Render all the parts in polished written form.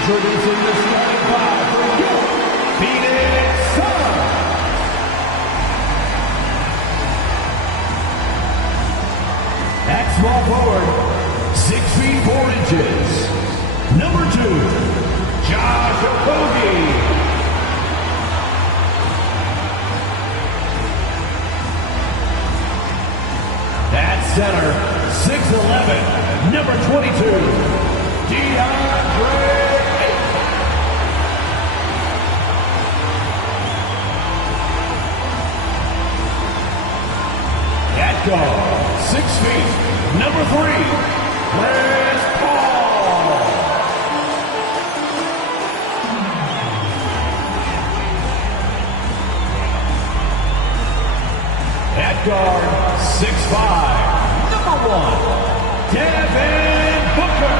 Introducing the starting five for your Phoenix Suns. At small forward, 6 feet 4 inches. Number 2, Josh Okogie. At center, 6'11", number 22, DeAndre Ayton. At guard, 6 feet, number 3, Chris Paul. At guard, 6'5", number 1, Devin Booker.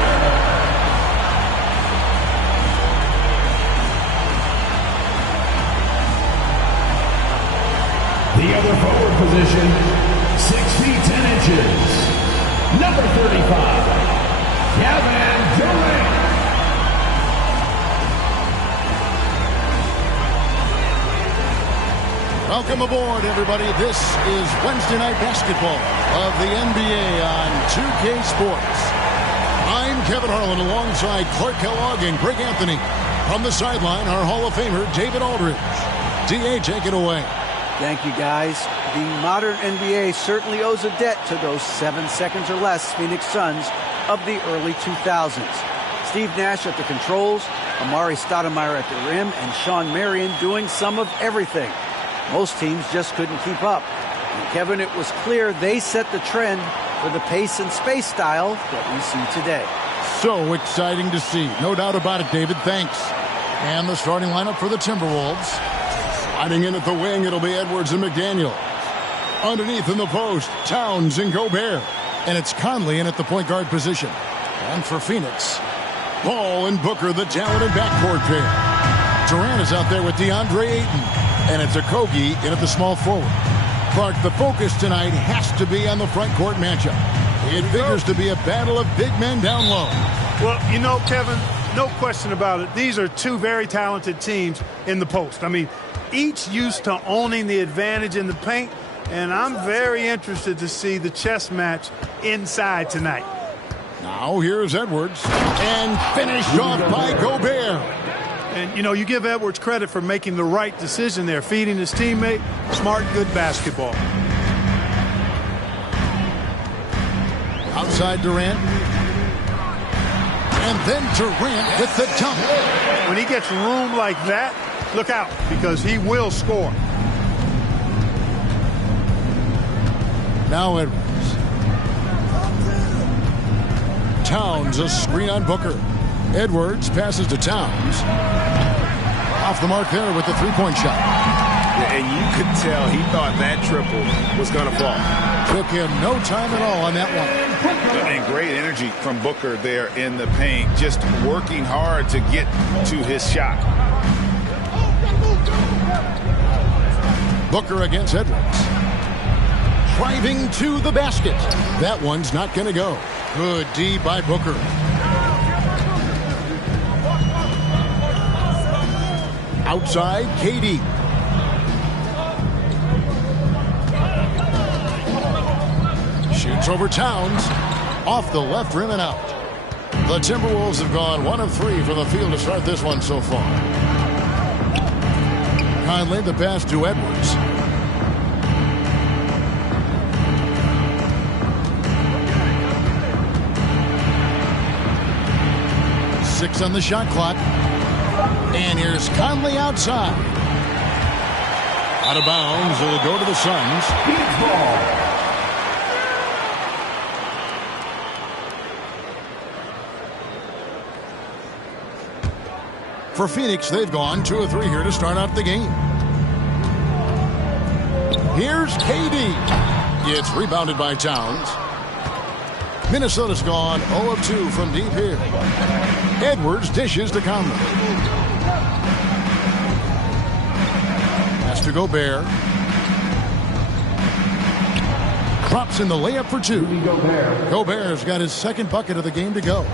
The other forward position, 6 feet 10 inches, number 35, Kevin Durant. Welcome aboard, everybody. This is Wednesday Night Basketball of the NBA on 2K Sports. I'm Kevin Harlan alongside Clark Kellogg and Greg Anthony. From the sideline, our Hall of Famer, David Aldridge. D.A., take it away. Thank you, guys. The modern NBA certainly owes a debt to those 7 seconds or less Phoenix Suns of the early 2000s. Steve Nash at the controls, Amari Stoudemire at the rim, and Sean Marion doing some of everything. Most teams just couldn't keep up. And Kevin, it was clear they set the trend for the pace and space style that we see today. So exciting to see. No doubt about it, David. Thanks. And the starting lineup for the Timberwolves. Sliding in at the wing, it'll be Edwards and McDaniel. Underneath in the post, Towns and Gobert. And it's Conley in at the point guard position. And for Phoenix, Ball and Booker, the talented backcourt pair. Durant is out there with DeAndre Ayton. And it's Okogie in at the small forward. Clark, the focus tonight has to be on the front court matchup. It figures to be a battle of big men down low. Well, you know, Kevin, no question about it. These are two very talented teams in the post. I mean, each used to owning the advantage in the paint, and I'm very interested to see the chess match inside tonight. Now here's Edwards, and finished off by Gobert. And, you know, you give Edwards credit for making the right decision there, feeding his teammate. Smart, good basketball. Outside Durant. And then Durant with the dunk. When he gets room like that, look out, because he will score. Now Edwards. Towns, a screen on Booker. Edwards passes to Towns. Off the mark there with the three-point shot. Yeah, and you could tell he thought that triple was going to fall. Took him no time at all on that one. And great energy from Booker there in the paint, just working hard to get to his shot. Booker against Edwards. Driving to the basket. That one's not going to go. Good D by Booker. Outside, KD. Shoots over Towns. Off the left rim and out. The Timberwolves have gone 1 of 3 from the field to start this one so far. Conley, the pass to Edwards. Six on the shot clock. And here's Conley outside. Out of bounds. It'll go to the Suns. Ball. For Phoenix, they've gone 2 of 3 here to start out the game. Here's KD. It's rebounded by Towns. Minnesota's gone 0 of 2 from deep here. Edwards dishes to Conley. Pass to Gobert. Drops in the layup for 2. Gobert's got his second bucket of the game to go.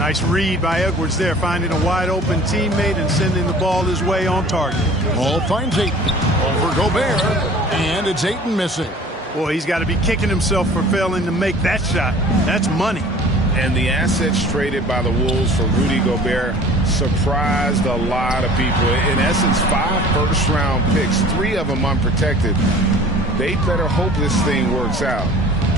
Nice read by Edwards there, finding a wide-open teammate and sending the ball his way on target. Ball finds Ayton. Over Gobert, and it's Ayton missing. Boy, he's got to be kicking himself for failing to make that shot. That's money. And the assets traded by the Wolves for Rudy Gobert surprised a lot of people. In essence, 5 first-round picks, 3 of them unprotected. They better hope this thing works out.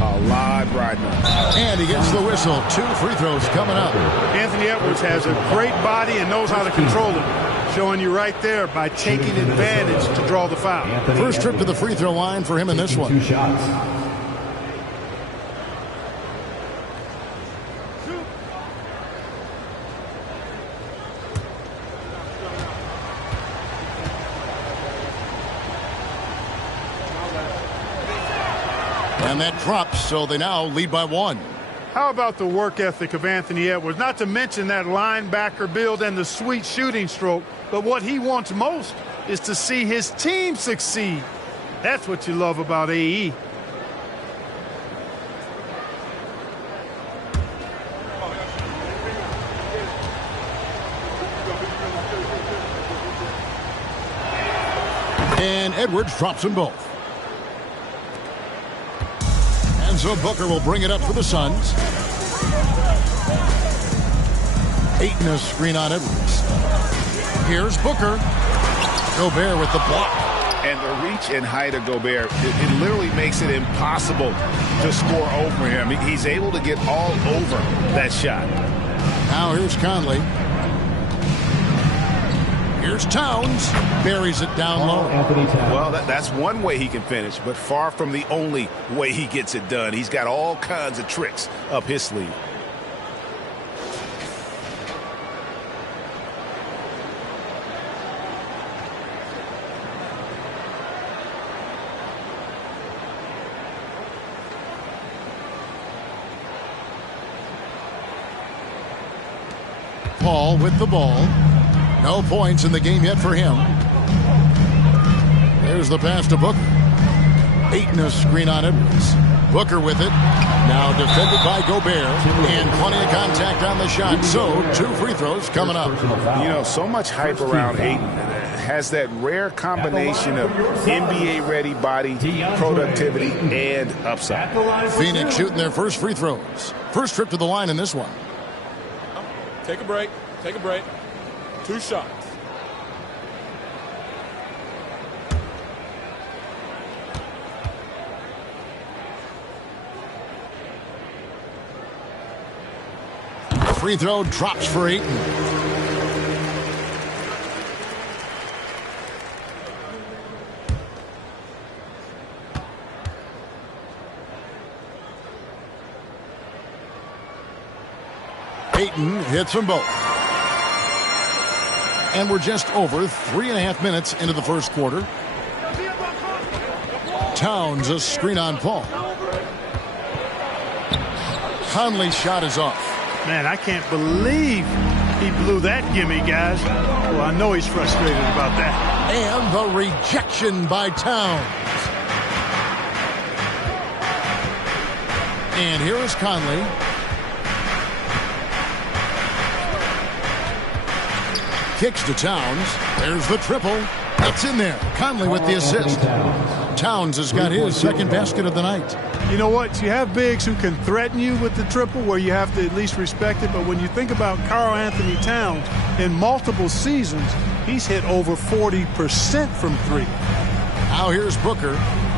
A lot riding on. And he gets the whistle. 2 free throws coming up. Anthony Edwards has a great body and knows how to control it. Showing you right there by taking advantage to draw the foul. First trip to the free throw line for him in this one. 2 shots. And that drops, so they now lead by 1. How about the work ethic of Anthony Edwards? Not to mention that linebacker build and the sweet shooting stroke, but what he wants most is to see his team succeed. That's what you love about AE. And Edwards drops them both. And so Booker will bring it up for the Suns. Ayton a screen on Edwards. Here's Booker. Gobert with the block. And the reach and height of Gobert, it literally makes it impossible to score over him. He's able to get all over that shot. Now here's Conley. Here's Towns. Buries it down low. Anthony Towns. Well, that's one way he can finish, but far from the only way he gets it done. He's got all kinds of tricks up his sleeve. Paul with the ball. No points in the game yet for him. There's the pass to Booker. Ayton a screen on Edwards. Booker with it. Now defended by Gobert. And plenty of contact on the shot. So 2 free throws coming up. You know, so much hype around Ayton. Has that rare combination of NBA-ready body, productivity, and upside. Phoenix shooting their first free throws. First trip to the line in this one. Take a break. Take a break. 2 shots. Free throw drops for Ayton. Ayton hits them both. And we're just over 3.5 minutes into the first quarter. Towns a screen on Paul. Conley's shot is off. Man, I can't believe he blew that gimme, guys. Well, I know he's frustrated about that. And the rejection by Towns. And here is Conley. Kicks to Towns. There's the triple. That's in there. Conley with the assist. Towns has got his second basket of the night. You know what? You have bigs who can threaten you with the triple where you have to at least respect it. But when you think about Karl Anthony Towns, in multiple seasons, he's hit over 40% from 3. Now here's Booker.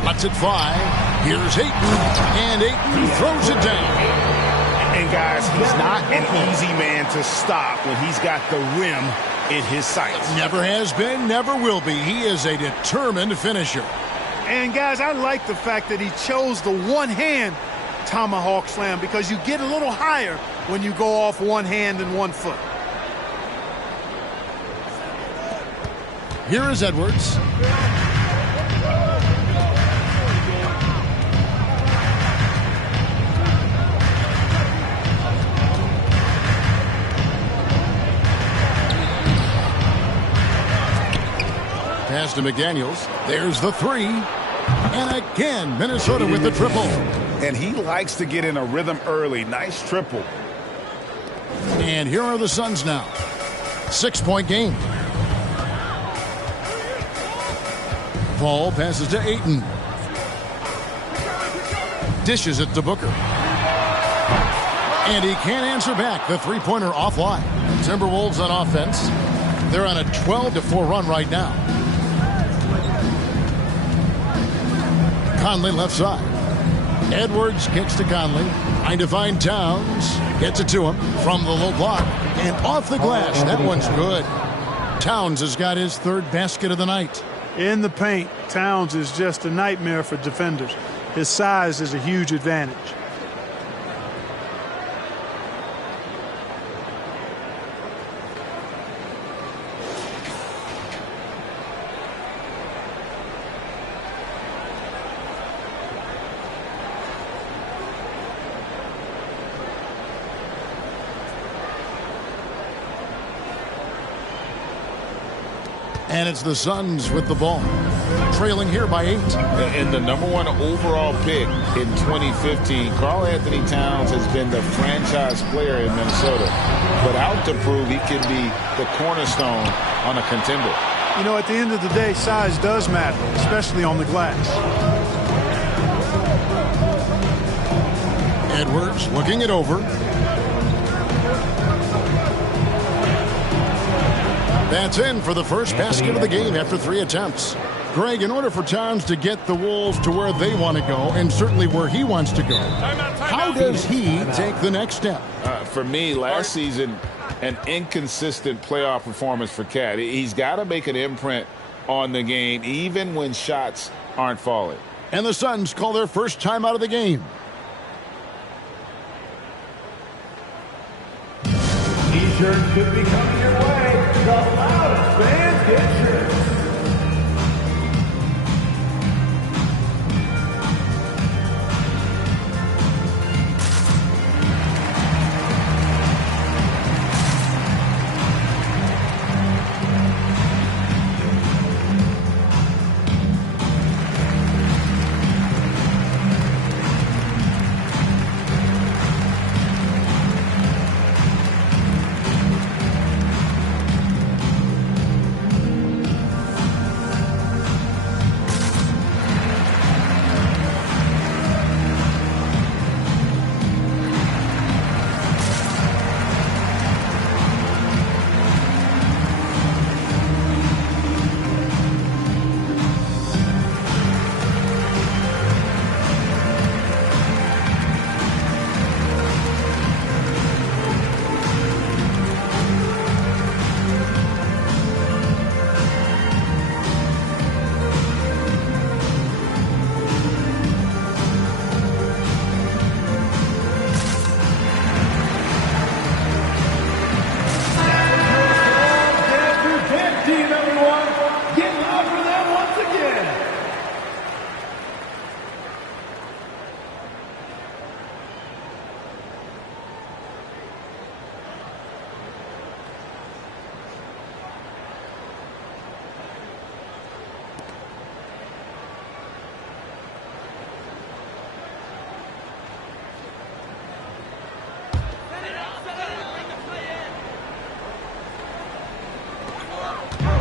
Lets it fly. Here's Ayton. And Ayton throws it down. And guys, he's not an easy man to stop when he's got the rim in his sights. Never has been, never will be. He is a determined finisher. And, guys, I like the fact that he chose the one-hand tomahawk slam because you get a little higher when you go off one hand and 1 foot. Here is Edwards. Pass to McDaniels. There's the 3. And again, Minnesota with the triple. And he likes to get in a rhythm early. Nice triple. And here are the Suns now. 6-point game. Ball passes to Ayton. Dishes it to Booker. And he can't answer back. The three-pointer offline. Timberwolves on offense. They're on a 12-4 run right now. Conley left side. Edwards kicks to Conley. Trying to find Towns. Gets it to him from the low block. And off the glass. That one's good. Towns has got his third basket of the night. In the paint, Towns is just a nightmare for defenders. His size is a huge advantage. And it's the Suns with the ball. Trailing here by 8. And the #1 overall pick in 2015, Karl Anthony Towns has been the franchise player in Minnesota, but out to prove he can be the cornerstone on a contender. You know, at the end of the day, size does matter, especially on the glass. Edwards looking it over. That's in for the first basket of the game after 3 attempts. Greg, in order for Towns to get the Wolves to where they want to go, and certainly where he wants to go, how does he take the next step? For me, last season, an inconsistent playoff performance for Cat. He's got to make an imprint on the game, even when shots aren't falling. And the Suns call their first time out of the game. T-shirts could be coming your way. The loudest fans get shirts.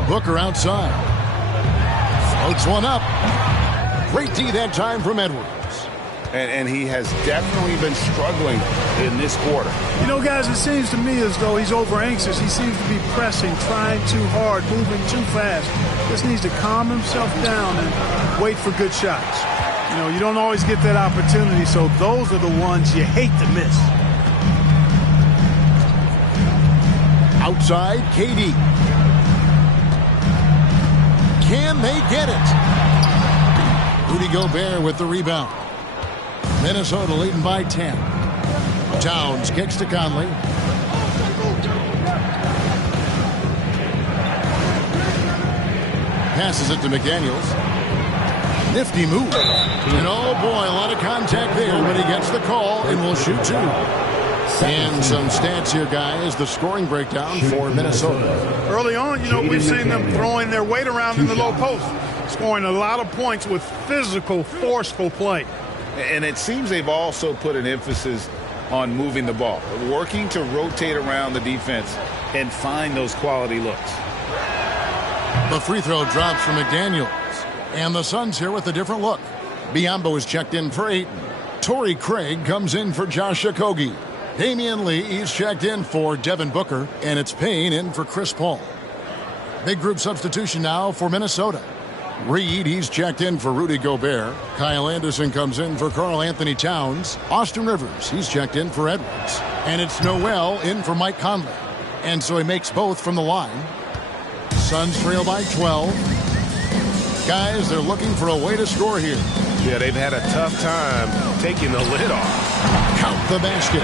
Booker outside. Floats one up. Great D that time from Edwards. And he has definitely been struggling in this quarter. You know, guys, it seems to me as though he's over anxious. He seems to be pressing, trying too hard, moving too fast. Just needs to calm himself down and wait for good shots. You know, you don't always get that opportunity, so those are the ones you hate to miss. Outside, KD. Can they get it? Rudy Gobert with the rebound. Minnesota leading by 10. Towns kicks to Conley. Passes it to McDaniels. Nifty move. And oh boy, a lot of contact there, but he gets the call and will shoot 2. And some stats here, guys. The scoring breakdown for Minnesota. Early on, you know, we've seen them throwing their weight around in the low post, scoring a lot of points with physical, forceful play. And it seems they've also put an emphasis on moving the ball, working to rotate around the defense and find those quality looks. The free throw drops for McDaniels. And the Suns here with a different look. Biyombo is checked in for Ayton. Torrey Craig comes in for Josh Okogie. Damian Lee is checked in for Devin Booker. And it's Payne in for Chris Paul. Big group substitution now for Minnesota. Reed, he's checked in for Rudy Gobert. Kyle Anderson comes in for Karl Anthony Towns. Austin Rivers, he's checked in for Edwards. And it's Noel in for Mike Conley. And so he makes both from the line. Suns trail by 12. Guys, they're looking for a way to score here. Yeah, they've had a tough time taking the lid off. Count the basket.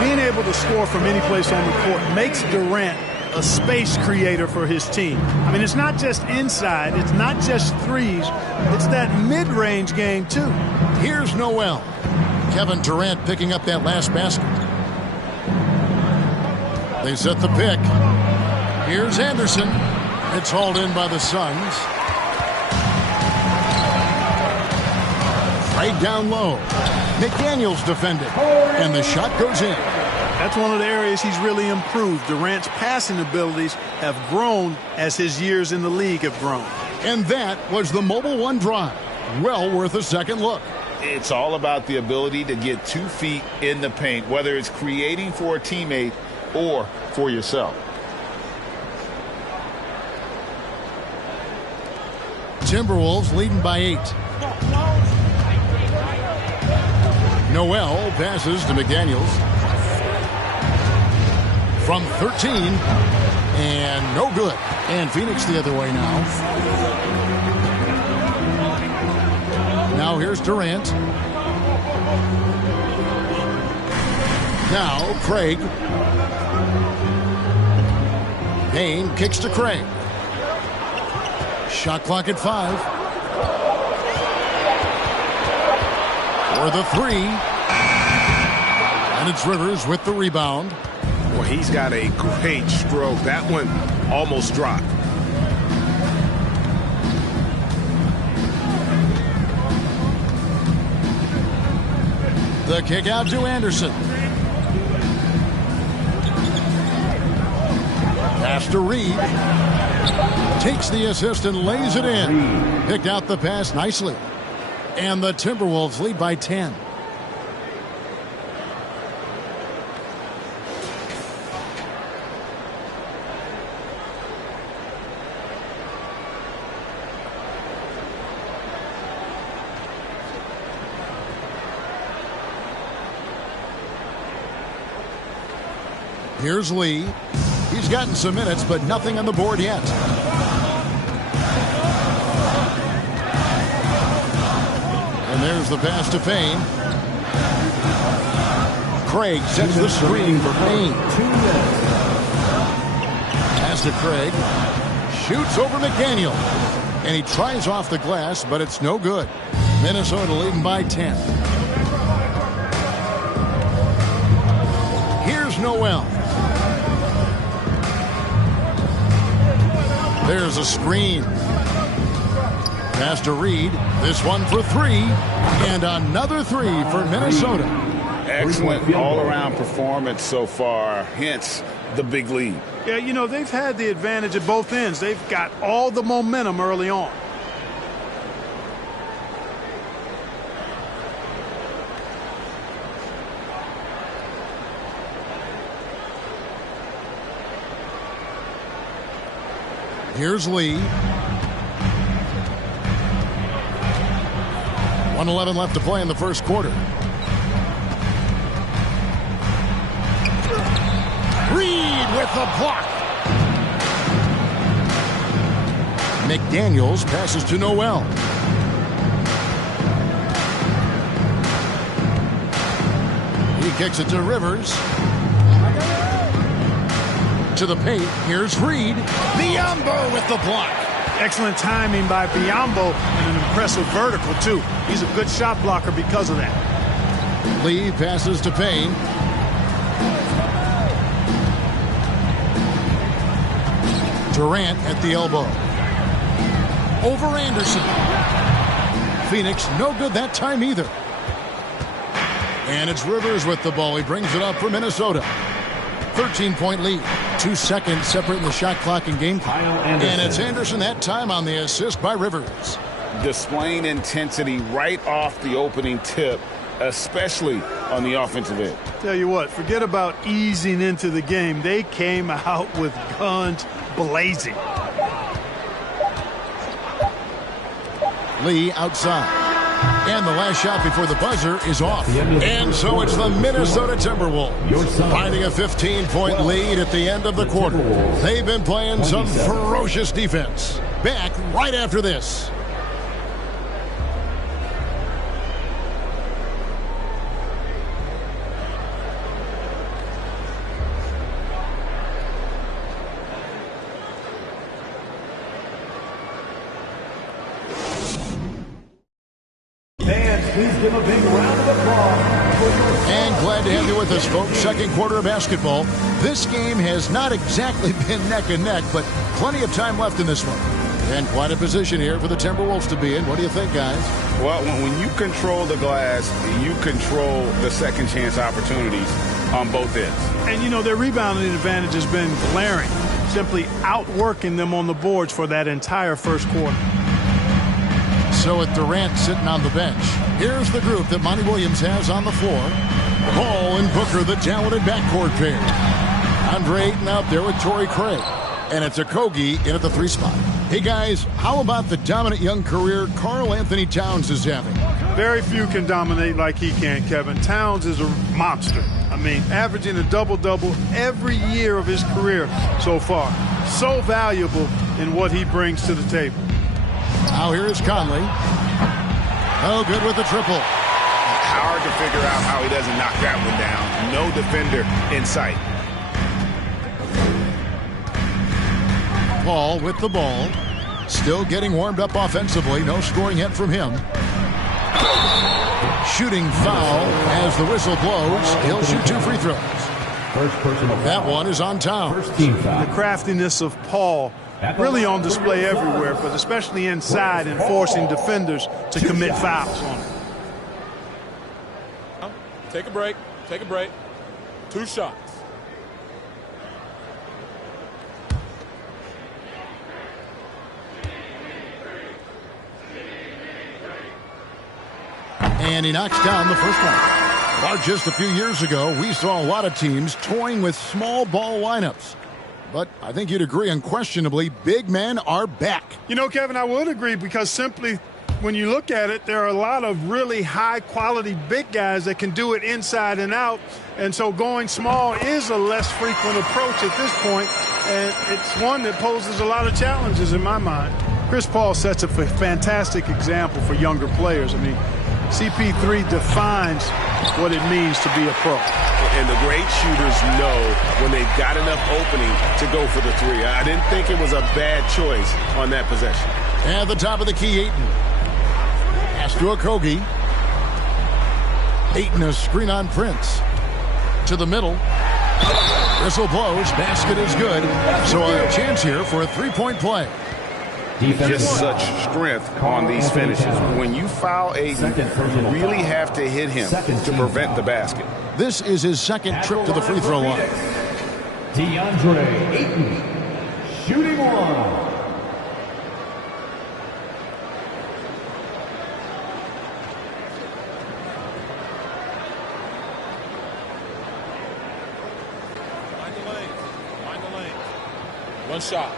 Being able to score from any place on the court makes Durant a space creator for his team. I mean, it's not just inside. It's not just threes. It's that mid-range game, too. Here's Noel. Kevin Durant picking up that last basket. They set the pick. Here's Anderson. It's hauled in by the Suns. Right down low. McDaniels defended. And the shot goes in. That's one of the areas he's really improved. Durant's passing abilities have grown as his years in the league have grown. And that was the Mobile One drive. Well worth a second look. It's all about the ability to get 2 feet in the paint, whether it's creating for a teammate or for yourself. Timberwolves leading by 8. Noel passes to McDaniels. From 13. And no good. And Phoenix the other way now. Now here's Durant. Now Craig. Payne kicks to Craig. Shot clock at 5. For the 3. And it's Rivers with the rebound. Well, he's got a great stroke. That one almost dropped. The kick out to Anderson. Pass to Reed. Takes the assist and lays it in. Picked out the pass nicely. And the Timberwolves lead by 10. Here's Lee. He's gotten some minutes, but nothing on the board yet. And there's the pass to Payne. Craig sets the screen for Payne. Pass to Craig. Shoots over McDaniel. And he tries off the glass, but it's no good. Minnesota leading by 10. Here's Noel. There's a screen. Pass to Reed. This one for 3. And another 3 for Minnesota. Excellent all-around performance so far, hence the big lead. Yeah, you know, they've had the advantage at both ends. They've got all the momentum early on. Here's Lee. 1:11 left to play in the first quarter. Reed with the block. McDaniels passes to Noel. He kicks it to Rivers. To the paint. Here's Reed. Biyombo with the block. Excellent timing by Biyombo and an impressive vertical, too. He's a good shot blocker because of that. Lee passes to Payne. Durant at the elbow. Over Anderson. Phoenix no good that time either. And it's Rivers with the ball. He brings it up for Minnesota. 13-point lead. 2 seconds separating the shot clock and game clock. And it's Anderson that time on the assist by Rivers. Displaying intensity right off the opening tip, especially on the offensive end. Tell you what, forget about easing into the game. They came out with guns blazing. Lee outside. And the last shot before the buzzer is off. And so it's the Minnesota Timberwolves finding a 15-point lead at the end of the quarter. They've been playing some ferocious defense. Back right after this. Please give a big round of applause. And glad to have you with us, folks. Second quarter of basketball. This game has not exactly been neck and neck, but plenty of time left in this one. And quite a position here for the Timberwolves to be in. What do you think, guys? Well, when you control the glass, you control the second chance opportunities on both ends. And, you know, their rebounding advantage has been glaring, simply outworking them on the boards for that entire first quarter. So with Durant sitting on the bench, here's the group that Monty Williams has on the floor. Ball and Booker, the talented backcourt pair. Andre Ayton out there with Torrey Craig. And it's Okogie in at the 3 spot. Hey, guys, how about the dominant young career Karl Anthony Towns is having? Very few can dominate like he can, Kevin. Towns is a monster. I mean, averaging a double-double every year of his career so far. So valuable in what he brings to the table. Now here is Conley. Oh, good with the triple. Hard to figure out how he doesn't knock that one down. No defender in sight. Paul with the ball. Still getting warmed up offensively. No scoring yet from him. Shooting foul as the whistle blows. He'll shoot 2 free throws. That one is on Towns. The craftiness of Paul really on display everywhere, but especially inside and forcing defenders to commit fouls on him. Take a break. Take a break. 2 shots. And he knocks down the first one. Well, just a few years ago, we saw a lot of teams toying with small ball lineups. But I think you'd agree, unquestionably, big men are back. You know, Kevin, I would agree because simply when you look at it, there are a lot of really high-quality big guys that can do it inside and out. And so going small is a less frequent approach at this point, and it's one that poses a lot of challenges in my mind. Chris Paul sets a fantastic example for younger players. I mean, CP3 defines what it means to be a pro. And the great shooters know when they've got enough opening to go for the 3. I didn't think it was a bad choice on that possession. At the top of the key, Ayton. Pass to Okogie. Ayton, a screen on Prince. To the middle. Whistle blows. Basket is good. So a chance here for a 3-point play. Just such strength on these finishes. When you foul Ayton, you really have to hit him to prevent the basket. This is his second trip to the free throw line. DeAndre Ayton, shooting 1. Find the lane. Find the lane. 1 shot.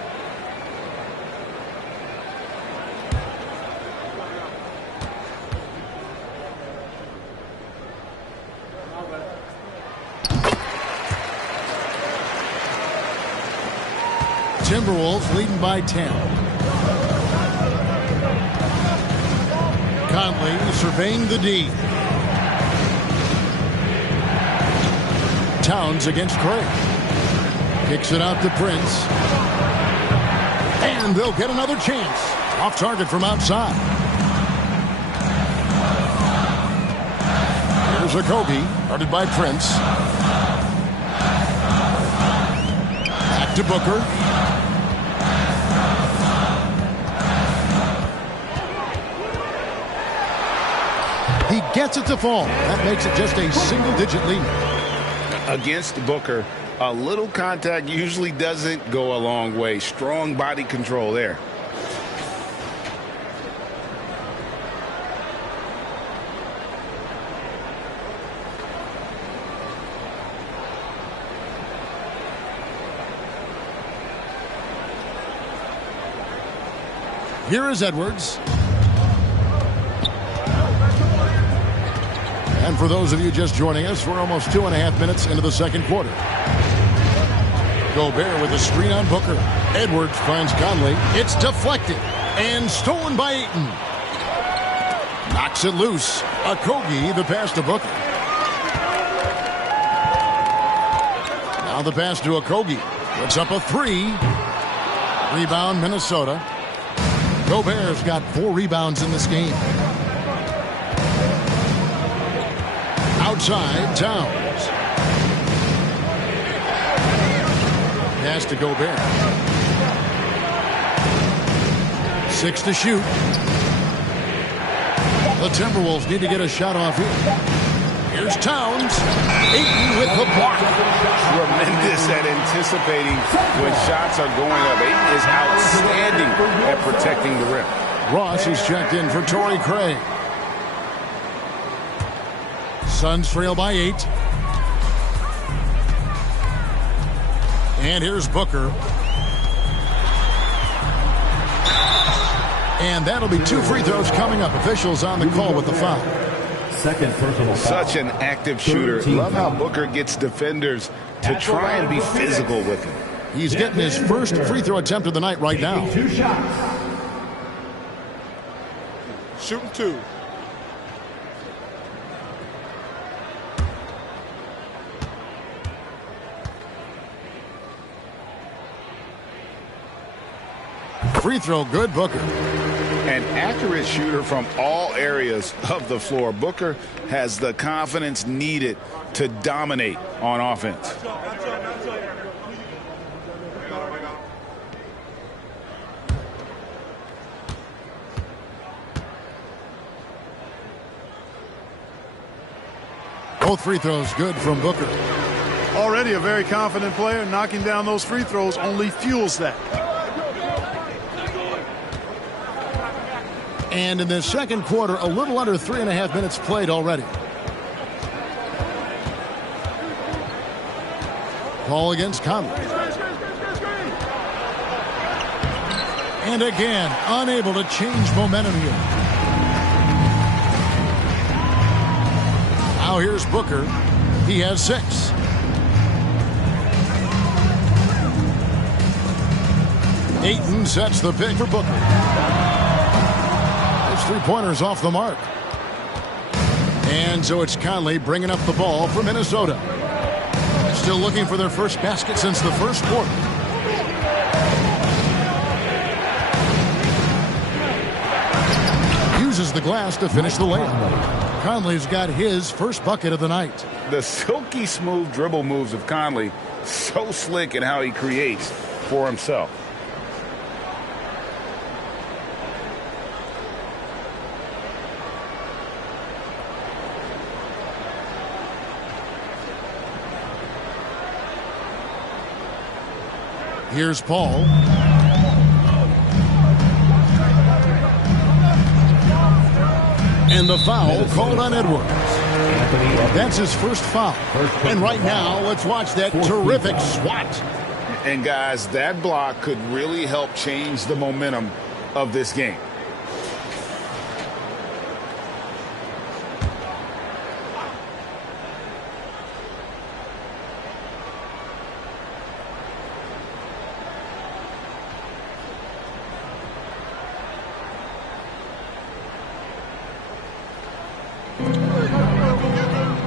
Timberwolves leading by 10. Conley surveying the D. Towns against Craig. Kicks it out to Prince. And they'll get another chance. Off target from outside. Here's Okogie, guarded by Prince. Back to Booker. He gets it to fall. That makes it just a single-digit lead. Against Booker, a little contact usually doesn't go a long way. Strong body control there. Here is Edwards. And for those of you just joining us, we're almost 2.5 minutes into the second quarter. Gobert with a screen on Booker. Edwards finds Conley. It's deflected and stolen by Ayton. Knocks it loose. Okogie, the pass to Booker. Now the pass to Okogie. Puts up a three. Rebound, Minnesota. Gobert's got 4 rebounds in this game. Outside, Towns. Pass to Gobert. 6 to shoot. The Timberwolves need to get a shot off here. Here's Towns. Ayton with the block. Tremendous at anticipating when shots are going up. Ayton is outstanding at protecting the rim. Ross is checked in for Torrey Craig. Suns trail by 8. And here's Booker. And that'll be 2 free throws coming up. Officials on the call with the foul. Second personal foul. Such an active shooter. Love how Booker gets defenders to try and be physical with him. He's getting his first free throw attempt of the night right now. 2 shots. Shooting 2. Free throw good, Booker. An accurate shooter from all areas of the floor. Booker has the confidence needed to dominate on offense. Both free throws good from Booker. Already a very confident player. Knocking down those free throws only fuels that. And in the second quarter, a little under 3.5 minutes played already. Ball against Conley. And again, unable to change momentum here. Now here's Booker. He has 6. Ayton sets the pick for Booker. 3-pointers off the mark. And so it's Conley bringing up the ball for Minnesota. Still looking for their first basket since the first quarter. Uses the glass to finish the layup. Conley's got his first bucket of the night. The silky smooth dribble moves of Conley, so slick in how he creates for himself. Here's Paul. And the foul called on Edwards. That's his first foul. And right now, let's watch that terrific swat. And guys, that block could really help change the momentum of this game.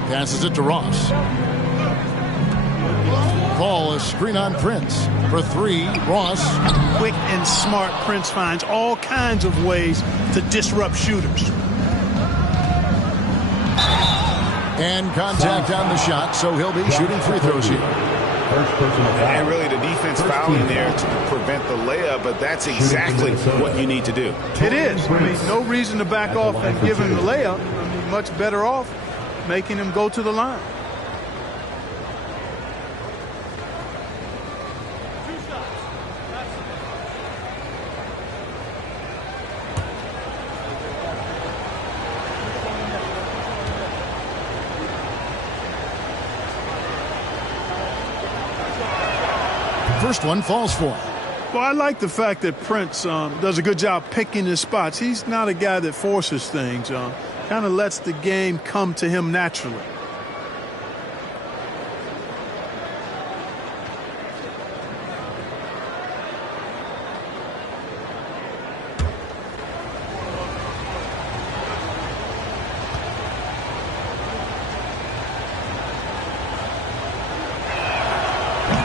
Passes it to Ross. Ball is screen on Prince. For 3, Ross. Quick and smart, Prince finds all kinds of ways to disrupt shooters. And contact on the shot, so he'll be shooting free throws here. And really the defense fouling there to prevent the layup, but that's exactly what you need to do. It is. I mean, no reason to back off and give him the layup. much better off making him go to the line. First one falls for him. Well, I like the fact that Prince does a good job picking his spots. He's not a guy that forces things. Kind of lets the game come to him naturally.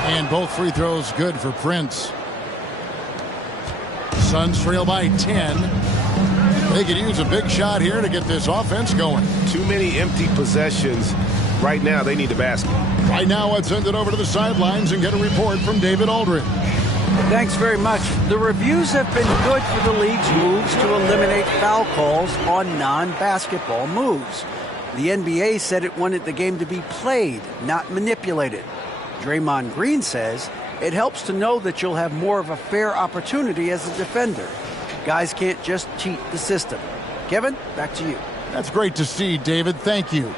And both free throws good for Prince. Suns trail by 10. They could use a big shot here to get this offense going. Too many empty possessions. Right now, they need the basket. Right now, let's send it over to the sidelines and get a report from David Aldridge. Thanks very much. The reviews have been good for the league's moves to eliminate foul calls on non-basketball moves. The NBA said it wanted the game to be played, not manipulated. Draymond Green says it helps to know that you'll have more of a fair opportunity as a defender. Guys can't just cheat the system. Kevin, back to you. That's great to see, David. Thank you.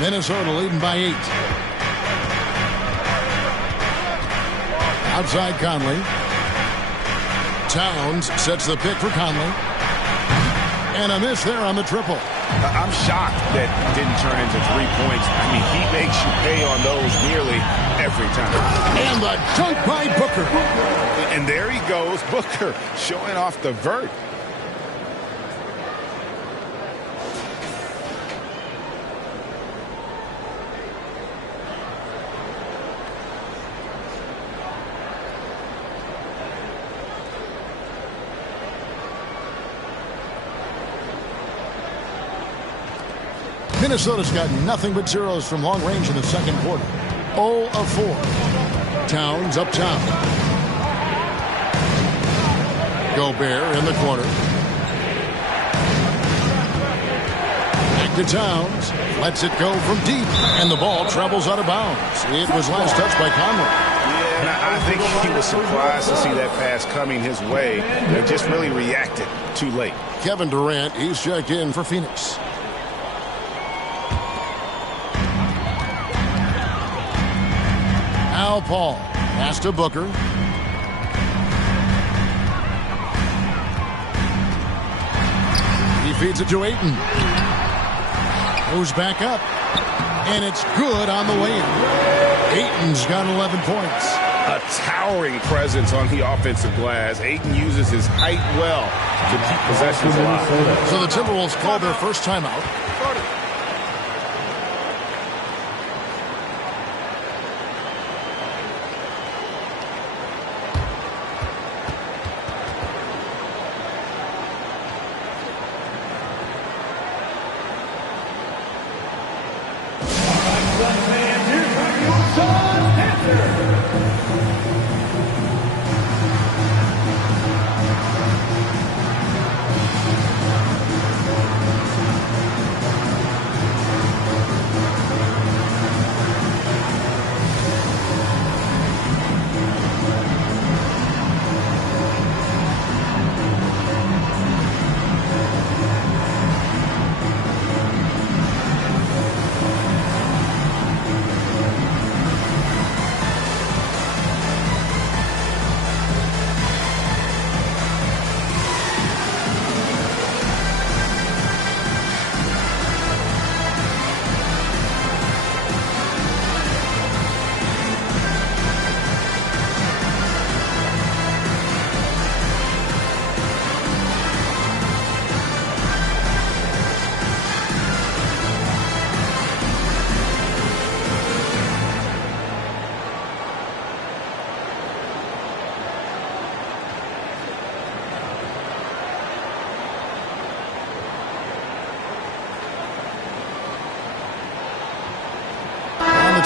Minnesota leading by 8. Outside Conley. Towns sets the pick for Conley. And a miss there on the triple. I'm shocked that didn't turn into 3 points. I mean, he makes you pay on those nearly every time. And the dunk by Booker. And there he goes, Booker, showing off the vert. Minnesota's got nothing but zeros from long range in the second quarter. 0 of 4. Towns up top. Gobert in the corner. Back to Towns. Lets it go from deep. And the ball travels out of bounds. It was last touched by Conley. Yeah, I think he was surprised to see that pass coming his way and just really reacted too late. Kevin Durant, he's checked in for Phoenix. Al Paul. Pass to Booker. He feeds it to Ayton. Goes back up. And it's good on the way in. Ayton's got 11 points. A towering presence on the offensive glass. Ayton uses his height well to keep possessions alive. So the Timberwolves called their first timeout.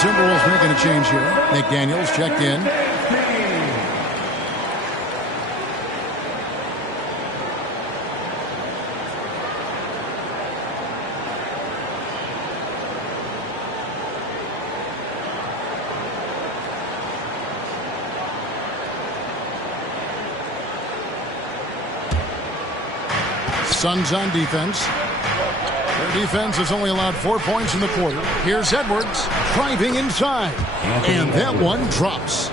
Timberwolves making a change here. McDaniels checked in. Suns on defense. Their defense has only allowed 4 points in the quarter. Here's Edwards driving inside. And that one drops.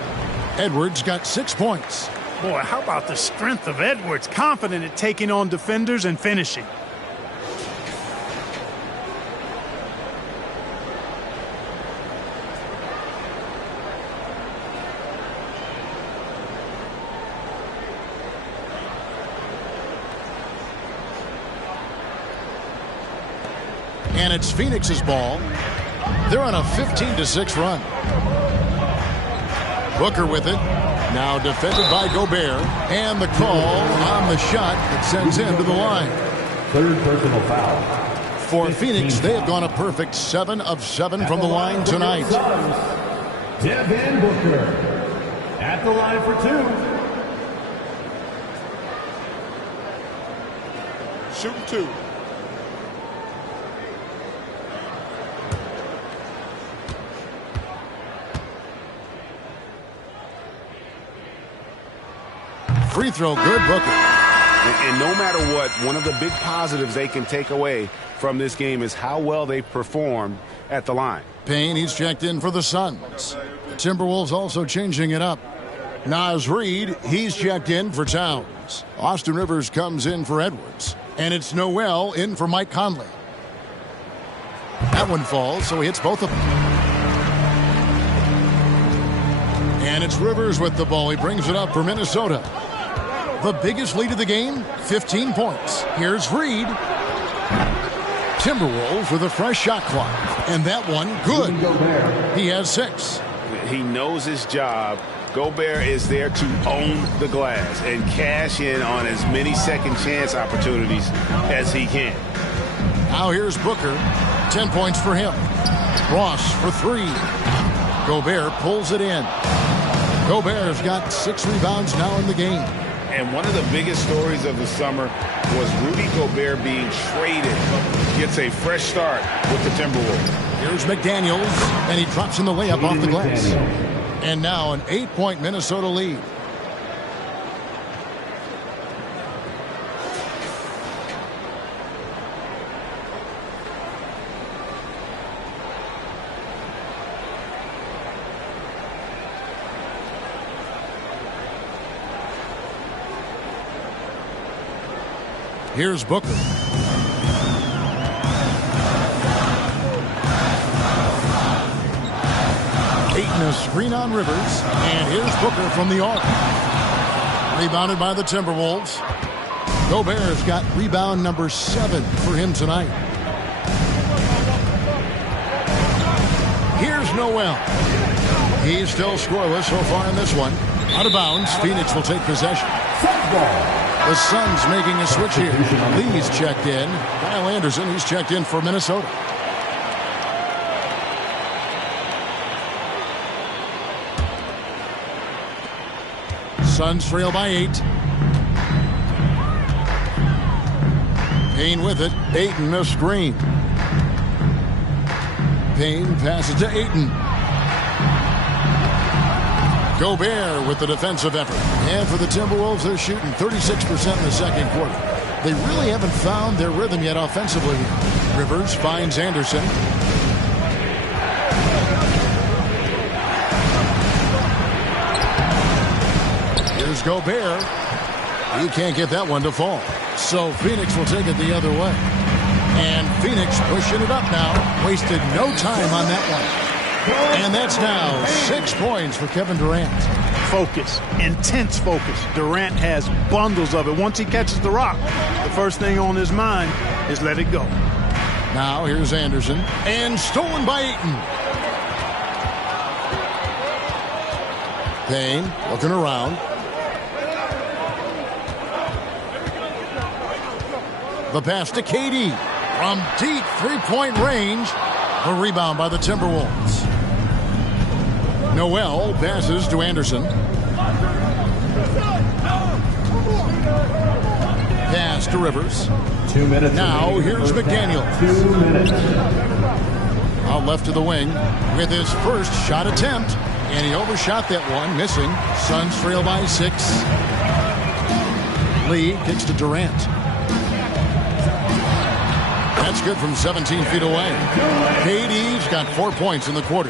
Edwards got 6 points. Boy, how about the strength of Edwards? Confident at taking on defenders and finishing. And it's Phoenix's ball. They're on a 15-6 run. Booker with it. Now defended by Gobert. And the call on the shot that sends him to the line. Third personal foul. For Phoenix, they have gone a perfect 7 of 7 from the line tonight. Devin Booker at the line for 2. Shooting 2. Free throw, good, Booker. And no matter what, one of the big positives they can take away from this game is how well they performed at the line. Payne, he's checked in for the Suns. The Timberwolves also changing it up. Naz Reid, he's checked in for Towns. Austin Rivers comes in for Edwards. And it's Noel in for Mike Conley. That one falls, so he hits both of them. And it's Rivers with the ball. He brings it up for Minnesota. The biggest lead of the game, 15 points. Here's Reid. Timberwolves with a fresh shot clock. And that one, good. He has 6. He knows his job. Gobert is there to own the glass and cash in on as many second chance opportunities as he can. Now here's Booker. 10 points for him. Ross for 3. Gobert pulls it in. Gobert's got 6 rebounds now in the game. And one of the biggest stories of the summer was Rudy Gobert being traded. Gets a fresh start with the Timberwolves. Here's McDaniels, and he drops in the layup off the glass. And now an 8-point Minnesota lead. Here's Booker. Ayton a screen on Rivers. And here's Booker from the arc. Rebounded by the Timberwolves. Gobert's got rebound number 7 for him tonight. Here's Noel. He's still scoreless so far in this one. Out of bounds. Phoenix will take possession. The Suns making a switch here. Lee's checked in. Kyle Anderson, he's checked in for Minnesota. Suns trail by 8. Payne with it. Ayton a screen. Payne passes to Ayton. Gobert with the defensive effort. And for the Timberwolves, they're shooting 36% in the second quarter. They really haven't found their rhythm yet offensively. Rivers finds Anderson. Here's Gobert. He can't get that one to fall. So Phoenix will take it the other way. And Phoenix pushing it up now. Wasted no time on that one. And that's now 6 points for Kevin Durant. Focus, intense focus. Durant has bundles of it. Once he catches the rock, the first thing on his mind is let it go. Now here's Anderson. And stolen by Ayton. Payne looking around. The pass to KD. From deep three-point range. A rebound by the Timberwolves. Noel passes to Anderson. Pass to Rivers. 2 minutes. Now here's McDaniel. 2 minutes. Out left to the wing with his first shot attempt. And he overshot that one, missing. Suns trail by 6. Lee kicks to Durant. That's good from 17 feet away. KD's got 4 points in the quarter.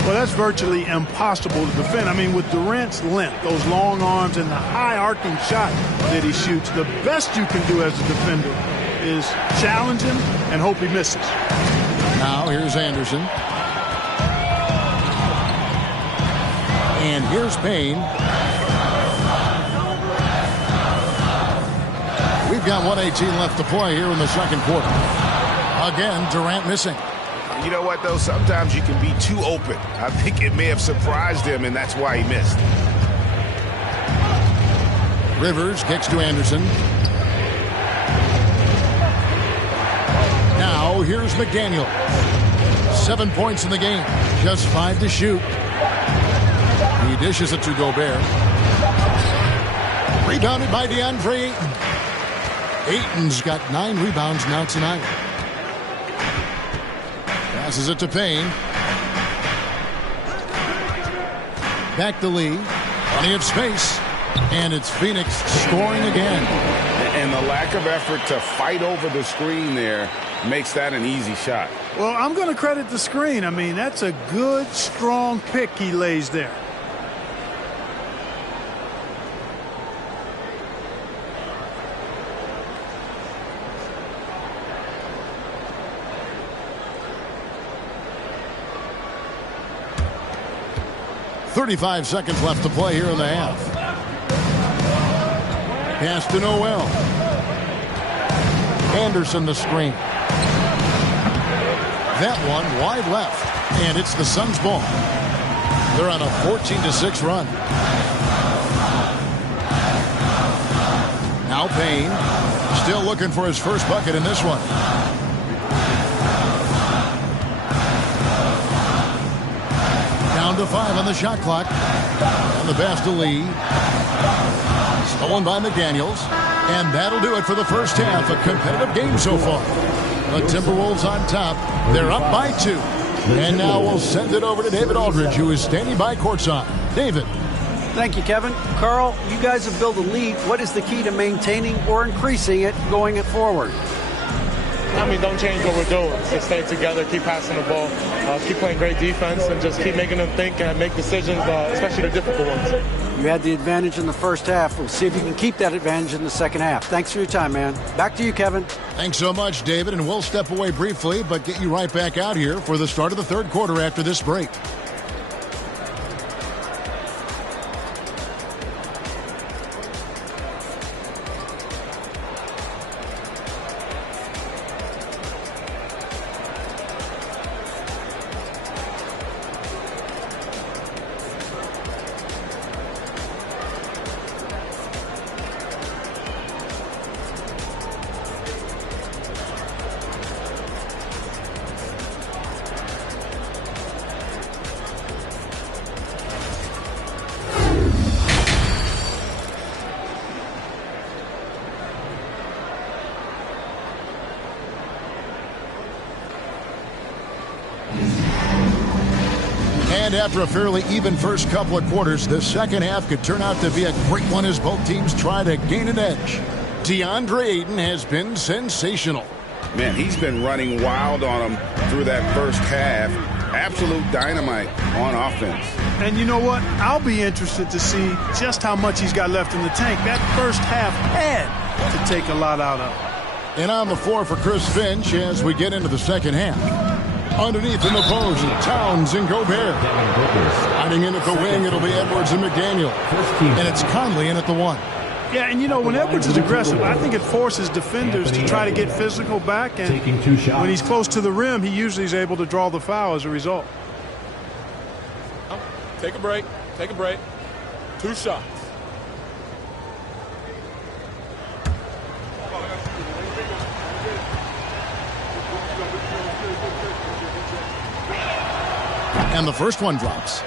Well, that's virtually impossible to defend. I mean, with Durant's length, those long arms, and the high arcing shot that he shoots, the best you can do as a defender is challenge him and hope he misses. Now here's Anderson. And here's Payne. We've got 1:18 left to play here in the second quarter. Again, Durant missing. You know what, though? Sometimes you can be too open. I think it may have surprised him, and that's why he missed. Rivers kicks to Anderson. Now here's McDaniel. 7 points in the game. Just 5 to shoot. He dishes it to Gobert. Rebounded by DeAndre Ayton. Ayton's got 9 rebounds now tonight. Passes it to Payne. Back to Lee. Plenty of space. And it's Phoenix scoring again. And the lack of effort to fight over the screen there makes that an easy shot. Well, I'm going to credit the screen. I mean, that's a good, strong pick he lays there. .35 seconds left to play here in the half. Pass to Noel. Anderson the screen. That one wide left. And it's the Suns' ball. They're on a 14-6 run. Now Payne. Still looking for his first bucket in this one. Down to 5 on the shot clock. And the pass to Lee. Stolen by McDaniels. And that'll do it for the first half. A competitive game so far. The Timberwolves on top. They're up by 2. And now we'll send it over to David Aldridge, who is standing by courtside. David. Thank you, Kevin. Carl, you guys have built a lead. What is the key to maintaining or increasing it going forward? I mean, don't change what we're doing. Just stay together, keep passing the ball, keep playing great defense, and just keep making them think and make decisions, especially the difficult ones. You had the advantage in the first half. We'll see if you can keep that advantage in the second half. Thanks for your time, man. Back to you, Kevin. Thanks so much, David, and we'll step away briefly, but get you right back out here for the start of the third quarter after this break. And after a fairly even first couple of quarters, the second half could turn out to be a great one as both teams try to gain an edge. DeAndre Ayton has been sensational. Man, he's been running wild on him through that first half. Absolute dynamite on offense. And you know what? I'll be interested to see just how much he's got left in the tank. That first half had to take a lot out of him. And on the floor for Chris Finch as we get into the second half. Underneath in the post, Towns and Gobert. Hiding in at the wing, it'll be Edwards and McDaniel. And it's Conley in at the 1. Yeah, and you know, when Edwards is aggressive, I think it forces defenders to try to get physical back. And when he's close to the rim, he usually is able to draw the foul as a result. Take a break. Take a break. 2 shots. And the first one drops.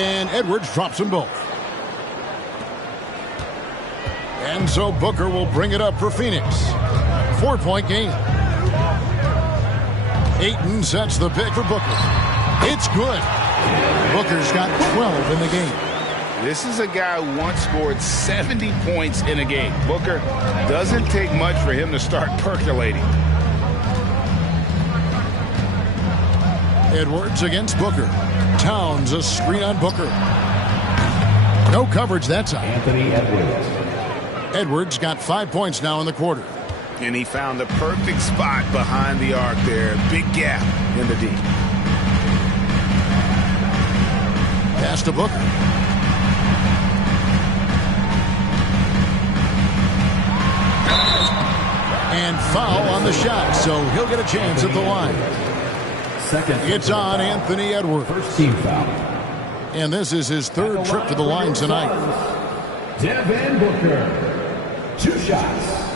And Edwards drops them both. And so Booker will bring it up for Phoenix. 4-point game. Ayton sets the pick for Booker. It's good. Booker's got 12 in the game. This is a guy who once scored 70 points in a game. Booker doesn't take much for him to start percolating. Edwards against Booker. Towns a screen on Booker. No coverage that time. Anthony Edwards. Edwards got 5 points now in the quarter. And he found the perfect spot behind the arc there. Big gap in the D. Pass to Booker. And foul on the shot, so he'll get a chance at the line. It's on Anthony Edwards. First team foul. And this is his third trip to the line tonight. Devin Booker. 2 shots.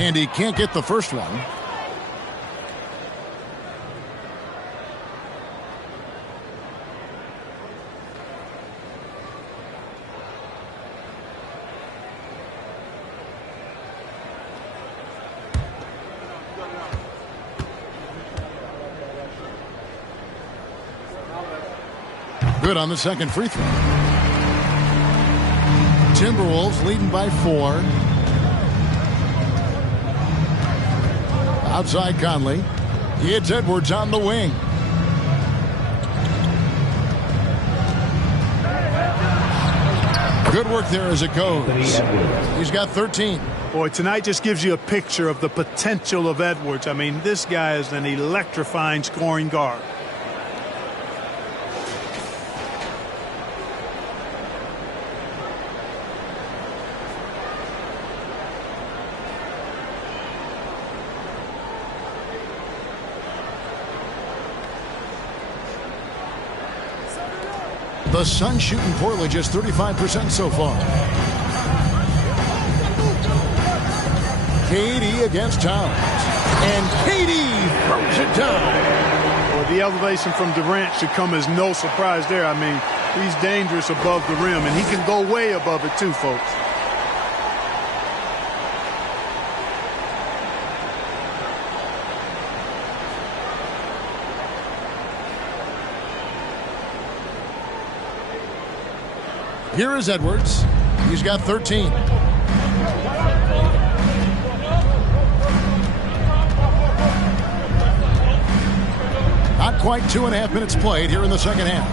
And he can't get the first one. Good on the second free throw. Timberwolves leading by 4. Outside Conley. It's Edwards on the wing. Good work there as it goes. He's got 13. Boy, tonight just gives you a picture of the potential of Edwards. I mean, this guy is an electrifying scoring guard. The Suns shooting poorly, just 35% so far. KD against Towns. And KD throws it down. Well, the elevation from Durant should come as no surprise there. I mean, he's dangerous above the rim, and he can go way above it too, folks. Here is Edwards. He's got 13. Not quite 2.5 minutes played here in the second half.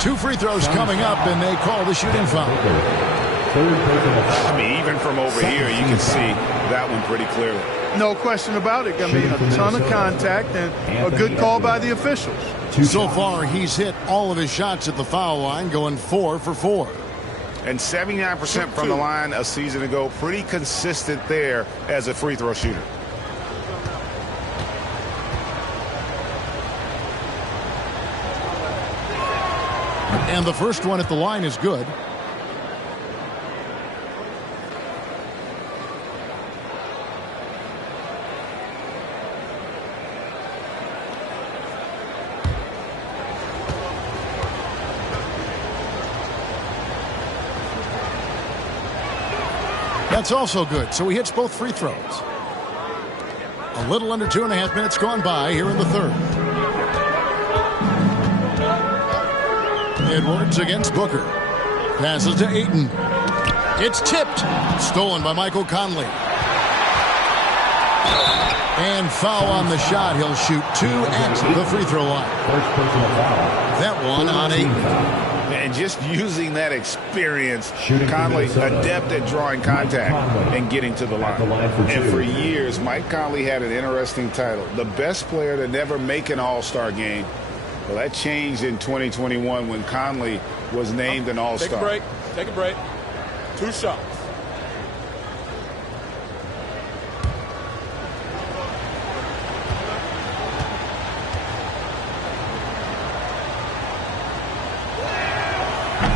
Two free throws coming up, and they call the shooting foul. I mean, even from over here, you can see that one pretty clearly. No question about it. I mean, a ton of contact and a good call by the officials. So far, he's hit all of his shots at the foul line, going 4 for 4. And 79% from the line a season ago. Pretty consistent there as a free throw shooter. And the first one at the line is good. That's also good, so he hits both free throws. A little under 2.5 minutes gone by here in the third. Edwards against Booker. Passes to Ayton. It's tipped. Stolen by Michael Conley. And foul on the shot. He'll shoot 2 at the free throw line. That one on Ayton. And just using that experience, Conley adept at drawing contact and getting to the line. And for years, Mike Conley had an interesting title. The best player to never make an all-star game. Well, that changed in 2021 when Conley was named an all-star. Take a break. Take a break. 2 shots.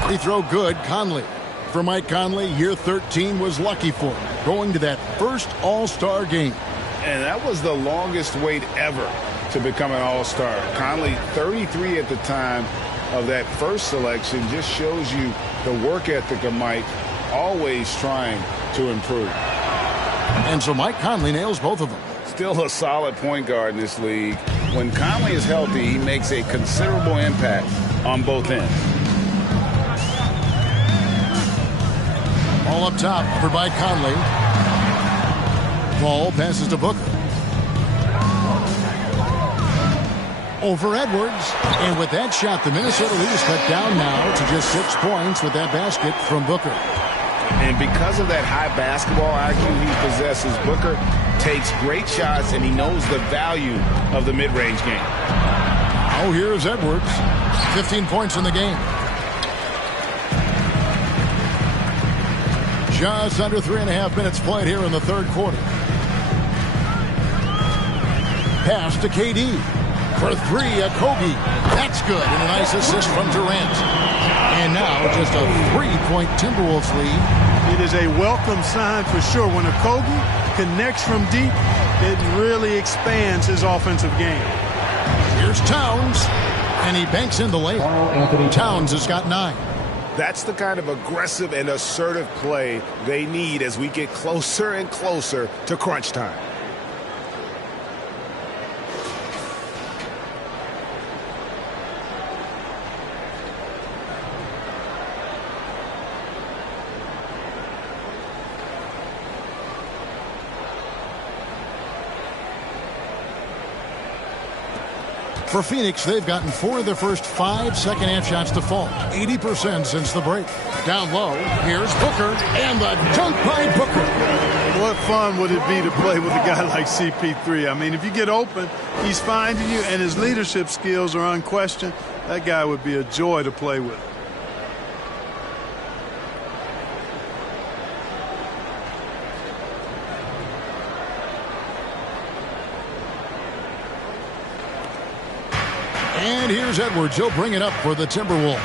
Free throw good, Conley. For Mike Conley, year 13 was lucky for him, going to that first All-Star game. And that was the longest wait ever to become an All-Star. Conley, 33 at the time of that first selection, just shows you the work ethic of Mike, always trying to improve. And so Mike Conley nails both of them. Still a solid point guard in this league. When Conley is healthy, he makes a considerable impact on both ends. Ball up top, covered by Conley. Ball passes to Booker. Over Edwards. And with that shot, the Minnesota lead is cut down now to just 6 points with that basket from Booker. And because of that high basketball IQ he possesses, Booker takes great shots, and he knows the value of the mid-range game. Oh, here's Edwards. 15 points in the game. Just under 3.5 minutes played here in the third quarter. Pass to KD. For three, a Kobe. That's good, and a nice assist from Durant. And now just a 3-point Timberwolves lead. It is a welcome sign for sure. When a Kobe connects from deep, it really expands his offensive game. Here's Towns, and he banks in the layup. Towns has got 9. That's the kind of aggressive and assertive play they need as we get closer and closer to crunch time. For Phoenix, they've gotten 4 of their first 5 second-half shots to fall. 80% since the break. Down low, here's Booker, and the dunk by Booker. What fun would it be to play with a guy like CP3? I mean, if you get open, he's finding you, and his leadership skills are unquestioned. That guy would be a joy to play with. And here's Edwards. He'll bring it up for the Timberwolves.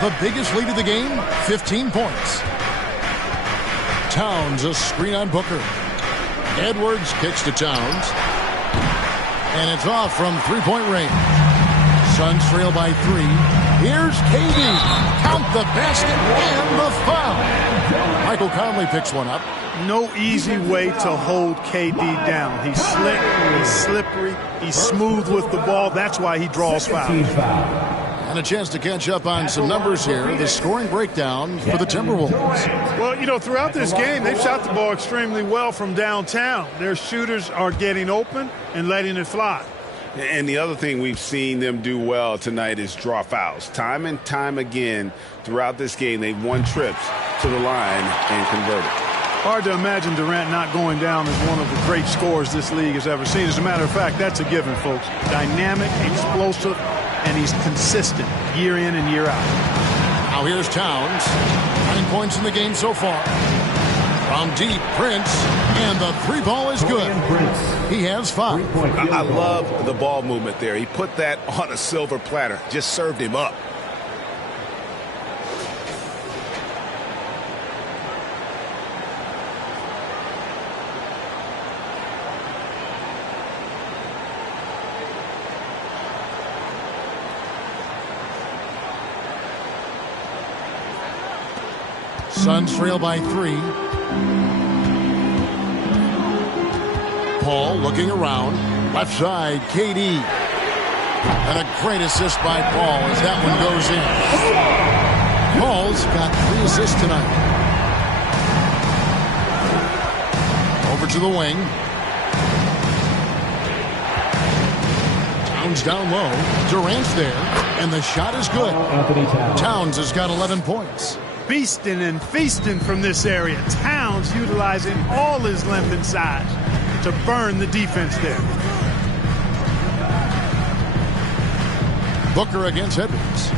The biggest lead of the game, 15 points. Towns, a screen on Booker. Edwards kicks to Towns. And it's off from three-point range. Suns trail by 3. Here's KD. Count the basket and the foul. Michael Conley picks one up. No easy way to hold KD down. He's slick, he's slippery, he's smooth with the ball. That's why he draws fouls. And a chance to catch up on some numbers here. The scoring breakdown for the Timberwolves. Well, you know, throughout this game, they've shot the ball extremely well from downtown. Their shooters are getting open and letting it fly. And the other thing we've seen them do well tonight is draw fouls. Time and time again throughout this game, they've won trips to the line and converted. Hard to imagine Durant not going down as one of the great scorers this league has ever seen. As a matter of fact, that's a given, folks. Dynamic, explosive, and he's consistent year in and year out. Now here's Towns. 9 points in the game so far. From deep, Prince, and the 3 ball is good. He has 5. I love the ball movement there. He put that on a silver platter. Just served him up. Suns trail by 3. Paul looking around. Left side, KD. And a great assist by Paul as that one goes in. Paul's got 3 assists tonight. Over to the wing. Towns down low. Durant's there. And the shot is good. Towns has got 11 points. Beasting and feasting from this area. Towns utilizing all his length and size to burn the defense there. Booker against Edwards.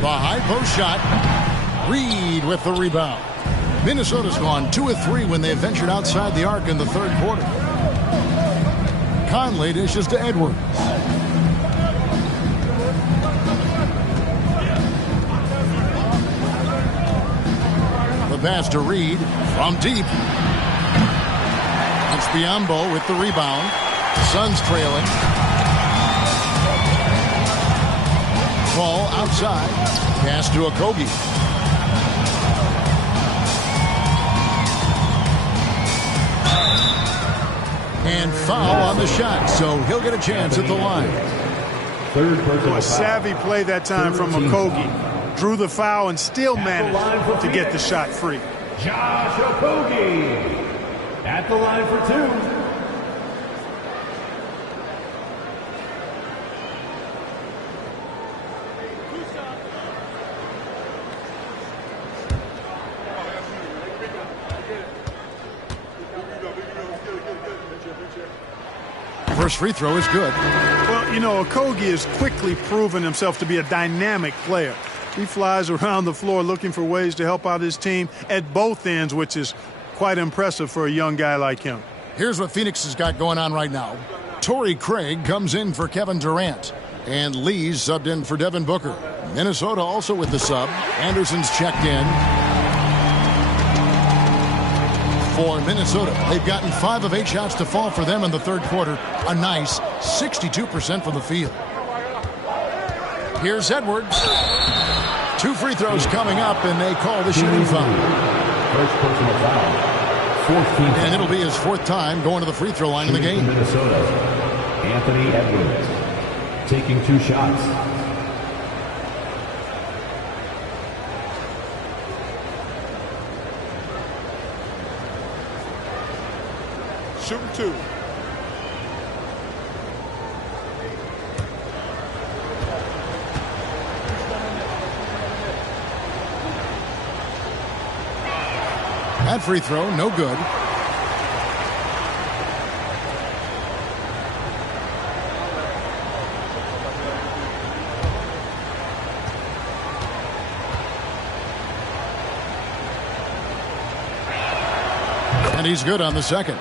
The high post shot. Reed with the rebound. Minnesota's gone 2 of 3 when they ventured outside the arc in the third quarter. Conley dishes to Edwards. The pass to Reed from deep. It's Biyombo with the rebound. Suns trailing. Ball outside. Pass to Okogie. And foul on the shot, so he'll get a chance at the line. A savvy play that time from Okogie. Drew the foul and still managed to get the shot free. Josh Okogie at the line for two. First free throw is good. Well, you know, Okogie has quickly proven himself to be a dynamic player. He flies around the floor looking for ways to help out his team at both ends, which is quite impressive for a young guy like him. Here's what Phoenix has got going on right now. Torrey Craig comes in for Kevin Durant. And Lee's subbed in for Devin Booker. Minnesota also with the sub. Anderson's checked in. For Minnesota, they've gotten 5 of 8 shots to fall for them in the third quarter. A nice 62% from the field. Here's Edwards. 2 free throws coming up, and they call the shooting foul. First personal foul. 14th. And it'll be his 4th time going to the free throw line in the game. Minnesota. Anthony Edwards taking 2 shots. Shooting 2. That free throw, no good. And he's good on the second.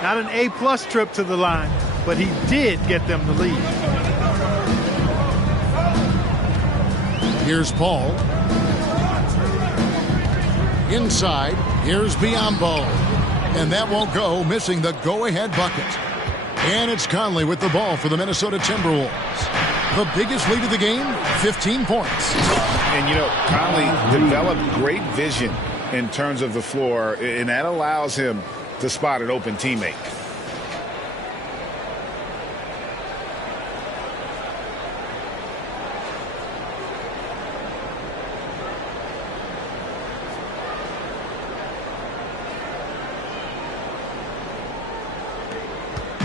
Not an A-plus trip to the line, but he did get them the lead. Here's Paul. Inside, here's Biyombo. And that won't go, missing the go-ahead bucket. And it's Conley with the ball for the Minnesota Timberwolves. The biggest lead of the game, 15 points. And, you know, Conley developed great vision in terms of the floor, and that allows him to spot an open teammate.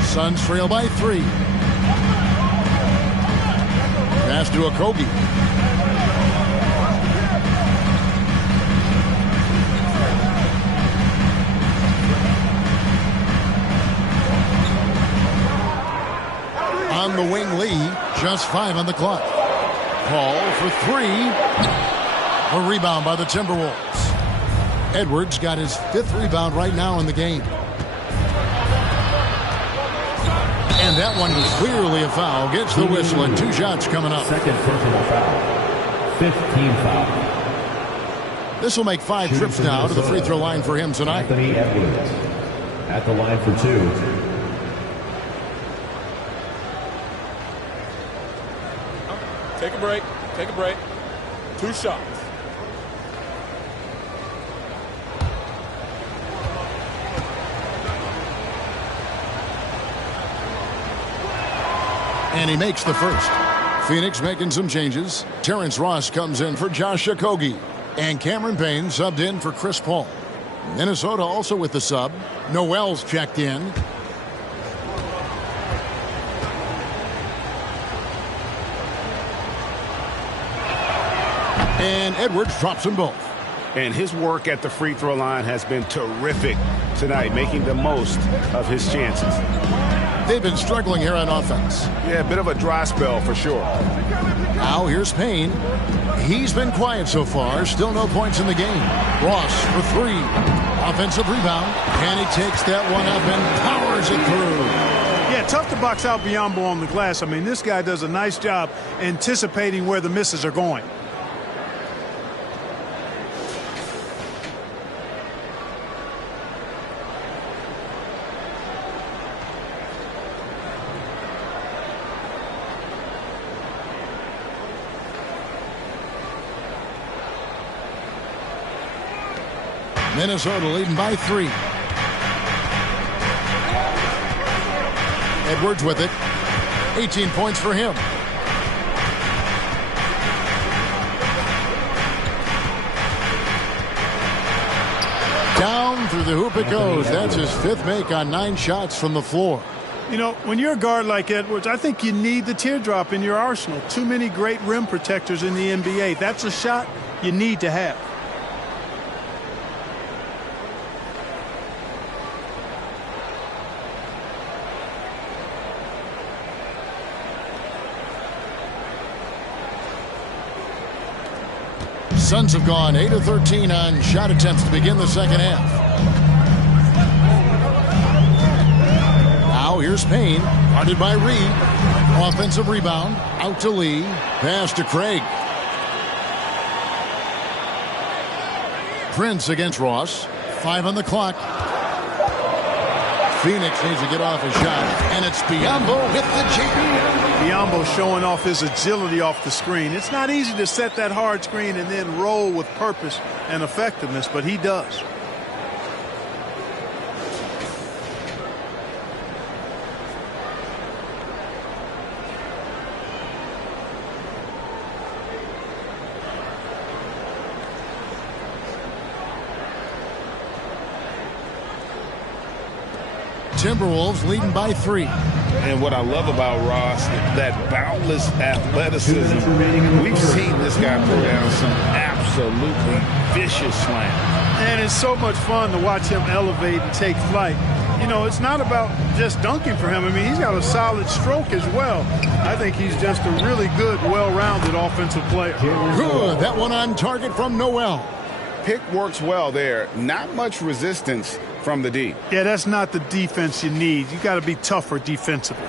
Suns trail by 3. Pass to Okogie. On the wing, Lee, just 5 on the clock. Paul for 3. A rebound by the Timberwolves. Edwards got his 5th rebound right now in the game. And that one was clearly a foul. Gets the whistle and 2 shots coming up. Second personal foul. 15 foul. This will make 5 trips now to the free throw line for him tonight. Anthony Edwards at the line for 2. Take a break. Take a break. 2 shots. And he makes the first. Phoenix making some changes. Terrence Ross comes in for Josh Okogie. And Cameron Payne subbed in for Chris Paul. Minnesota also with the sub. Noel's checked in. And Edwards drops them both. And his work at the free throw line has been terrific tonight, making the most of his chances. They've been struggling here on offense. Yeah, a bit of a dry spell for sure. Now here's Payne. He's been quiet so far. Still no points in the game. Ross for 3. Offensive rebound. And he takes that one up and powers it through. Yeah, tough to box out Biyombo on the glass. I mean, this guy does a nice job anticipating where the misses are going. Minnesota leading by 3. Edwards with it. 18 points for him. Down through the hoop it goes. That's his 5th make on 9 shots from the floor. You know, when you're a guard like Edwards, I think you need the teardrop in your arsenal. Too many great rim protectors in the NBA. That's a shot you need to have. Suns have gone 8 of 13 on shot attempts to begin the second half. Now here's Payne, guarded by Reed. Offensive rebound, out to Lee, pass to Craig. Prince against Ross, 5 on the clock. Phoenix needs to get off a shot, and it's Biyombo with the jam. Biyombo showing off his agility off the screen. It's not easy to set that hard screen and then roll with purpose and effectiveness, but he does. Timberwolves leading by 3. And what I love about Ross, that boundless athleticism. We've seen this guy throw down some absolutely vicious slams. And it's so much fun to watch him elevate and take flight. You know, it's not about just dunking for him. I mean, he's got a solid stroke as well. I think he's just a really good, well-rounded offensive player. Good. That one on target from Noel. Pick works well there. Not much resistance from the D. Yeah, that's not the defense you need. You got to be tougher defensively.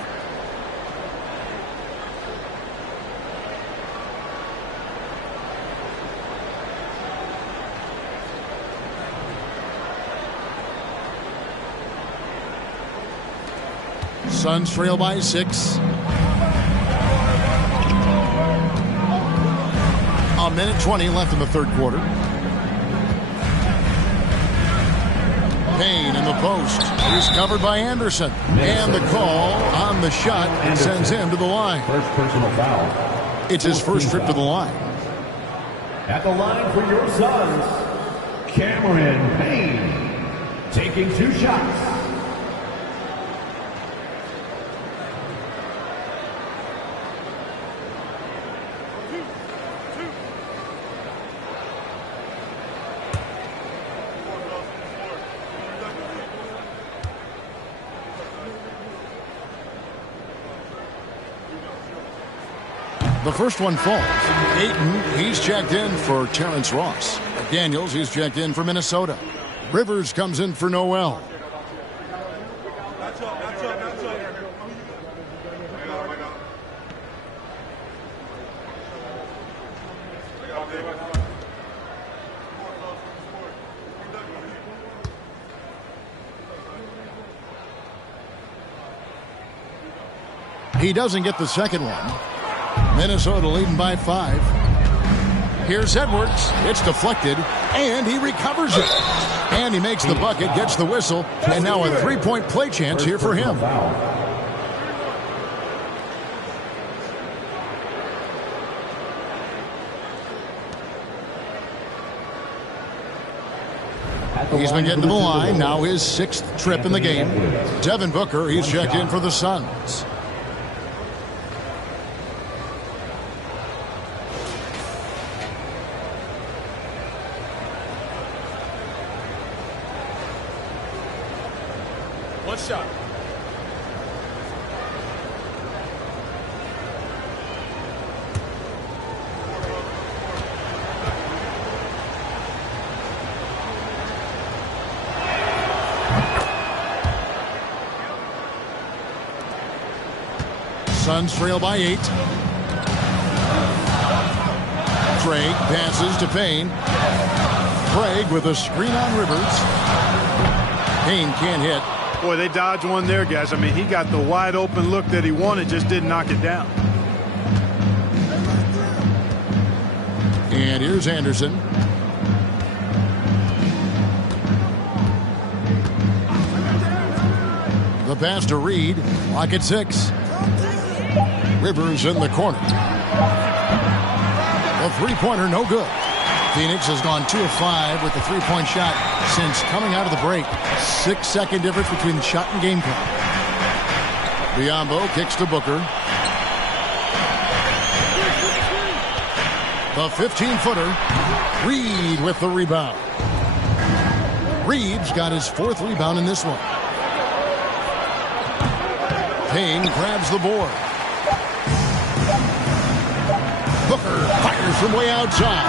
Suns trail by 6. A minute 20 left in the third quarter. Payne in the post. He's covered by Anderson. And the call on the shot sends him to the line. First personal foul. It's his first trip to the line. At the line for your Suns, Cameron Payne, taking 2 shots. The first one falls. Ayton, he's checked in for Terrence Ross. Daniels, he's checked in for Minnesota. Rivers comes in for Noel. He doesn't get the second one. Minnesota leading by 5. Here's Edwards. It's deflected, and he recovers it. And he makes the bucket, gets the whistle, and now a 3-point play chance here for him. He's been getting to the line. Now his 6th trip in the game. Devin Booker, he's checked in for the Suns. One shot. Suns trail by 8. Craig passes to Payne. Craig with a screen on Rivers. Payne can't hit. Boy, they dodged one there, guys. I mean, he got the wide open look that he wanted, just didn't knock it down. And here's Anderson. The pass to Reed. Lock at 6. Rivers in the corner. The three-pointer, no good. Phoenix has gone 2 of 5 with the three-point shot since coming out of the break. 6-second difference between the shot and game clock. Biyombo kicks to Booker. The 15-footer. Reed with the rebound. Reeves got his 4th rebound in this one. Payne grabs the board. Booker fires from way outside.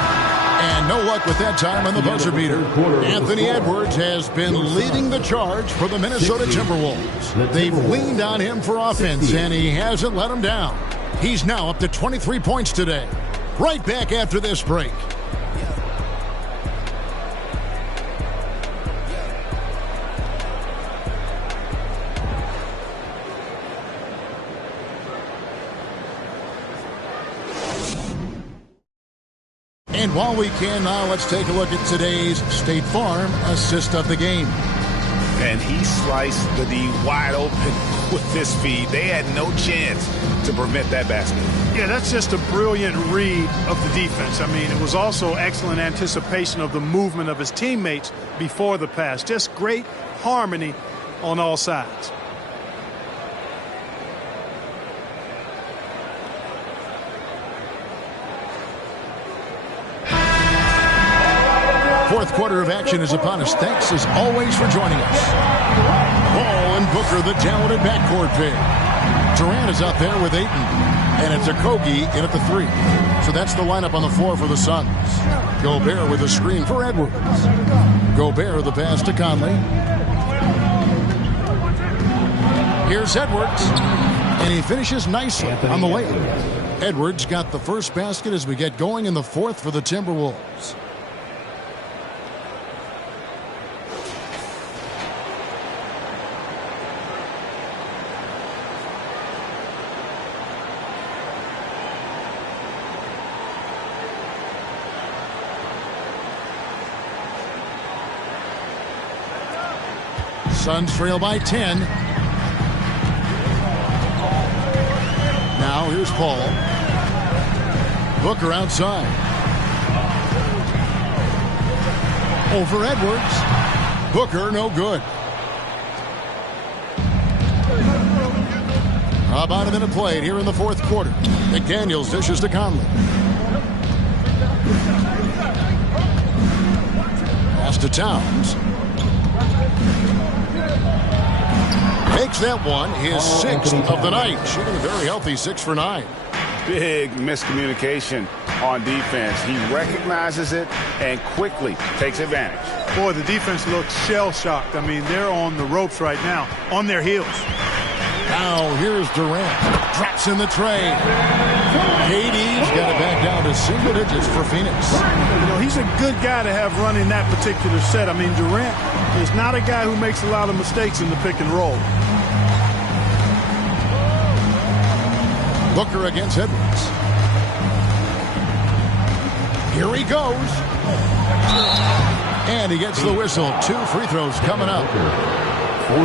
And no luck with that time on the buzzer beater. Anthony Edwards has been leading the charge for the Minnesota Timberwolves. They've leaned on him for offense, and he hasn't let them down. He's now up to 23 points today. Right back after this break. And while we can now, let's take a look at today's State Farm assist of the game. And he sliced the D wide open with this feed. They had no chance to prevent that basket. Yeah, that's just a brilliant read of the defense. I mean, it was also excellent anticipation of the movement of his teammates before the pass. Just great harmony on all sides. Fourth quarter of action is upon us. Thanks as always for joining us. Ball and Booker, the talented backcourt pair. Durant is out there with Ayton. And it's Okogie in at the 3. So that's the lineup on the floor for the Suns. Gobert with a screen for Edwards. Gobert the pass to Conley. Here's Edwards. And he finishes nicely on the layup. Edwards got the first basket as we get going in the 4th for the Timberwolves. Suns trail by 10. Now here's Paul. Booker outside. Over Edwards. Booker no good. About a minute played here in the 4th quarter. McDaniels dishes to Conley. Pass to Towns. Takes that one, his 6th of the night. Shooting a very healthy 6 for 9. Big miscommunication on defense. He recognizes it and quickly takes advantage. Boy, the defense looks shell-shocked. I mean, they're on the ropes right now, on their heels. Now here's Durant. Drops in the tray. KD's got it back down to single digits for Phoenix. You know, he's a good guy to have running that particular set. I mean, Durant is not a guy who makes a lot of mistakes in the pick and roll. Booker against Edwards. Here he goes. And he gets the whistle. 2 free throws coming up.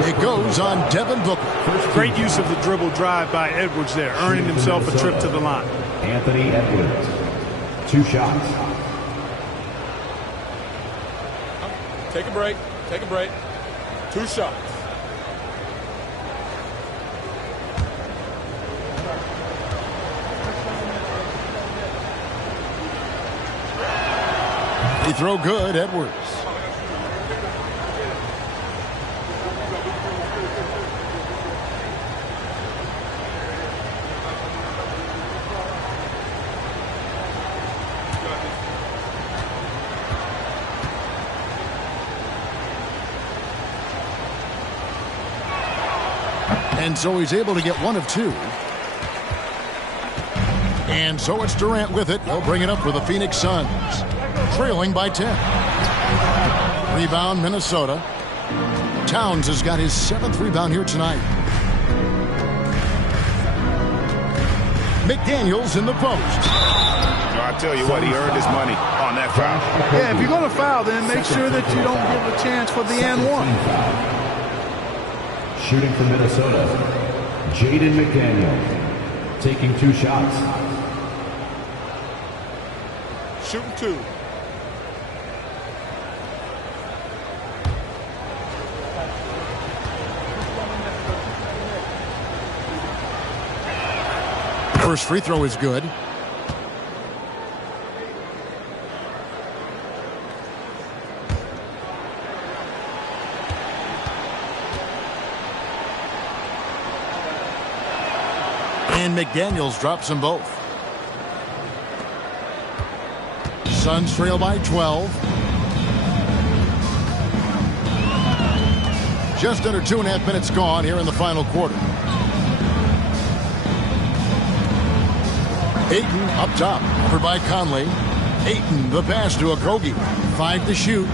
It goes on Devin Booker. Great use of the dribble drive by Edwards there, earning himself a trip to the line. Anthony Edwards, 2 shots. Take a break. Take a break. 2 shots. Free throw good, Edwards. And so he's able to get 1 of 2. And so it's Durant with it. He'll bring it up for the Phoenix Suns. Trailing by 10. Rebound, Minnesota. Towns has got his 7th rebound here tonight. McDaniels in the post. I tell you what, he earned his money on that foul. Yeah, if you're going to foul, then make sure that you don't give a chance for the and one. Shooting for Minnesota, Jaden McDaniel. Taking 2 shots. Shooting 2. First free throw is good. And McDaniels drops them both. Suns trail by 12. Just under 2.5 minutes gone here in the final quarter. Ayton up top, covered by Conley. Ayton, the pass to Okogie. 5 to shoot.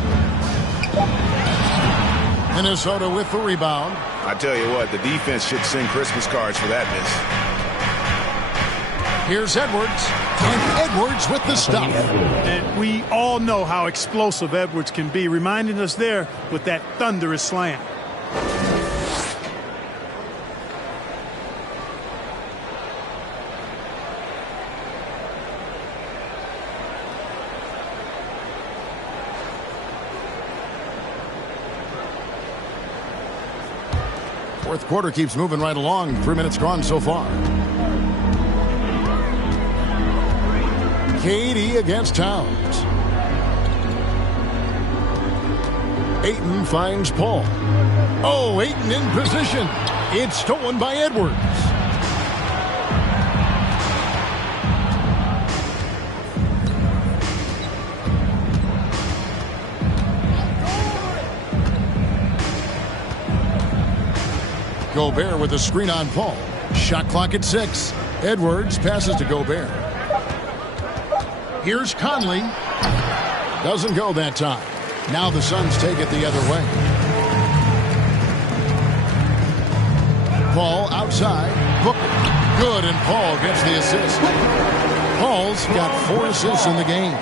Minnesota with the rebound. I tell you what, the defense should send Christmas cards for that miss. Here's Edwards, and Edwards with the stuff. And we all know how explosive Edwards can be, reminding us there with that thunderous slam. Fourth quarter keeps moving right along. 3 minutes gone so far. KD against Towns. Ayton finds Paul. Oh, Ayton in position. It's stolen by Edwards. Gobert with a screen on Paul. Shot clock at 6. Edwards passes to Gobert. Here's Conley. Doesn't go that time. Now the Suns take it the other way. Paul outside. Booker. Good, and Paul gets the assist. Paul's got 4 assists in the game.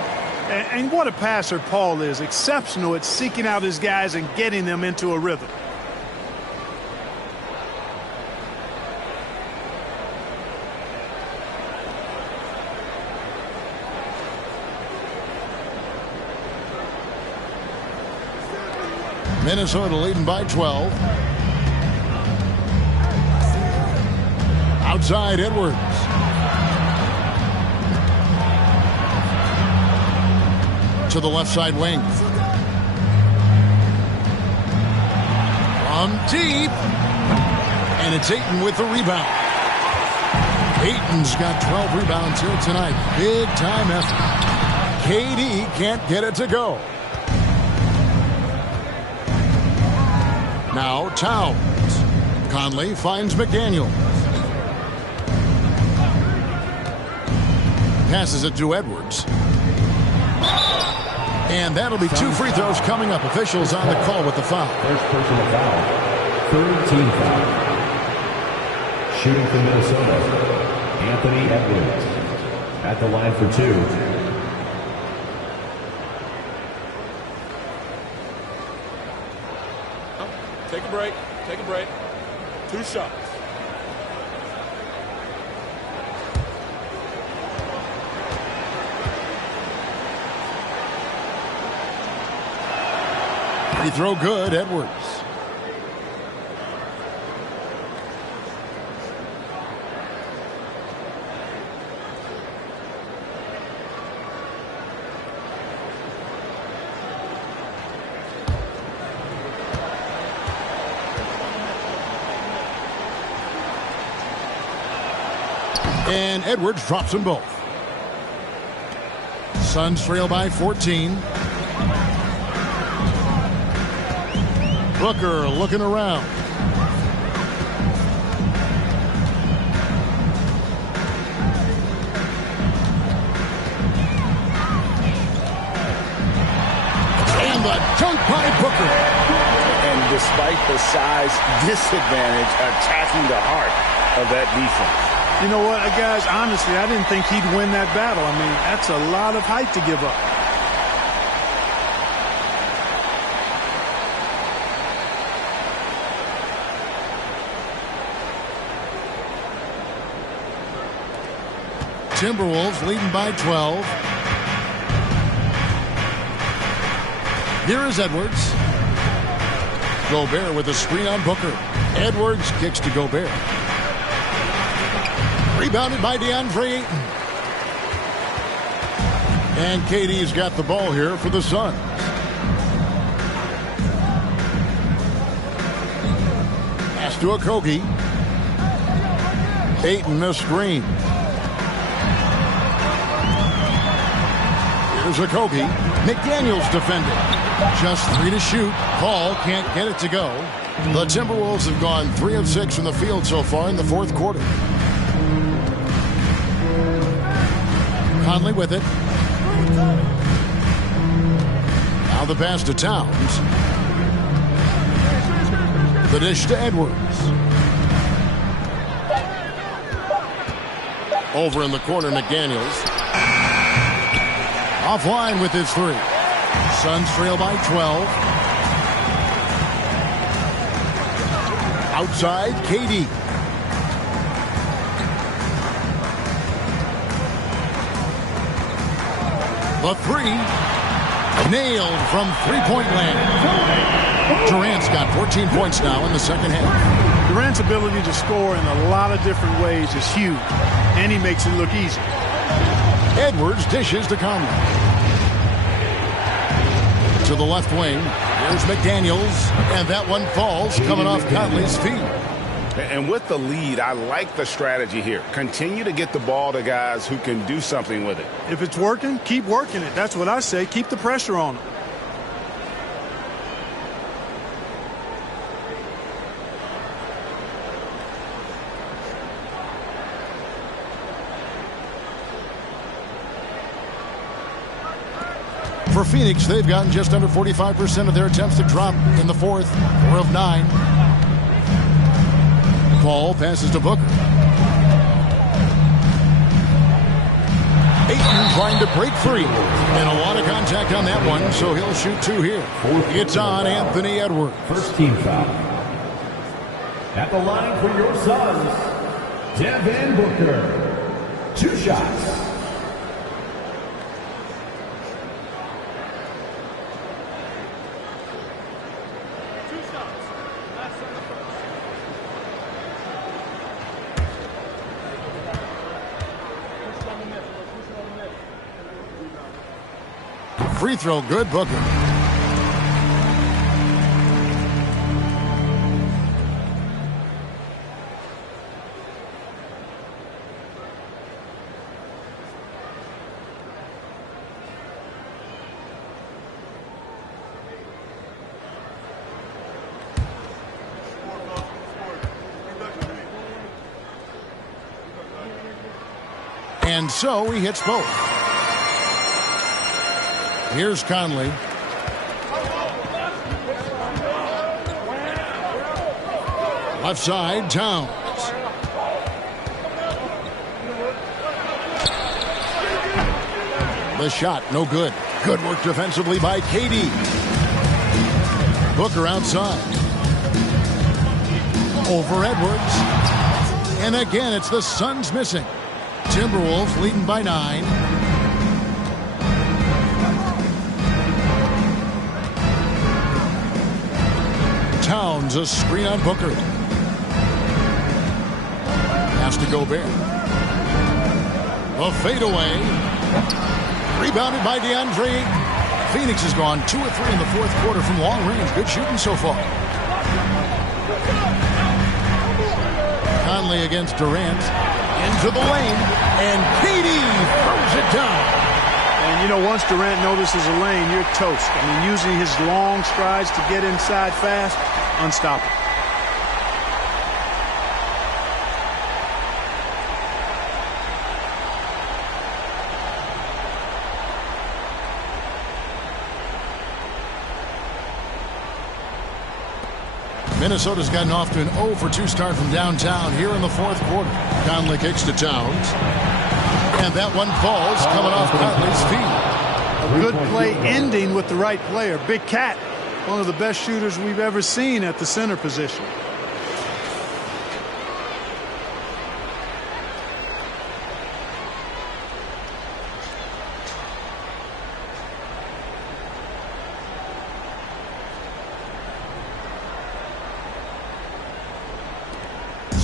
And what a passer Paul is. Exceptional at seeking out his guys and getting them into a rhythm. Minnesota leading by 12. Outside Edwards. To the left side wing. From deep. And it's Ayton with the rebound. Ayton's got 12 rebounds here tonight. Big time effort. KD can't get it to go. Now Towns. Conley finds McDaniel. Passes it to Edwards. And that'll be 2 free throws coming up. Officials on the call with the foul. First personal foul. 3rd team foul. Shooting for Minnesota, Anthony Edwards. At the line for 2. Take a break. Take a break. 2 shots. Free throw good, Edwards. And Edwards drops them both. Suns trail by 14. Booker looking around. And the dunk by Booker. And despite the size disadvantage, attacking the heart of that defense. You know what, guys, honestly, I didn't think he'd win that battle. I mean, that's a lot of height to give up. Timberwolves leading by 12. Here is Edwards. Gobert with a screen on Booker. Edwards kicks to Gobert. Rebounded by DeAndre Ayton. And KD's got the ball here for the Suns. Pass to Okogie. Ayton a screen. Here's Okogie. McDaniels defending. Just 3 to shoot. Paul can't get it to go. The Timberwolves have gone 3 of 6 from the field so far in the fourth quarter. Conley with it. Now the pass to Towns. The dish to Edwards. Over in the corner, McDaniels. Offline with his 3. Suns trail by 12. Outside, KD. The 3. Nailed from three-point land. Durant's got 14 points now in the second half. Durant's ability to score in a lot of different ways is huge, and he makes it look easy. Edwards dishes to Conley. To the left wing. Here's McDaniels, and that one falls coming off Conley's feet. And with the lead, I like the strategy here. Continue to get the ball to guys who can do something with it. If it's working, keep working it. That's what I say. Keep the pressure on them. For Phoenix, they've gotten just under 45% of their attempts to drop in the fourth. 4 of 9. Paul passes to Booker. Ayton trying to break free. And a lot of contact on that one, so he'll shoot 2 here. It's on Anthony Edwards. First team foul. At the line for your Suns, Devin Booker. 2 shots. Free throw, good, Booker. And so he hits both. Here's Conley. Left side, Towns. The shot, no good. Good work defensively by KD. Booker outside. Over Edwards. And again, it's the Suns missing. Timberwolves leading by 9. Towns, a screen on Booker. Pass to Gobert. A fadeaway. Rebounded by DeAndre Ayton. Phoenix has gone 2 of 3 in the fourth quarter from long range. Good shooting so far. Conley against Durant. Into the lane. And KD throws it down. And, you know, once Durant notices a lane, you're toast. I mean, using his long strides to get inside fast, unstoppable. Minnesota's gotten off to an 0 for 2 start from downtown here in the fourth quarter. Conley kicks to Towns. And that one falls coming off Conley's feet. A good play ending with the right player. Big Cat, one of the best shooters we've ever seen at the center position.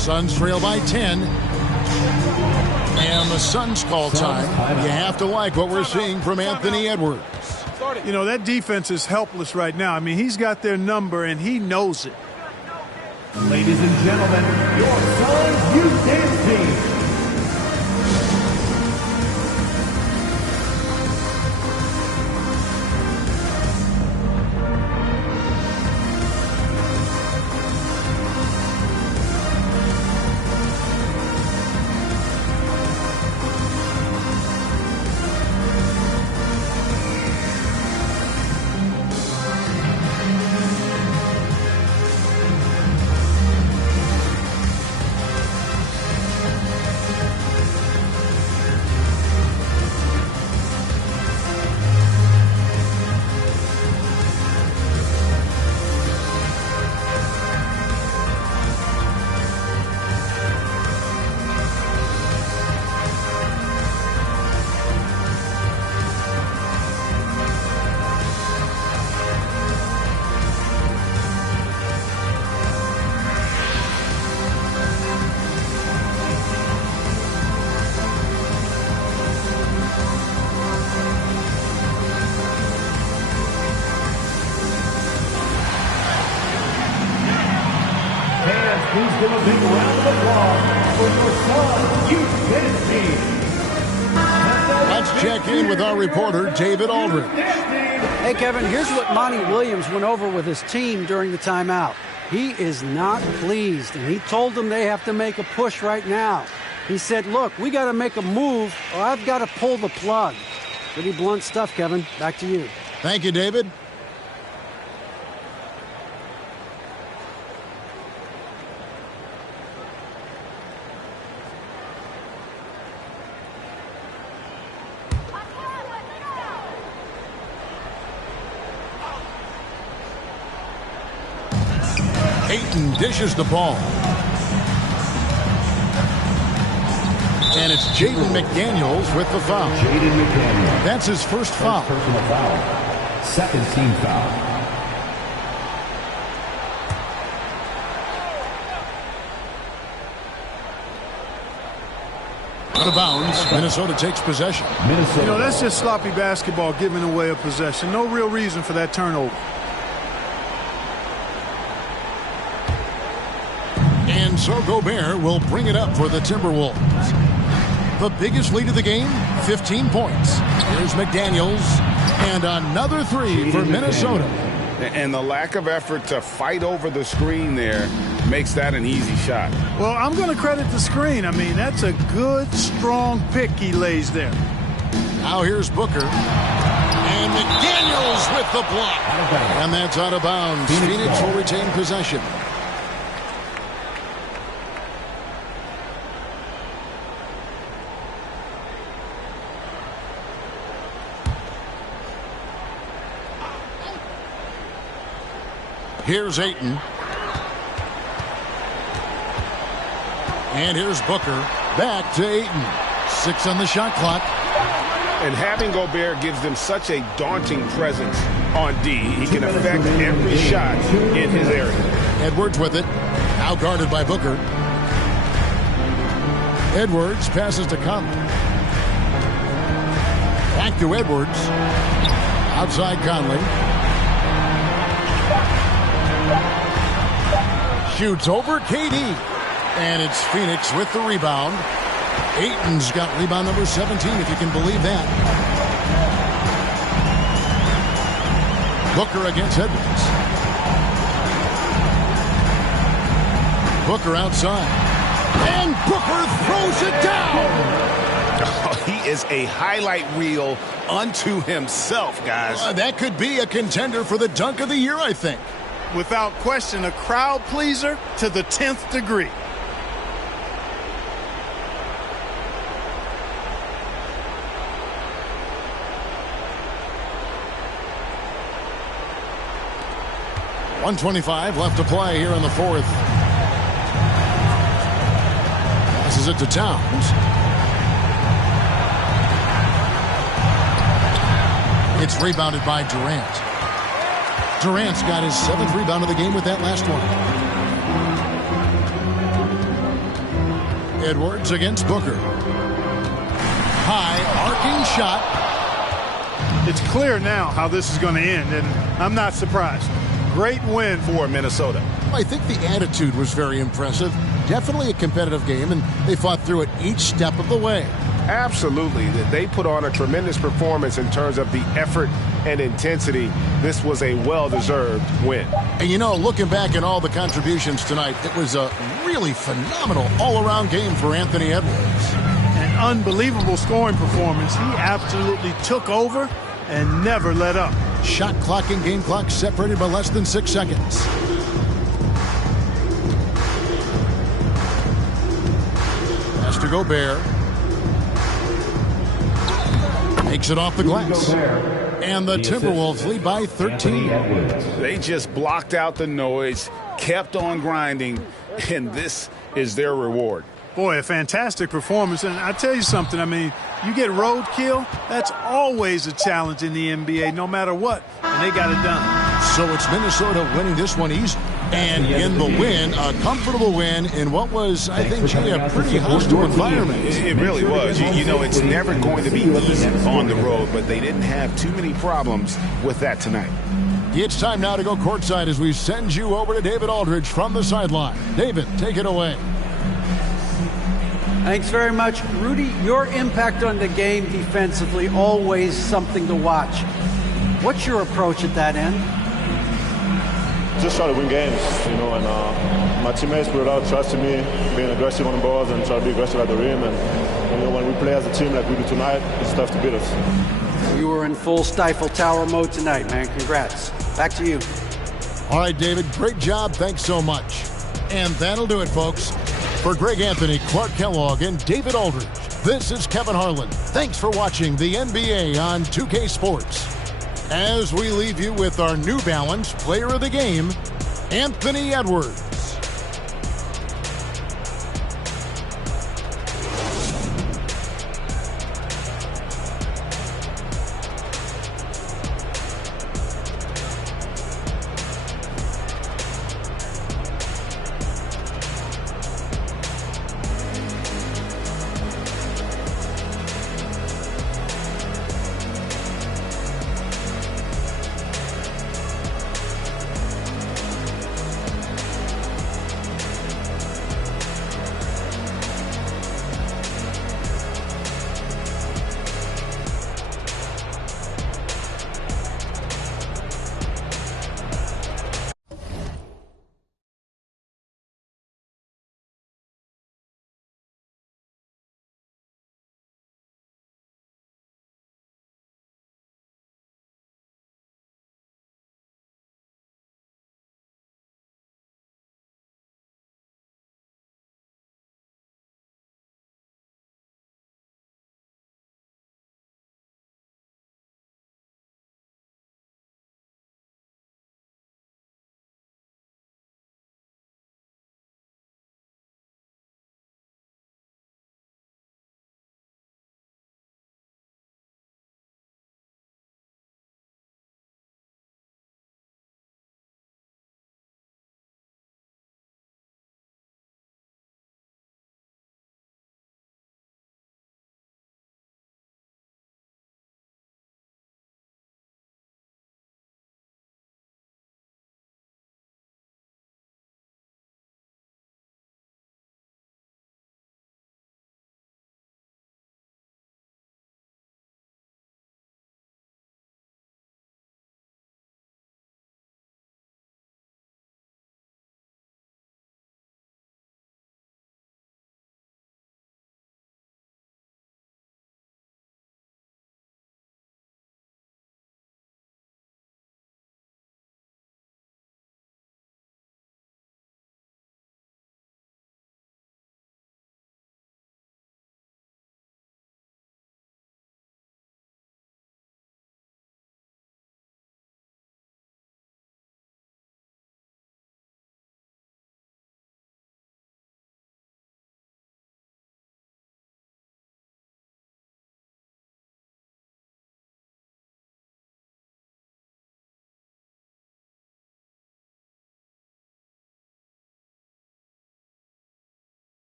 Suns trail by 10. And the Suns call time. You have to like what we're seeing from Anthony Edwards. You know, that defense is helpless right now. I mean, he's got their number, and he knows it. Ladies and gentlemen, your Suns youth dance team. Please give a big round of applause for your Suns youth dance team. Let's check in with our reporter, David Aldridge. Hey, Kevin, here's what Monty Williams went over with his team during the timeout. He is not pleased, and he told them they have to make a push right now. He said, look, we got to make a move, or I've got to pull the plug. Pretty blunt stuff, Kevin. Back to you. Thank you, David. Ayton dishes the ball. And it's Jaden McDaniels with the foul. Jaden McDaniels. That's his first foul. Personal foul. Second team foul. Out of bounds. Minnesota takes possession. You know, that's just sloppy basketball giving away a possession. No real reason for that turnover. And so Gobert will bring it up for the Timberwolves. The biggest lead of the game, 15 points. Here's McDaniels. And another three for Minnesota. And the lack of effort to fight over the screen there makes that an easy shot. Well, I'm going to credit the screen. I mean, that's a good, strong pick he lays there. Now here's Booker. And McDaniels with the block. And that's out of bounds. Phoenix will retain possession. Here's Ayton. And here's Booker. Back to Ayton. 6 on the shot clock. And having Gobert gives them such a daunting presence on D. He can affect every shot in his area. Edwards with it. Now guarded by Booker. Edwards passes to Conley. Back to Edwards. Outside Conley. Shoots over KD. And it's Phoenix with the rebound. Ayton's got rebound number 17, if you can believe that. Booker against Edwards. Booker outside. And Booker throws it down. Oh, he is a highlight reel unto himself, guys. That could be a contender for the dunk of the year, I think. Without question, a crowd pleaser to the 10th degree. .125 left to play here in the fourth. Passes it to Towns. It's rebounded by Durant. Durant's got his 7th rebound of the game with that last one. Edwards against Booker. High arcing shot. It's clear now how this is going to end, and I'm not surprised. Great win for Minnesota. I think the attitude was very impressive. Definitely a competitive game, and they fought through it each step of the way. Absolutely. They put on a tremendous performance in terms of the effort and intensity. This was a well-deserved win. And you know, looking back at all the contributions tonight, it was a really phenomenal all-around game for Anthony Edwards. An unbelievable scoring performance. He absolutely took over and never let up. Shot clock and game clock separated by less than 6 seconds. Pass to Gobert. Makes it off the glass. And the Timberwolves lead by 13. They just blocked out the noise, kept on grinding, and this is their reward. Boy, a fantastic performance. And I tell you something, I mean, you get roadkill, that's always a challenge in the NBA, no matter what. And they got it done. So it's Minnesota winning this one easy. And in the win, a comfortable win in what was, I think, Jay, a pretty hostile environment. It really was. You know, it's never going to be easy on the road, but they didn't have too many problems with that tonight. It's time now to go courtside as we send you over to David Aldridge from the sideline. David, take it away. Thanks very much. Rudy, your impact on the game defensively, always something to watch. What's your approach at that end? Just try to win games, you know, and my teammates put a lot of trust in me, being aggressive on the balls and try to be aggressive at the rim. And, you know, when we play as a team like we do tonight, it's tough to beat us. You were in full Stifle Tower mode tonight, man. Congrats. Back to you. All right, David, great job. Thanks so much. And that'll do it, folks. For Greg Anthony, Clark Kellogg, and David Aldridge, this is Kevin Harlan. Thanks for watching the NBA on 2K Sports. As we leave you with our New Balance Player of the Game, Anthony Edwards.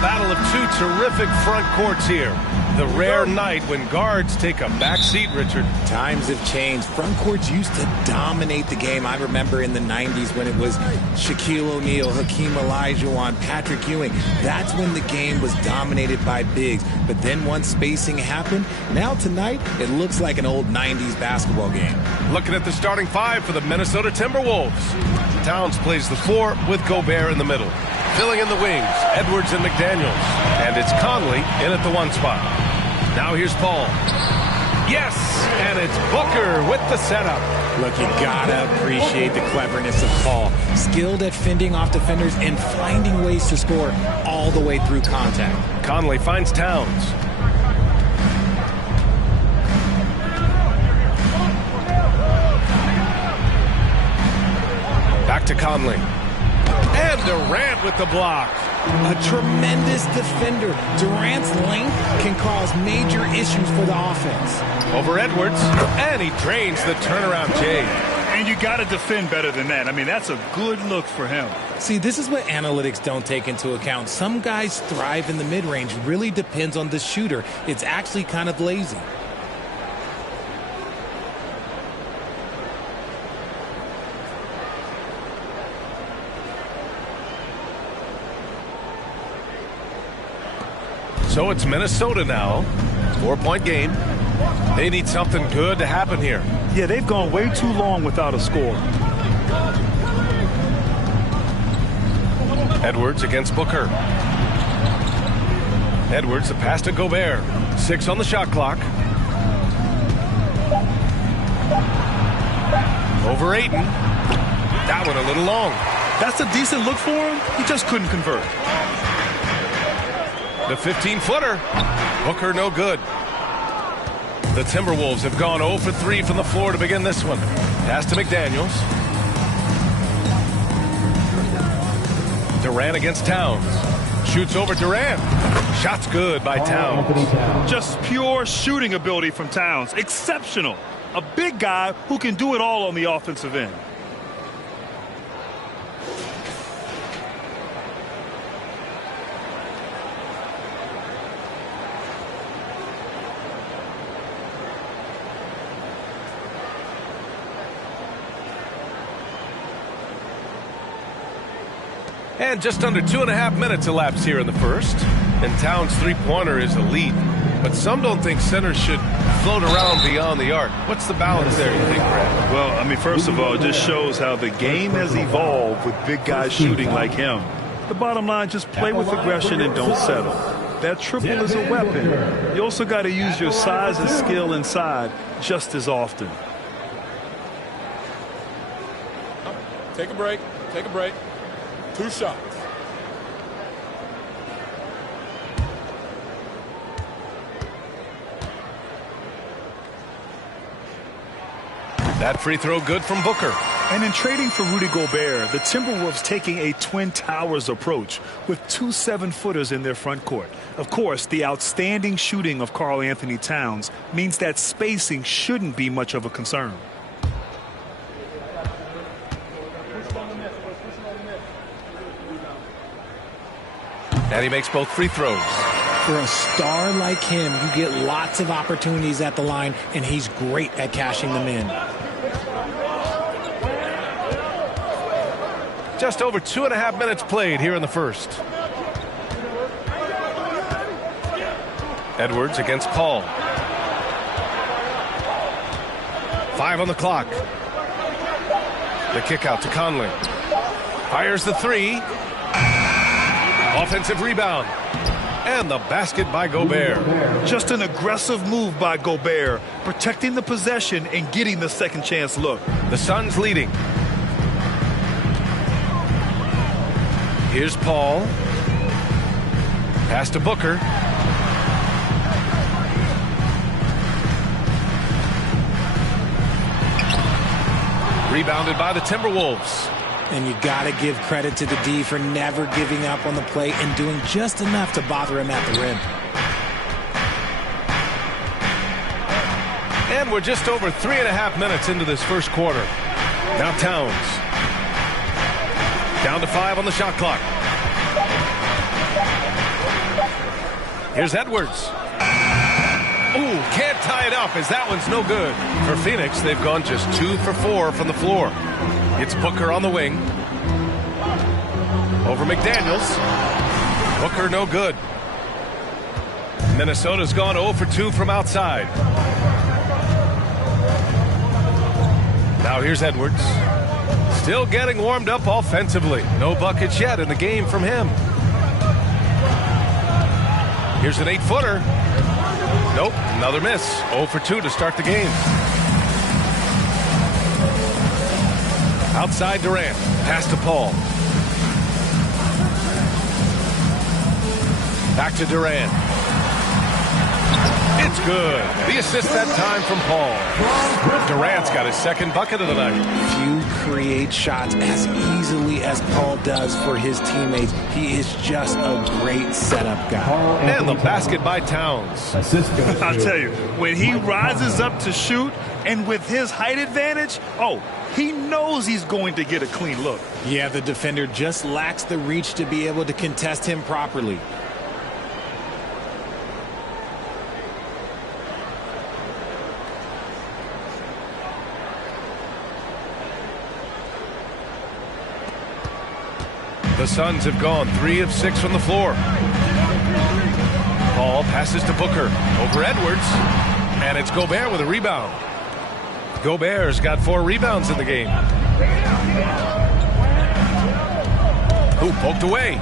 battle of two terrific front courts here. The rare night when guards take a back seat, Richard. Times have changed. Front courts used to dominate the game. I remember in the 90s when it was Shaquille O'Neal, Hakeem Olajuwon, Patrick Ewing. That's when the game was dominated by bigs. But then once spacing happened, now tonight it looks like an old 90s basketball game. Looking at the starting five for the Minnesota Timberwolves. Towns plays the 4 with Gobert in the middle. Filling in the wings, Edwards and McDaniels. And it's Conley in at the 1 spot. Now here's Paul. Yes, and it's Booker with the setup. Look, you gotta appreciate the cleverness of Paul. Skilled at fending off defenders and finding ways to score all the way through contact. Conley finds Towns. Back to Conley. And Durant with the block. A tremendous defender. Durant's length can cause major issues for the offense. Over Edwards, and he drains the turnaround Jay. And you got to defend better than that. I mean, that's a good look for him. See, this is what analytics don't take into account. Some guys thrive in the mid-range. Really depends on the shooter. It's actually kind of lazy. So it's Minnesota now. 4-point game. They need something good to happen here. Yeah, they've gone way too long without a score. Edwards against Booker. Edwards, the pass to Gobert. 6 on the shot clock. Over Ayton. That one a little long. That's a decent look for him. He just couldn't convert. The 15-footer. Booker no good. The Timberwolves have gone 0 for 3 from the floor to begin this one. Pass to McDaniels. Durant against Towns. Shoots over Durant. Shot's good by Towns. Just pure shooting ability from Towns. Exceptional. A big guy who can do it all on the offensive end. And just under 2.5 minutes elapsed here in the first. And Towns' three-pointer is elite. But some don't think centers should float around beyond the arc. What's the balance there, you think, Brad? Well, I mean, first of all, it just shows how the game has evolved with big guys shooting like him. The bottom line, just play with aggression and don't settle. That triple is a weapon. You also got to use your size and skill inside just as often. Take a break. Take a break. 2 shots. That free throw good from Booker. And in trading for Rudy Gobert, the Timberwolves taking a Twin Towers approach with 2 7-footers in their front court. Of course, the outstanding shooting of Karl Anthony Towns means that spacing shouldn't be much of a concern. And he makes both free throws. For a star like him, you get lots of opportunities at the line, and he's great at cashing them in. Just over 2.5 minutes played here in the first. Edwards against Paul. 5 on the clock. The kick out to Conley. Fires the 3. Offensive rebound. And the basket by Gobert. Just an aggressive move by Gobert, protecting the possession and getting the second chance look. The Suns leading. Here's Paul. Pass to Booker. Rebounded by the Timberwolves. And you got to give credit to the D for never giving up on the play and doing just enough to bother him at the rim. And we're just over 3.5 minutes into this first quarter. Now Towns. Down to 5 on the shot clock. Here's Edwards. Ooh, can't tie it up as that one's no good. For Phoenix, they've gone just 2 for 4 from the floor. It's Booker on the wing. Over McDaniels. Booker no good. Minnesota's gone 0 for 2 from outside. Now here's Edwards. Still getting warmed up offensively. No buckets yet in the game from him. Here's an 8-footer. Nope, another miss. 0 for 2 to start the game. Outside Durant. Pass to Paul. Back to Durant. It's good. The assist that time from Paul. Durant's got his second bucket of the night. Few create shots as easily as Paul does for his teammates. He is just a great setup guy. And the basket by Towns. I'll tell you, when he rises up to shoot and with his height advantage, he knows he's going to get a clean look. Yeah, the defender just lacks the reach to be able to contest him properly. The Suns have gone 3 of 6 from the floor. Paul passes to Booker. Over Edwards. And it's Gobert with a rebound. Gobert's got 4 rebounds in the game. Who poked away?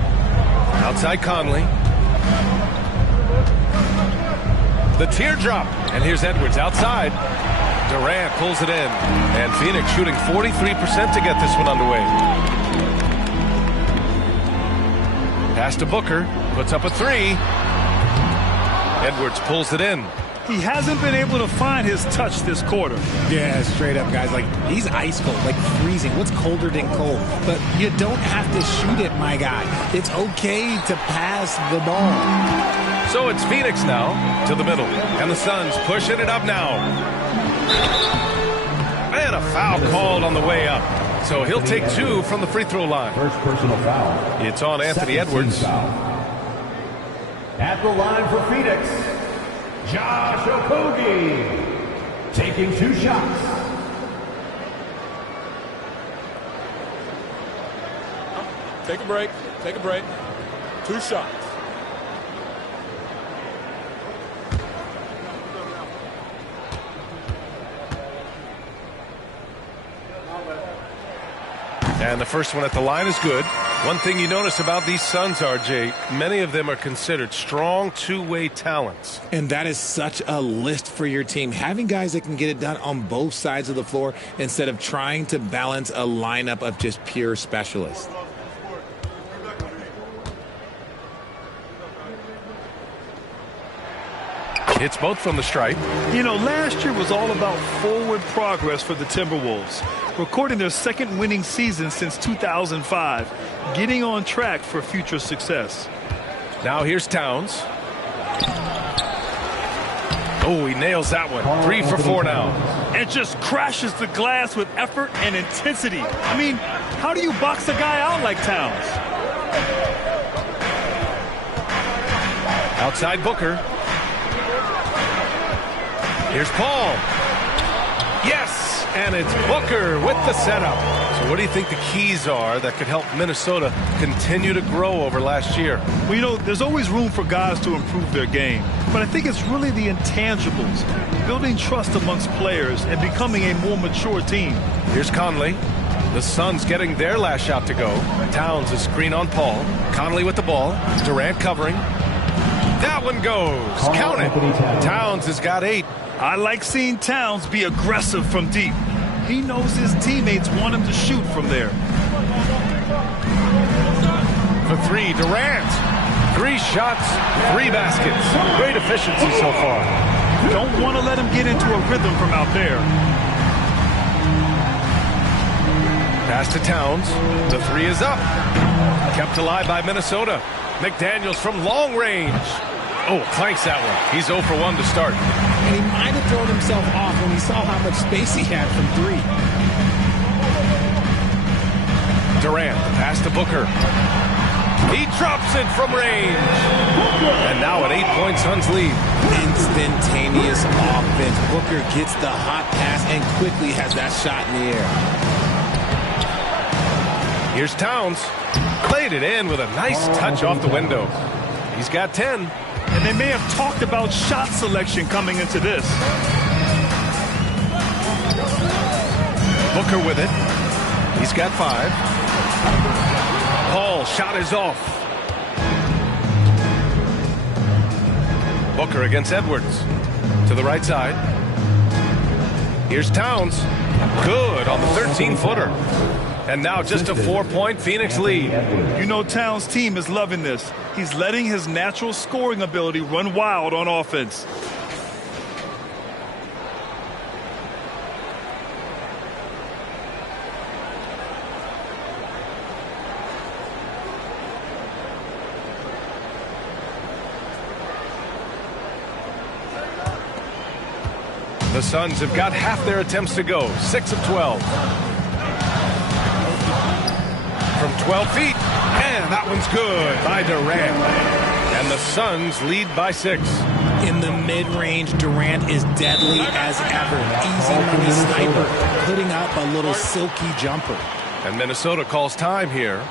Outside Conley. The teardrop. And here's Edwards outside. Durant pulls it in. And Phoenix shooting 43% to get this one underway. Pass to Booker, puts up a 3. Edwards pulls it in. He hasn't been able to find his touch this quarter. Yeah, straight up, guys. Like, he's ice cold, like freezing. What's colder than cold? But you don't have to shoot it, my guy. It's okay to pass the ball. So it's Phoenix now to the middle. And the Suns pushing it up now. And a foul called on the way up. So he'll take 2 from the free throw line. First personal foul. It's on Anthony Edwards. At the line for Phoenix, Josh Okogie, taking 2 shots. Take a break. Take a break. 2 shots. And the first one at the line is good. One thing you notice about these Suns, RJ, many of them are considered strong two-way talents. And that is such a list for your team. Having guys that can get it done on both sides of the floor instead of trying to balance a lineup of just pure specialists. It's both from the stripe. You know, last year was all about forward progress for the Timberwolves, recording their second winning season since 2005, getting on track for future success. Now here's Towns. Oh, he nails that one. 3 for 4 now. And just crashes the glass with effort and intensity. I mean, how do you box a guy out like Towns? Outside Booker. Here's Paul. Yes, and it's Booker with the setup. So what do you think the keys are that could help Minnesota continue to grow over last year? Well, you know, there's always room for guys to improve their game. But I think it's really the intangibles, building trust amongst players and becoming a more mature team. Here's Conley. The Suns getting their last shot to go. Towns a screen on Paul. Conley with the ball. Durant covering. That one goes. Count it. Towns has got 8. I like seeing Towns be aggressive from deep. He knows his teammates want him to shoot from there. For 3, Durant. 3 shots, 3 baskets. Great efficiency so far. Don't want to let him get into a rhythm from out there. Pass to Towns. The 3 is up. Kept alive by Minnesota. McDaniels from long range. Oh, clanks that one. He's 0 for 1 to start. And he might have thrown himself off when he saw how much space he had from 3. Durant, the pass to Booker. He drops it from range. And now an 8-point Suns lead. Instantaneous offense. Booker gets the hot pass and quickly has that shot in the air. Here's Towns. Played it in with a nice touch off the window. He's got 10. And they may have talked about shot selection coming into this. Booker with it. He's got 5. Paul, shot is off. Booker against Edwards. To the right side. Here's Towns. Good on the 13-footer. And now just a 4-point Phoenix lead. You know Towns' team is loving this. He's letting his natural scoring ability run wild on offense. The Suns have got half their attempts to go. 6 of 12. From 12 feet. And that one's good by Durant. And the Suns lead by 6. In the mid-range, Durant is deadly as ever. Easy money sniper, putting up a little silky jumper. And Minnesota calls time here.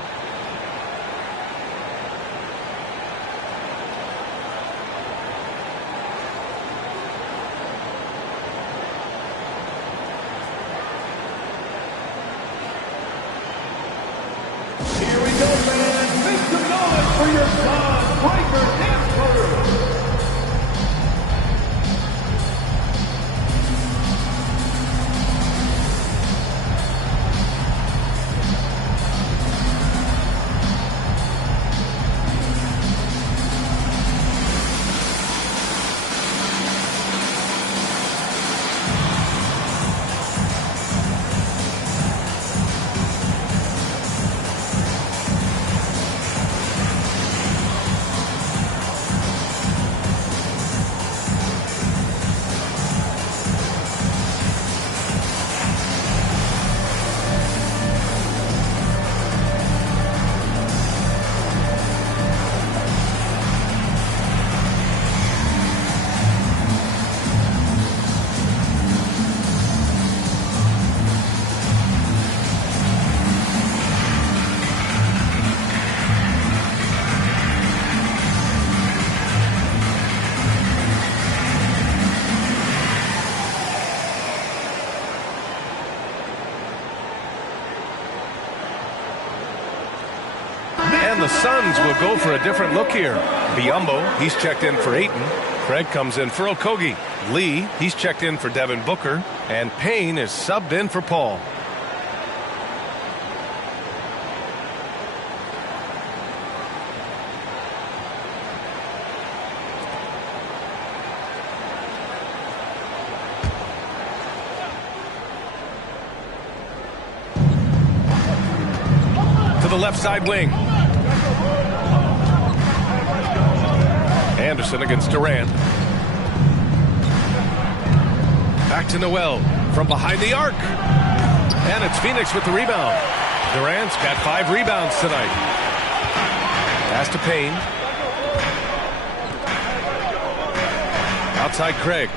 And the Suns will go for a different look here. Biyombo, he's checked in for Ayton. Craig comes in for Okogie. Lee, he's checked in for Devin Booker. And Payne is subbed in for Paul. To the left side wing. Anderson against Durant. Back to Noel from behind the arc. And it's Phoenix with the rebound. Durant's got 5 rebounds tonight. Pass to Payne. Outside Craig.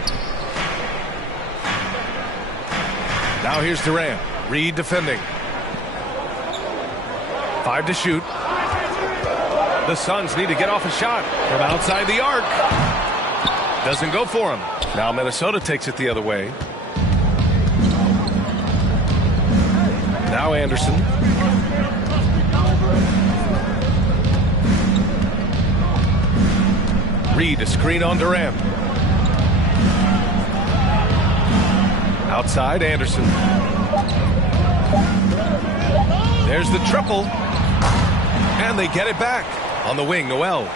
Now here's Durant. Reed defending. 5 to shoot. The Suns need to get off a shot from outside the arc. Doesn't go for him. Now Minnesota takes it the other way. Now Anderson. Reed, a screen on Durant. Outside Anderson. There's the triple. And they get it back. On the wing, Noel.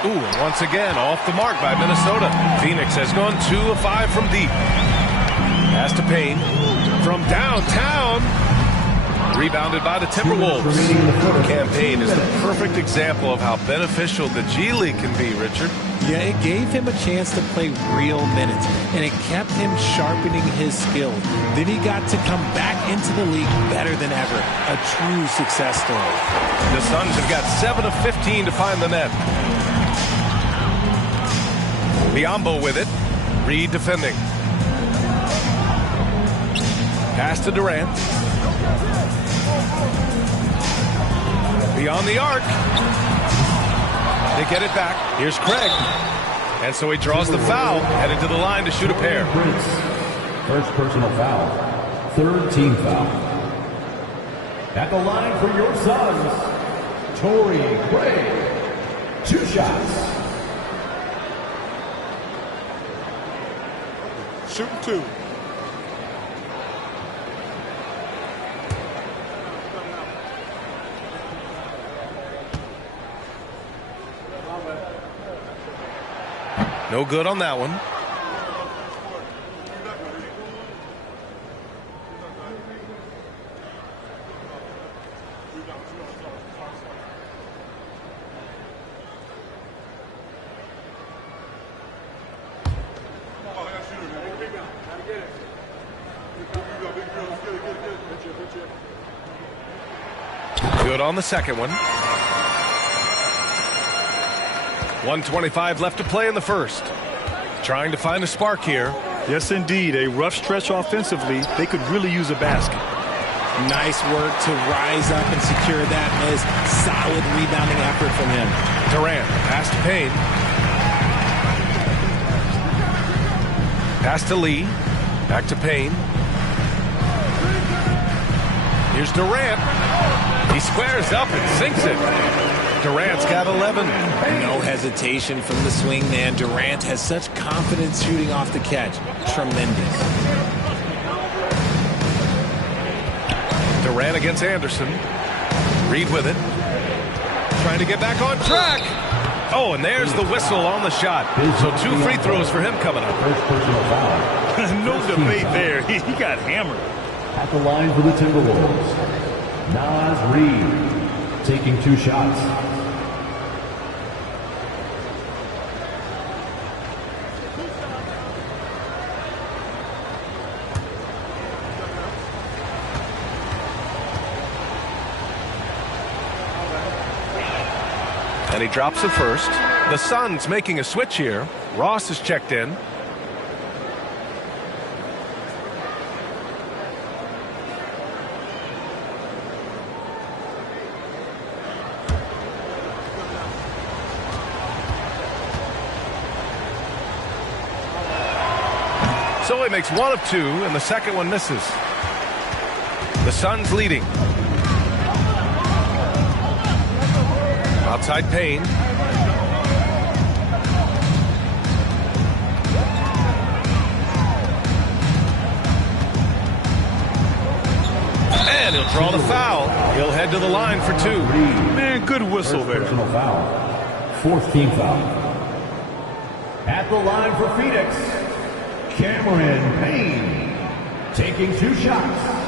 Ooh, and once again, off the mark by Minnesota. Phoenix has gone 2 of 5 from deep. Pass to Payne. From downtown. Rebounded by the Timberwolves. Campaign is the perfect example of how beneficial the G League can be, Richard. Yeah, it gave him a chance to play real minutes, and it kept him sharpening his skills. Then he got to come back into the league better than ever. A true success story. The Suns have got 7 of 15 to find the net. Biyombo with it. Reed defending. Pass to Durant. Beyond the arc. They get it back. Here's Craig. And so he draws the foul, headed to the line to shoot a pair. First personal foul. Third team foul. At the line for your Suns, Torrey Craig. 2 shots. Shooting 2. No good on that one. Good on the second one. 1:25 left to play in the first. Trying to find a spark here. Yes, indeed. A rough stretch offensively. They could really use a basket. Nice work to rise up and secure that miss. Solid rebounding effort from him. Durant, pass to Payne. Pass to Lee. Back to Payne. Here's Durant. He squares up and sinks it. Durant's got 11. No hesitation from the swing man. Durant has such confidence shooting off the catch. Tremendous. Durant against Anderson. Reed with it. Trying to get back on track. Oh, and there's the whistle on the shot. So 2 free throws for him coming up. First personal foul. No debate there. He got hammered. At the line for the Timberwolves, Naz Reid taking 2 shots. And he drops it first. The Suns making a switch here. Ross is checked in. So he makes 1 of 2, and the second one misses. The Suns leading. Outside Payne. And he'll draw the foul. He'll head to the line for 2. Man, good whistle there. Personal foul. 4th team foul. At the line for Phoenix, Cameron Payne taking 2 shots.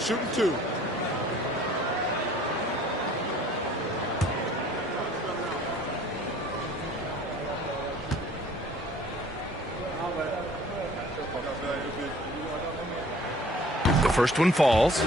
Shooting 2. The first one falls.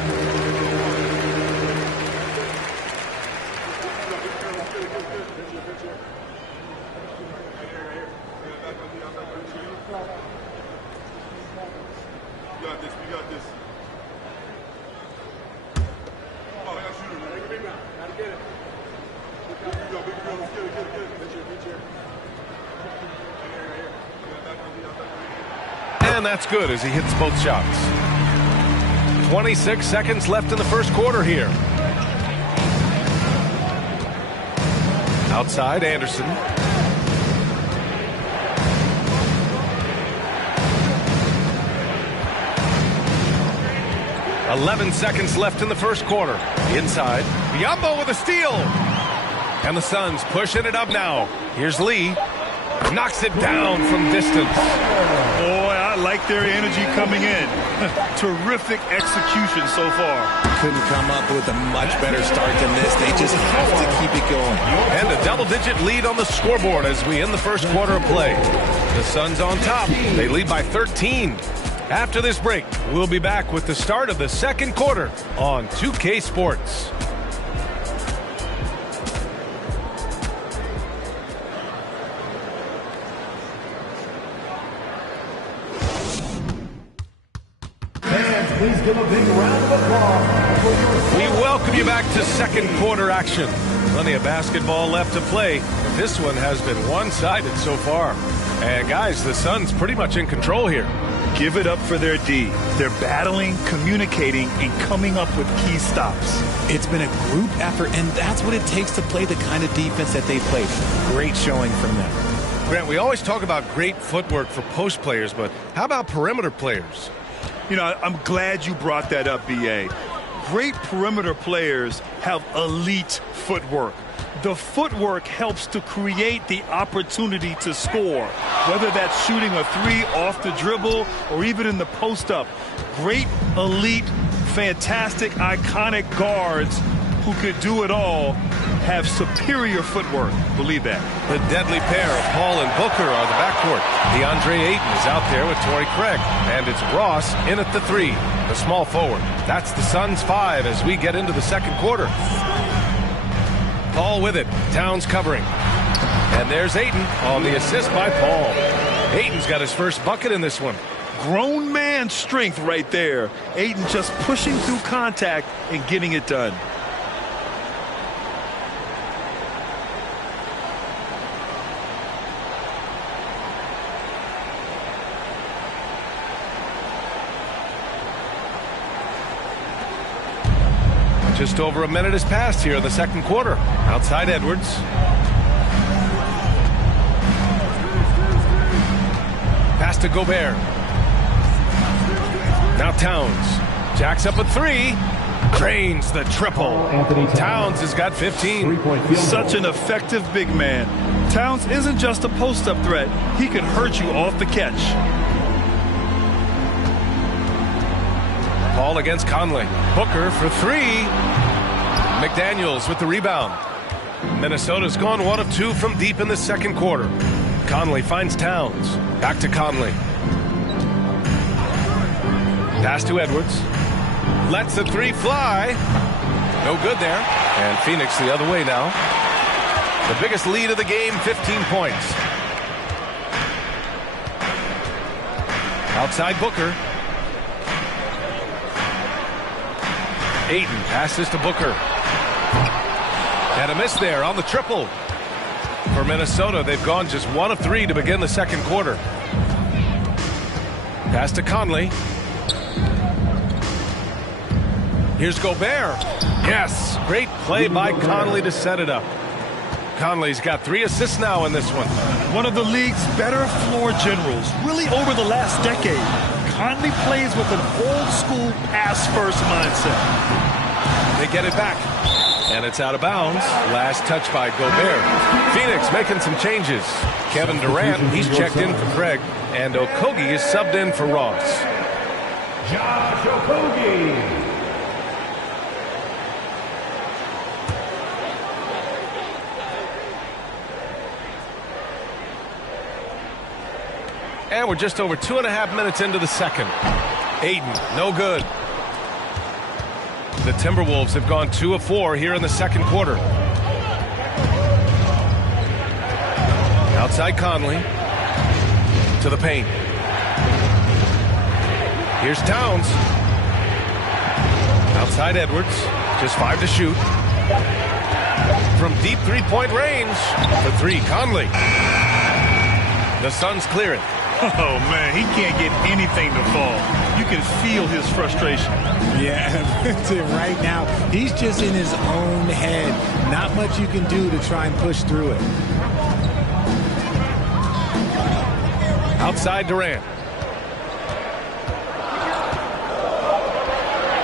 And that's good as he hits both shots. 26 seconds left in the first quarter here. Outside, Anderson. "11 seconds left in the first quarter. Inside, Biyombo with a steal. And the Suns pushing it up now. Here's Lee. Knocks it down from distance. Boy, I like their energy coming in. Terrific execution so far. Couldn't come up with a much better start than this. They just have to keep it going. And a double-digit lead on the scoreboard as we end the first quarter of play. The Suns on top. They lead by 13. After this break, we'll be back with the start of the second quarter on 2K Sports. Please give a big round of applause. We welcome you back to second quarter action. Plenty of basketball left to play. This one has been one-sided so far. And guys, the Suns pretty much in control here. Give it up for their D. They're battling, communicating, and coming up with key stops. It's been a group effort, and that's what it takes to play the kind of defense that they play. Great showing from them. Grant, we always talk about great footwork for post players, but how about perimeter players? You know, I'm glad you brought that up, B.A. Great perimeter players have elite footwork. The footwork helps to create the opportunity to score, whether that's shooting a three off the dribble or even in the post-up. Great, elite, fantastic, iconic guards who could do it all have superior footwork. Believe that. The deadly pair of Paul and Booker are the backcourt. DeAndre Ayton is out there with Torrey Craig. And it's Ross in at the three, the small forward. That's the Suns 5 as we get into the second quarter. Paul with it. Towns covering. And there's Ayton on the assist by Paul. Ayton's got his first bucket in this one. Grown man strength right there. Ayton just pushing through contact and getting it done. Just over a minute has passed here in the second quarter. Outside Edwards. Pass to Gobert. Now Towns. Jacks up a three. Drains the triple. Towns has got 15. Such an effective big man. Towns isn't just a post-up threat. He can hurt you off the catch. Paul against Conley. Booker for three. McDaniels with the rebound. Minnesota's gone 1 of 2 from deep in the second quarter. Conley finds Towns. Back to Conley. Pass to Edwards. Lets the three fly. No good there. And Phoenix the other way now. The biggest lead of the game, 15 points. Outside Booker. Ayton passes to Booker. And a miss there on the triple. For Minnesota, they've gone just 1 of 3 to begin the second quarter. Pass to Conley. Here's Gobert. Yes, great play by Conley to set it up. Conley's got 3 assists now in this one. One of the league's better floor generals, really over the last decade. Conley plays with an old-school pass-first mindset. They get it back. And it's out of bounds. Last touch by Gobert. Phoenix making some changes. Kevin Durant, he's checked in for Craig. And Okogie is subbed in for Ross. Josh Okogie. And we're just over 2.5 minutes into the second. Ayton, no good. The Timberwolves have gone 2 of 4 here in the second quarter. Outside Conley. To the paint. Here's Towns. Outside Edwards. Just 5 to shoot. From deep three-point range. For 3, Conley. The Suns clear it. Oh, man, he can't get anything to fall. You can feel his frustration. Yeah, right now, he's just in his own head. Not much you can do to try and push through it. Outside Durant.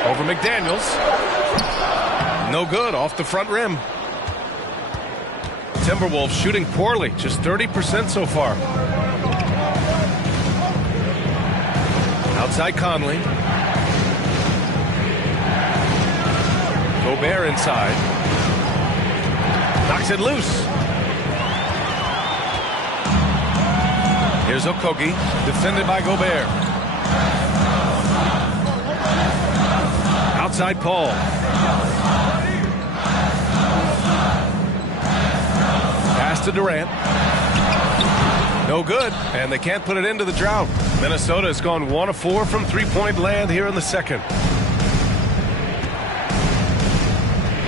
Over McDaniels. No good, off the front rim. Timberwolves shooting poorly, just 30% so far. Outside Conley. Gobert inside. Knocks it loose. Here's Okogie, defended by Gobert. Outside Paul. Pass to Durant. No good, and they can't put it into the drought. Minnesota has gone 1 of 4 from three-point land here in the second.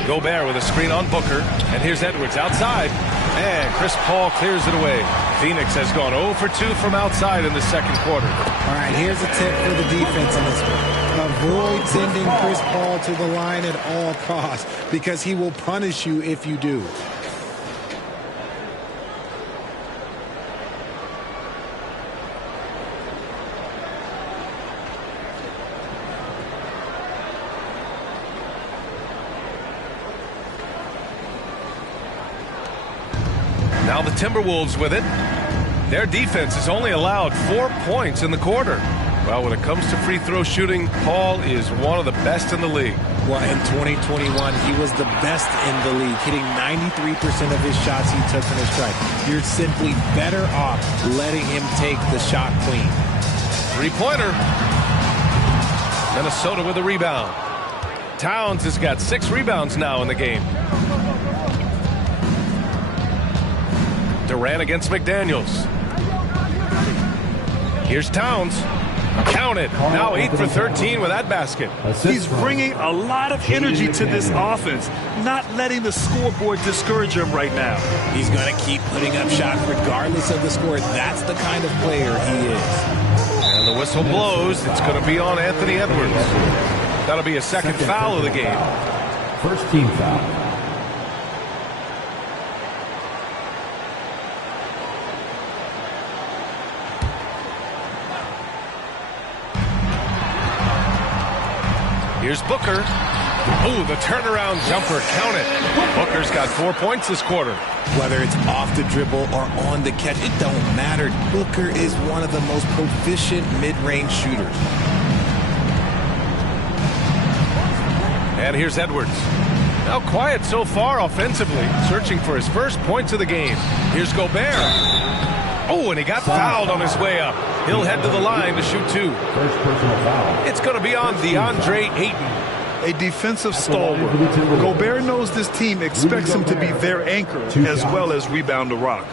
Gobert with a screen on Booker, and here's Edwards outside, and Chris Paul clears it away. Phoenix has gone 0 for 2 from outside in the second quarter. All right, here's a tip for the defense in this one. Avoid sending Chris Paul to the line at all costs, because he will punish you if you do. Now the Timberwolves with it. Their defense has only allowed 4 points in the quarter. Well, when it comes to free throw shooting, Paul is one of the best in the league. Well, in 2021, he was the best in the league, hitting 93% of his shots he took from the strike. You're simply better off letting him take the shot clean. Three-pointer. Minnesota with a rebound. Towns has got 6 rebounds now in the game. Durant against McDaniels. Here's Towns. Counted. Now 8 for 13 with that basket. He's bringing a lot of energy to this offense, not letting the scoreboard discourage him right now. He's going to keep putting up shots regardless of the score. That's the kind of player he is. And the whistle blows. It's going to be on Anthony Edwards. That'll be a second foul of the game. First team foul. Here's Booker. Oh, the turnaround jumper. Count it. Booker's got 4 points this quarter. Whether it's off the dribble or on the catch, it don't matter. Booker is one of the most proficient mid-range shooters. And here's Edwards. Now quiet so far offensively, searching for his first points of the game. Here's Gobert. Oh, and he got fouled on his way up. He'll head to the line to shoot 2. First personal foul. It's going to be on DeAndre Ayton. A defensive stalwart. Gobert knows this team expects him to be their anchor as well as rebound the rock.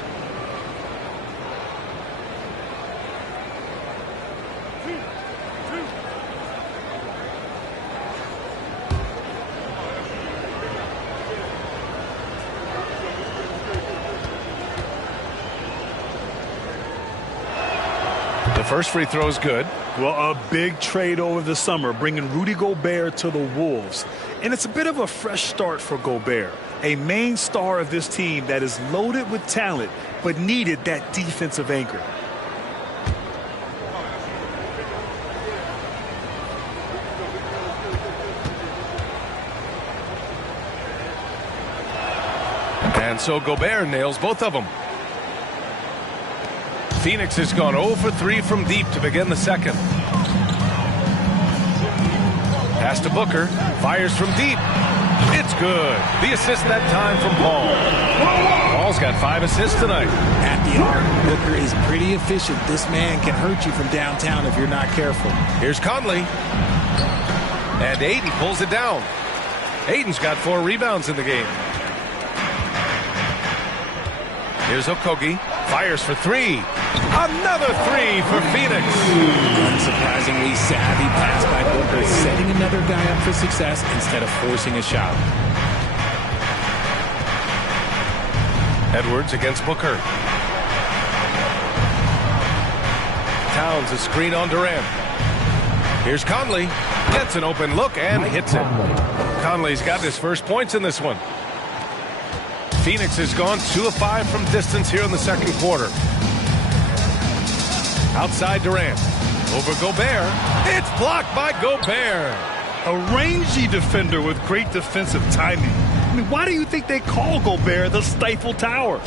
The first free throw is good. Well, a big trade over the summer, bringing Rudy Gobert to the Wolves. And it's a bit of a fresh start for Gobert, a main star of this team that is loaded with talent, but needed that defensive anchor. And so Gobert nails both of them. Phoenix has gone 0 for 3 from deep to begin the second. Pass to Booker. Fires from deep. It's good. The assist that time from Paul. Paul's got 5 assists tonight. At the arc, Booker is pretty efficient. This man can hurt you from downtown if you're not careful. Here's Conley. And Ayton pulls it down. Ayton's got 4 rebounds in the game. Here's Okogie. Fires for 3. Another 3 for Phoenix. Unsurprisingly savvy pass by Booker, setting another guy up for success instead of forcing a shot. Edwards against Booker. Towns a screen on Durant. Here's Conley. Gets an open look and hits it. Conley's got his first points in this one. Phoenix has gone 2 of 5 from distance here in the second quarter. Outside Durant. Over Gobert. It's blocked by Gobert. A rangy defender with great defensive timing. mean, why do you think they call Gobert the Stifle Tower?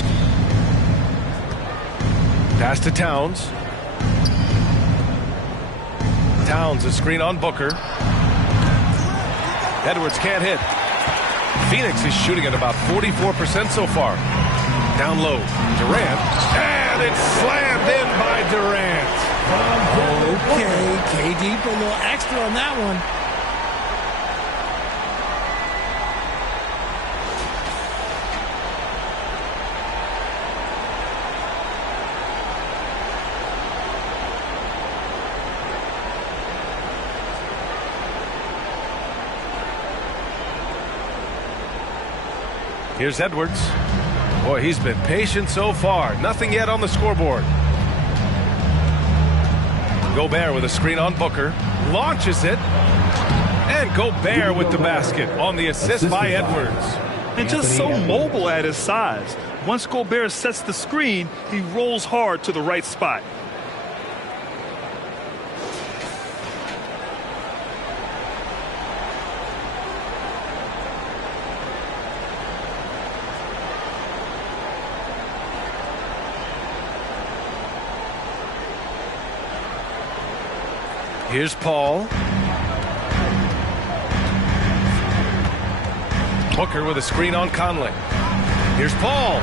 Pass to Towns. Towns, a screen on Booker. Edwards can't hit. Phoenix is shooting at about 44% so far. Down low, Durant. And it's slammed in by Durant. Okay, KD put a little extra on that one. Here's Edwards. Boy, he's been patient so far. Nothing yet on the scoreboard. Gobert with a screen on Booker. Launches it. And Gobert with the basket on the assist by Edwards. And just so mobile at his size. Once Gobert sets the screen, he rolls hard to the right spot. Here's Paul. Booker with a screen on Conley. Here's Paul.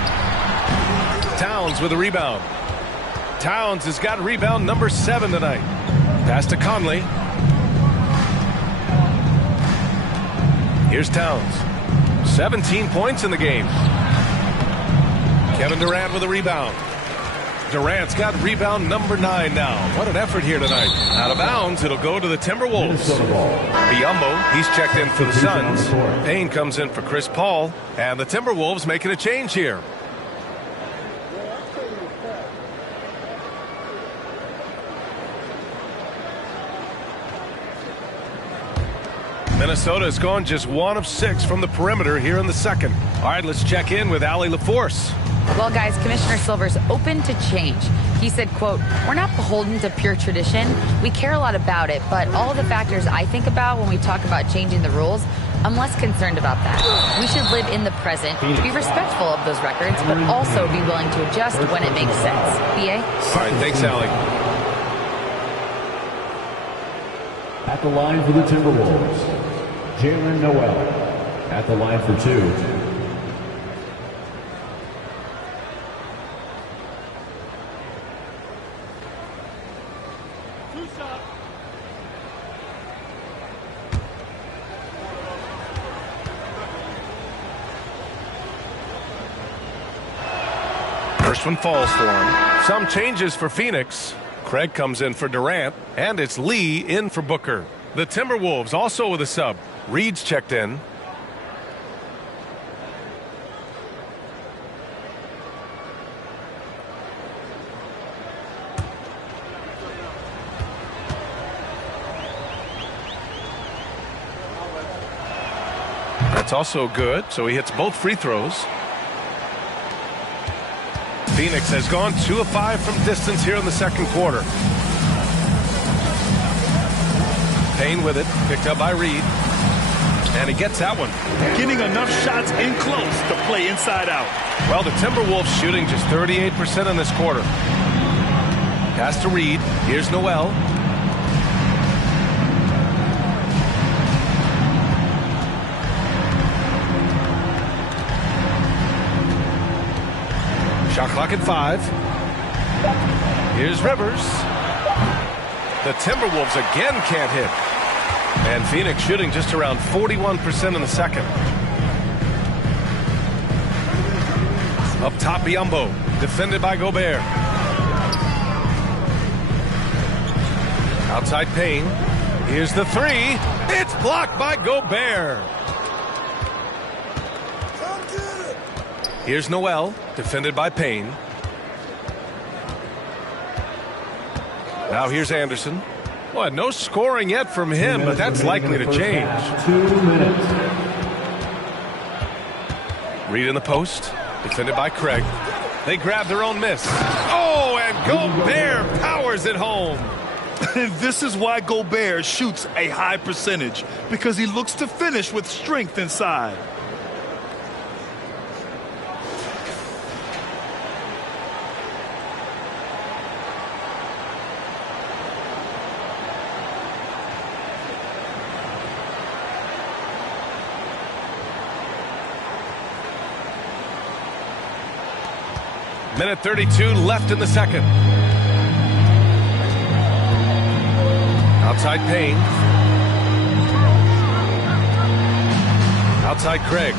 Towns with a rebound. Towns has got rebound number 7 tonight. Pass to Conley. Here's Towns. 17 points in the game. Kevin Durant with a rebound. Durant's got rebound number 9 now. What an effort here tonight. Out of bounds, it'll go to the Timberwolves. Biyombo, he's checked in for the Suns. Payne comes in for Chris Paul. And the Timberwolves making a change here. Minnesota has gone just 1 of 6 from the perimeter here in the second. All right, let's check in with Allie LaForce. Well, guys, Commissioner Silver's open to change. He said, quote, "We're not beholden to pure tradition. We care a lot about it, but all of the factors I think about when we talk about changing the rules, I'm less concerned about that. We should live in the present, be respectful of those records, but also be willing to adjust when it makes sense." BA? All right, thanks, Allie. At the line for the Timberwolves, Jalen Noel. At the line for 2. First one falls for him. Some changes for Phoenix. Craig comes in for Durant, and it's Lee in for Booker. The Timberwolves also with a sub. Reed's checked in. That's also good, so he hits both free throws. Phoenix has gone 2 of 5 from distance here in the second quarter. Payne with it, picked up by Reed. And he gets that one. Getting enough shots in close to play inside out. Well, the Timberwolves shooting just 38% in this quarter. Pass to Reed. Here's Noel. Shot clock at 5. Here's Rivers. The Timberwolves again can't hit. And Phoenix shooting just around 41% in the second. Up top, Biyombo. Defended by Gobert. Outside Payne. Here's the 3. It's blocked by Gobert. Here's Noel, defended by Payne. Now here's Anderson. Well, no scoring yet from him, but that's likely to change. 2 minutes. Reed in the post, defended by Craig. They grab their own miss. Oh, and Gobert powers it home. This is why Gobert shoots a high percentage, because he looks to finish with strength inside. Minute 32 left in the second. Outside Payne. Outside Craig.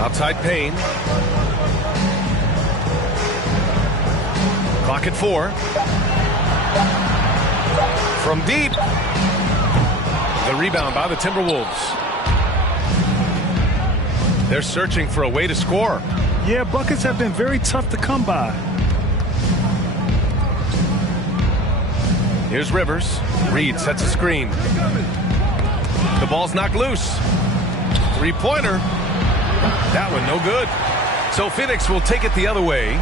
Outside Payne. Clock at 4. From deep. The rebound by the Timberwolves. They're searching for a way to score. Yeah, buckets have been very tough to come by. Here's Rivers. Reed sets a screen. The ball's knocked loose. Three-pointer. That one no good. So Phoenix will take it the other way.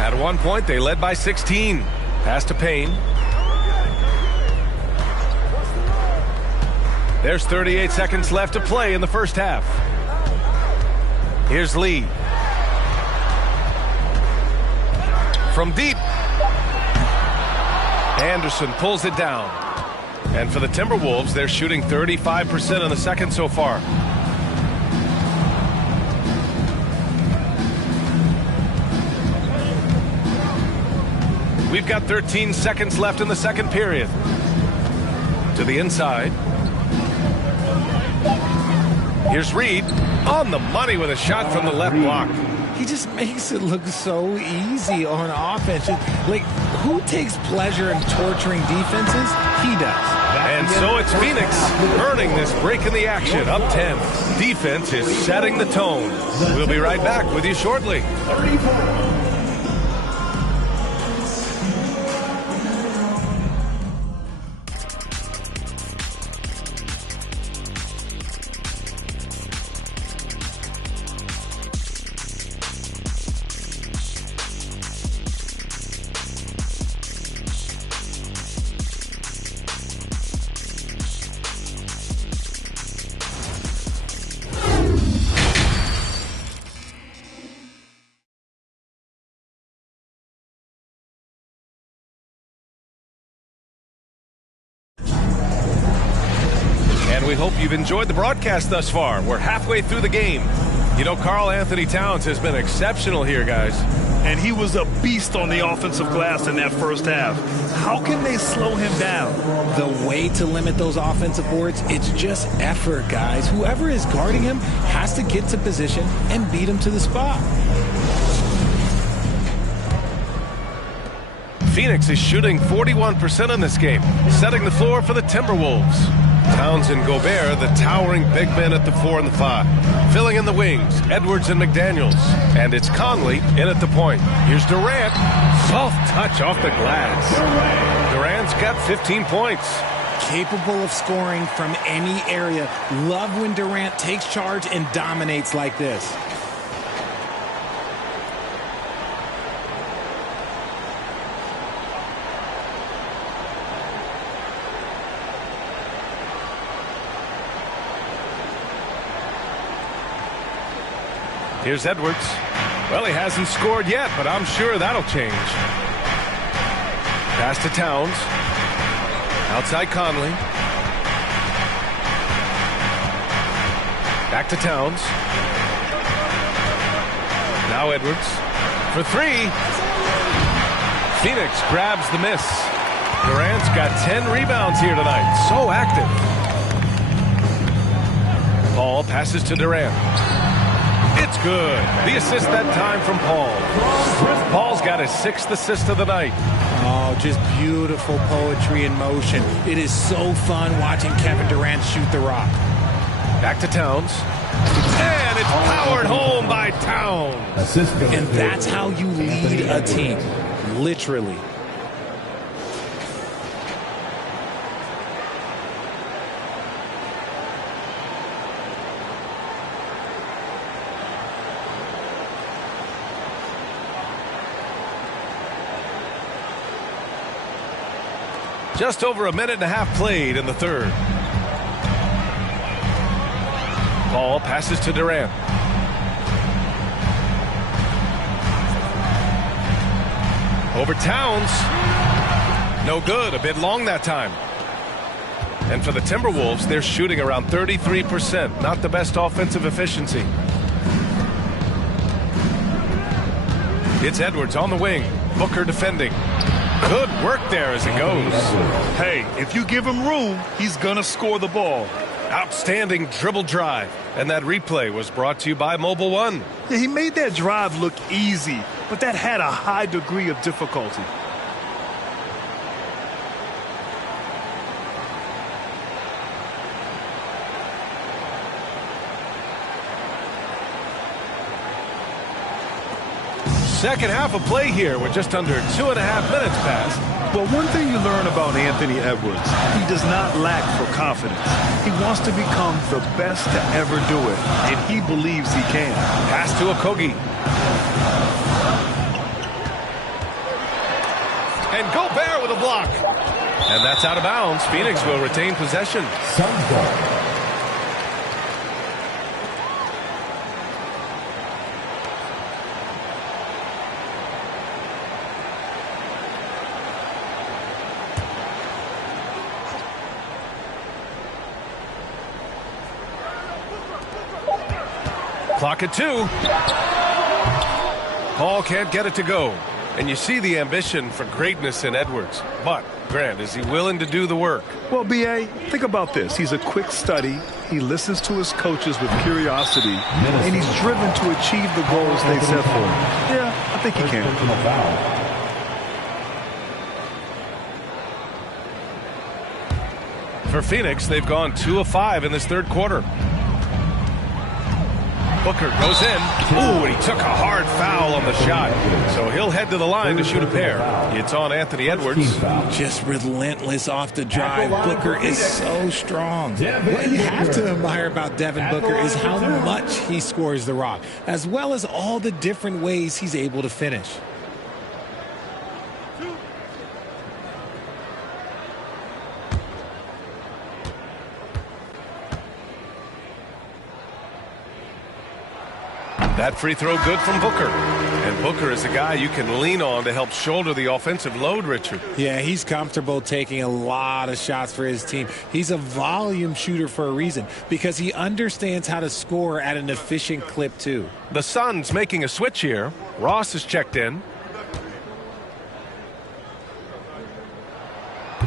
At one point, they led by 16. Pass to Payne. There's 38 seconds left to play in the first half. Here's Lee. From deep. Anderson pulls it down. And for the Timberwolves, they're shooting 35% in the second so far. We've got 13 seconds left in the second period. To the inside. Here's Reed on the money with a shot from the left block. He just makes it look so easy on offense. Like, who takes pleasure in torturing defenses? He does. And so it's Phoenix earning this break in the action. Up 10. Defense is setting the tone. We'll be right back with you shortly. We hope you've enjoyed the broadcast thus far. We're halfway through the game. You know, Karl Anthony Towns has been exceptional here, guys. And he was a beast on the offensive glass in that first half. How can they slow him down? The way to limit those offensive boards, it's just effort, guys. Whoever is guarding him has to get to position and beat him to the spot. Phoenix is shooting 41% in this game, setting the floor for the Timberwolves. Towns and Gobert, the towering big men at the 4 and the 5. Filling in the wings, Edwards and McDaniels. And it's Conley in at the point. Here's Durant. Soft touch off the glass. Durant's got 15 points. Capable of scoring from any area. Love when Durant takes charge and dominates like this. Here's Edwards. Well, he hasn't scored yet, but I'm sure that'll change. Pass to Towns. Outside Conley. Back to Towns. Now Edwards. For 3. Phoenix grabs the miss. Durant's got 10 rebounds here tonight. So active. Paul passes to Durant. It's good. The assist that time from Paul. Paul's got his 6th assist of the night. Oh, just beautiful poetry in motion. It is so fun watching Kevin Durant shoot the rock. Back to Towns. And it's powered home by Towns. And that's how you lead a team. Literally. Just over a minute and a half played in the third. Paul passes to Durant. Over Towns. No good. A bit long that time. And for the Timberwolves, they're shooting around 33%. Not the best offensive efficiency. It's Edwards on the wing. Booker defending. Good work there as it goes. Hey, if you give him room, he's going to score the ball. Outstanding dribble drive. And that replay was brought to you by Mobile One. Yeah, he made that drive look easy, but that had a high degree of difficulty. Second half of play here with just under 2.5 minutes passed. Well, one thing you learn about Anthony Edwards, he does not lack for confidence. He wants to become the best to ever do it, and he believes he can. Pass to Okogie. And Gobert with a block. And that's out of bounds. Phoenix will retain possession. Suns ball. Clock at 2. Paul can't get it to go. And you see the ambition for greatness in Edwards. But, Grant, is he willing to do the work? Well, B.A., think about this. He's a quick study. He listens to his coaches with curiosity, and he's driven to achieve the goals they set for him. Yeah, I think he can. For Phoenix, they've gone 2 of 5 in this third quarter. Booker goes in. Ooh, and he took a hard foul on the shot. So he'll head to the line to shoot a pair. It's on Anthony Edwards. Just relentless off the drive. Booker is so strong. What you have to admire about Devin Booker is how much he scores the rock, as well as all the different ways he's able to finish. That free throw good from Booker. And Booker is a guy you can lean on to help shoulder the offensive load, Richard. Yeah, he's comfortable taking a lot of shots for his team. He's a volume shooter for a reason, because he understands how to score at an efficient clip, too. The Suns making a switch here. Ross is checked in.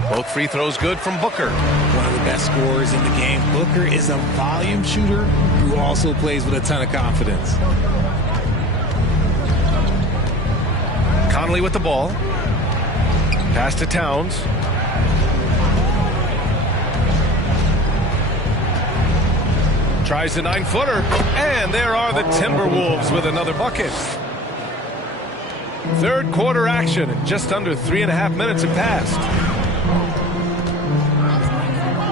Both free throws good from Booker. One of the best scorers in the game. Booker is a volume shooter who also plays with a ton of confidence. Conley with the ball. Pass to Towns. Tries the 9-footer. And there are the Timberwolves with another bucket. Third quarter action. Just under 3.5 minutes have passed.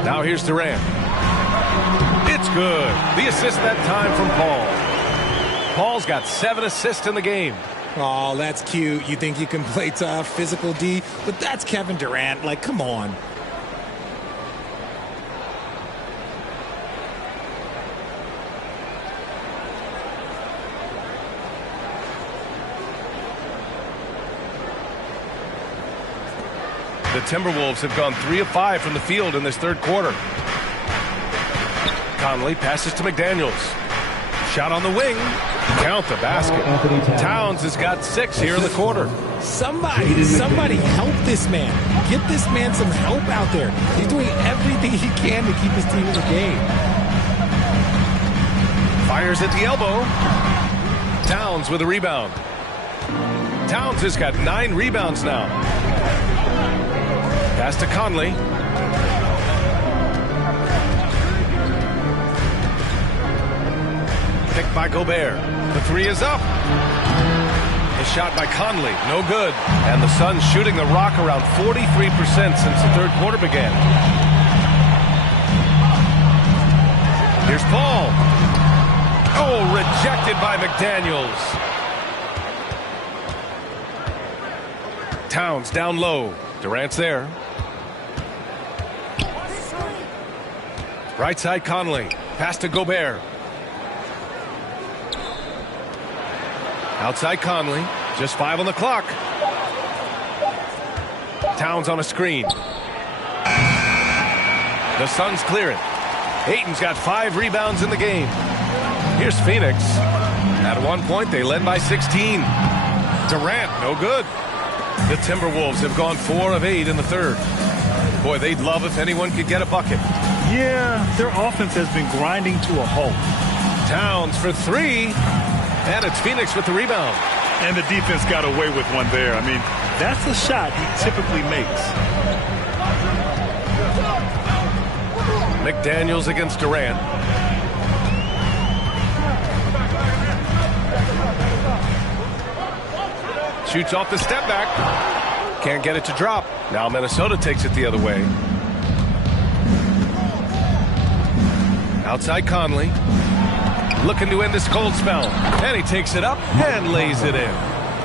Now here's Durant. It's good. The assist that time from Paul. Paul's got 7 assists in the game. Oh, that's cute. You think you can play tough, physical D, but that's Kevin Durant. Like, come on. The Timberwolves have gone 3 of 5 from the field in this third quarter. Conley passes to McDaniels. Shot on the wing. Count the basket. Towns has got 6 here in the quarter. Somebody help this man. Get this man some help out there. He's doing everything he can to keep his team in the game. Fires at the elbow. Towns with a rebound. Towns has got 9 rebounds now. Pass to Conley. Picked by Gobert. The 3 is up. The shot by Conley, no good. And the Suns shooting the rock around 43% since the third quarter began. Here's Paul. Oh, rejected by McDaniels. Towns down low. Durant's there. Right side Conley. Pass to Gobert. Outside Conley. Just 5 on the clock. Towns on a screen. The Suns clear it. Ayton's got 5 rebounds in the game. Here's Phoenix. At one point, they led by 16. Durant, no good. The Timberwolves have gone 4 of 8 in the third. Boy, they'd love if anyone could get a bucket. Yeah, their offense has been grinding to a halt. Towns for 3. And it's Phoenix with the rebound. And the defense got away with one there. I mean, that's a shot he typically makes. McDaniels against Durant. Shoots off the step back. Can't get it to drop. Now Minnesota takes it the other way. Outside Conley. Looking to end this cold spell. And he takes it up and lays it in.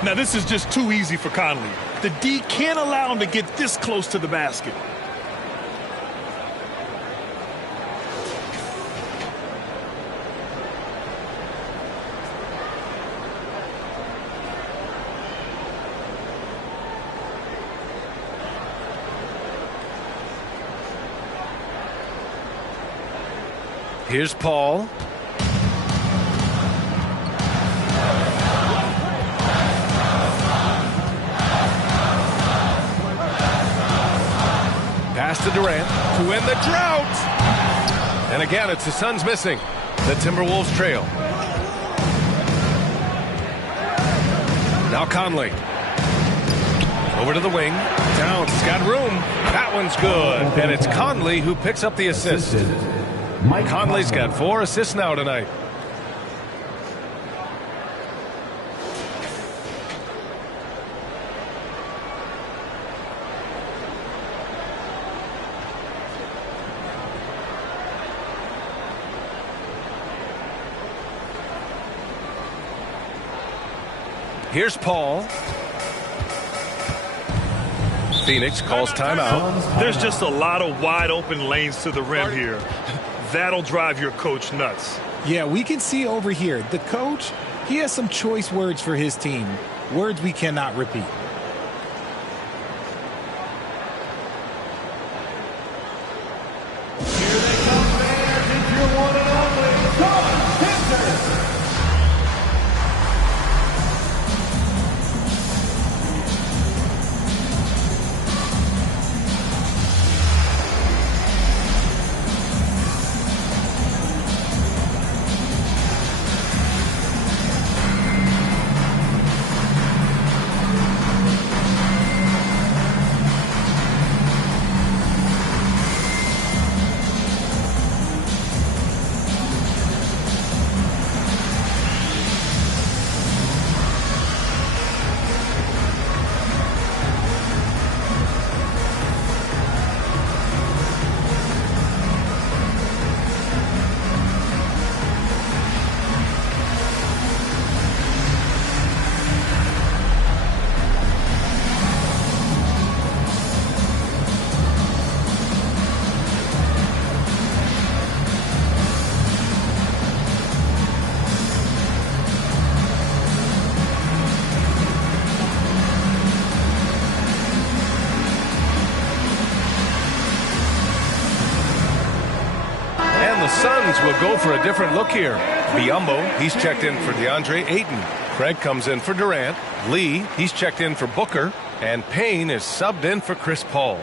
Now this is just too easy for Conley. The D can't allow him to get this close to the basket. Here's Paul. Pass to Durant to end the drought. And again, it's the Suns missing. The Timberwolves trail. Now Conley. Over to the wing. Towns has got room. That one's good. And it's Conley who picks up the assist. Conley's got 4 assists now tonight. Here's Paul. Phoenix calls timeout. There's just a lot of wide open lanes to the rim here. That'll drive your coach nuts. Yeah, we can see over here, the coach, he has some choice words for his team. Words we cannot repeat. Here they come, fans. It's your one and only Tom Henderson. The Suns will go for a different look here. Biyombo, he's checked in for DeAndre Ayton. Craig comes in for Durant. Lee, he's checked in for Booker. And Payne is subbed in for Chris Paul.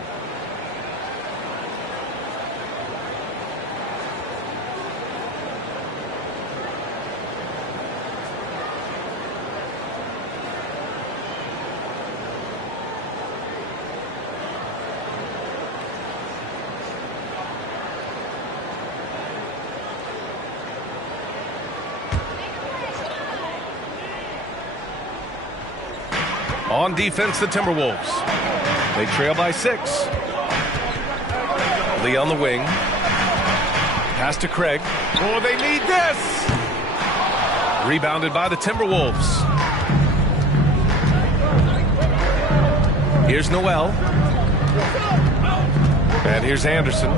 On defense, the Timberwolves. They trail by 6. Lee on the wing. Pass to Craig. Oh, they need this! Rebounded by the Timberwolves. Here's Noel. And here's Anderson.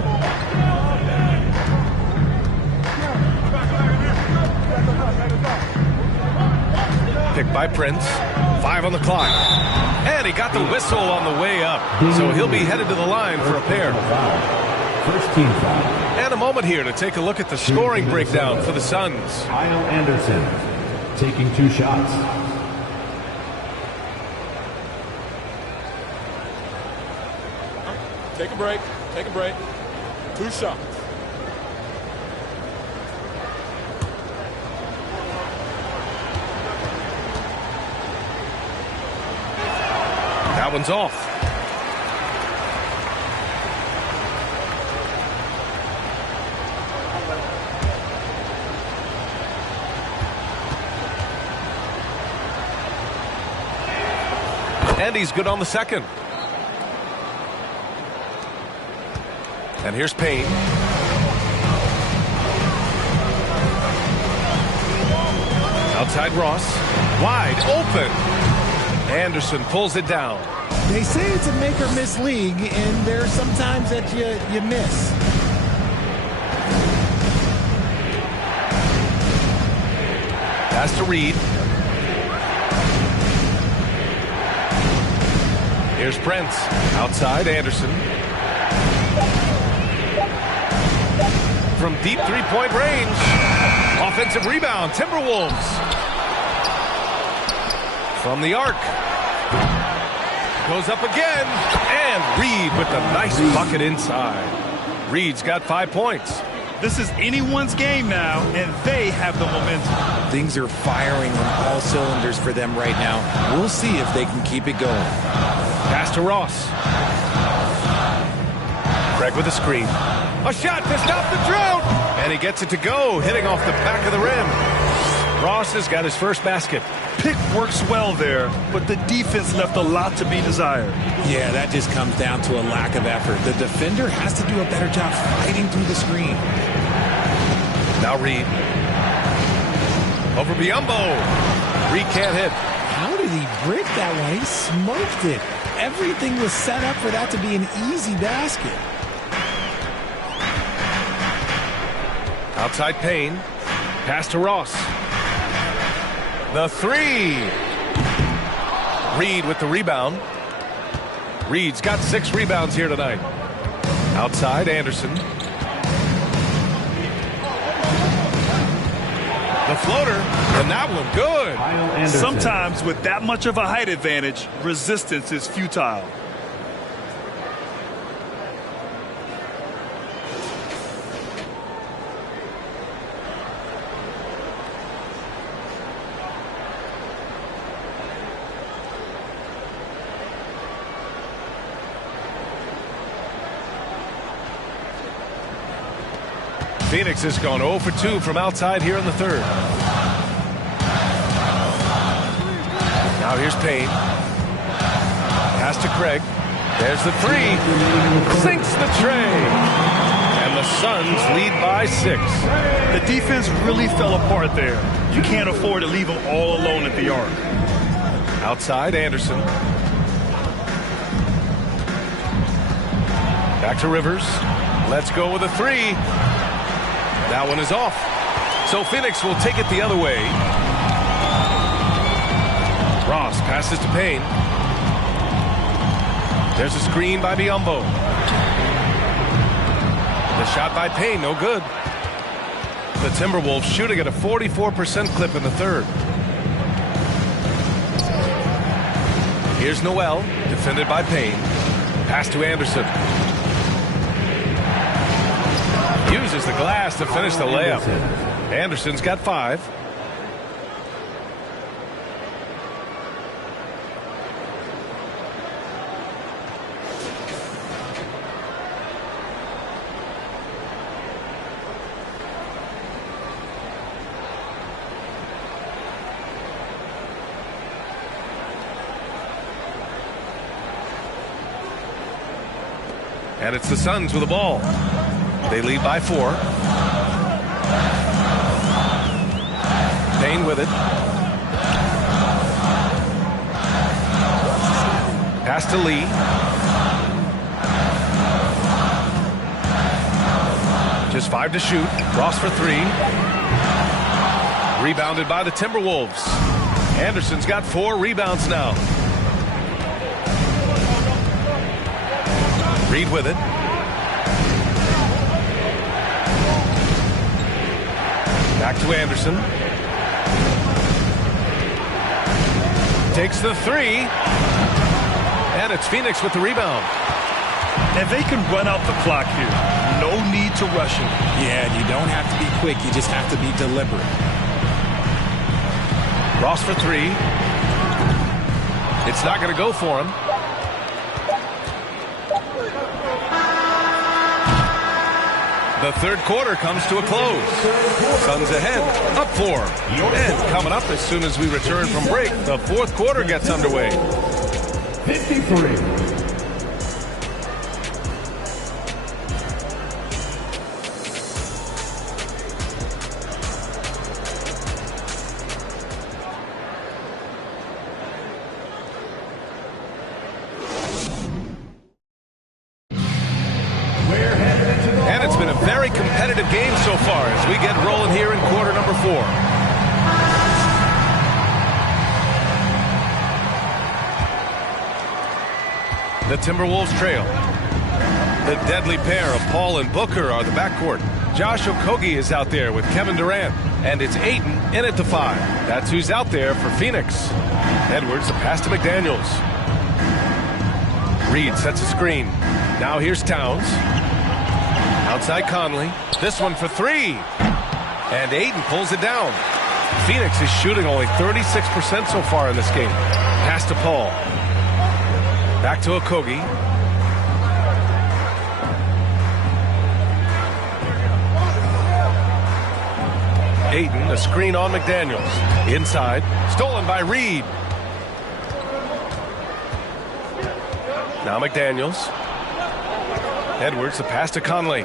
Picked by Prince. 5 on the clock. And he got the whistle on the way up. So he'll be headed to the line for a pair. First team foul. And a moment here to take a look at the scoring breakdown for the Suns. Kyle Anderson taking 2 shots. Take a break. Take a break. 2 shots. That one's off. And he's good on the second. And here's Payne. Outside Ross. Wide open. Anderson pulls it down. They say it's a make or miss league, and there are some times that you miss. Pass to Reed. Here's Brent. Outside Anderson. From deep three-point range. Offensive rebound. Timberwolves. From the arc. Goes up again. And Reed with the nice bucket inside. Reed's got 5 points. This is anyone's game now, and they have the momentum. Things are firing on all cylinders for them right now. We'll see if they can keep it going. Pass to Ross. Craig with a screen. A shot to stop the drought. And he gets it to go, hitting off the back of the rim. Ross has got his first basket. Pick works well there, but the defense left a lot to be desired. Yeah, that just comes down to a lack of effort. The defender has to do a better job fighting through the screen. Now Reed. Over Biyombo. Reed can't hit. How did he break that one? He smoked it. Everything was set up for that to be an easy basket. Outside Payne. Pass to Ross. The three. Reed with the rebound. Reed's got 6 rebounds here tonight. Outside Anderson. The floater, and that one good. Sometimes with that much of a height advantage, resistance is futile. Phoenix has gone 0 for 2 from outside here in the third. Now here's Payne. Pass to Craig. There's the three. Sinks the tray. And the Suns lead by 6. The defense really fell apart there. You can't afford to leave them all alone at the arc. Outside Anderson. Back to Rivers. Let's go with a 3. That one is off. So Phoenix will take it the other way. Ross passes to Payne. There's a screen by Biyombo. The shot by Payne, no good. The Timberwolves shooting at a 44% clip in the third. Here's Noel, defended by Payne. Pass to Anderson. Uses the glass to finish the layup. Anderson's got 5. And it's the Suns with the ball. They lead by 4. Payne with it. Pass to Lee. Just 5 to shoot. Ross for 3. Rebounded by the Timberwolves. Anderson's got 4 rebounds now. Reed with it. Back to Anderson. Takes the 3. And it's Phoenix with the rebound. And they can run out the clock here. No need to rush it. Yeah, you don't have to be quick. You just have to be deliberate. Ross for three. It's not going to go for him. The third quarter comes to a close. Suns ahead, up 4. And coming up as soon as we return from break, the fourth quarter gets underway. 53. And it's been a very competitive game so far as we get rolling here in quarter number 4. The Timberwolves trail. The deadly pair of Paul and Booker are the backcourt. Josh Okogie is out there with Kevin Durant. And it's Ayton in at the 5. That's who's out there for Phoenix. Edwards, the pass to McDaniels. Reed sets a screen. Now here's Towns. Outside Conley. This one for 3. And Ayton pulls it down. Phoenix is shooting only 36% so far in this game. Pass to Paul. Back to Okogie. Ayton, a screen on McDaniels. Inside. Stolen by Reed. Now McDaniels. Edwards, the pass to Conley.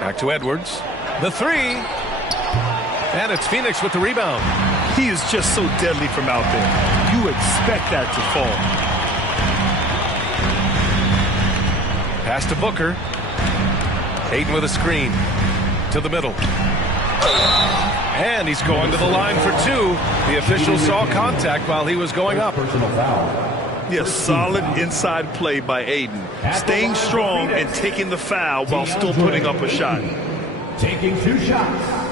Back to Edwards. The 3. And it's Phoenix with the rebound. He is just so deadly from out there. You expect that to fall. Pass to Booker. Ayton with a screen. To the middle. And he's going to the line for 2. The official saw contact while he was going up. Personal foul. Yes, solid inside play by Ayton. Staying strong and taking the foul while still putting up a shot. Taking 2 shots.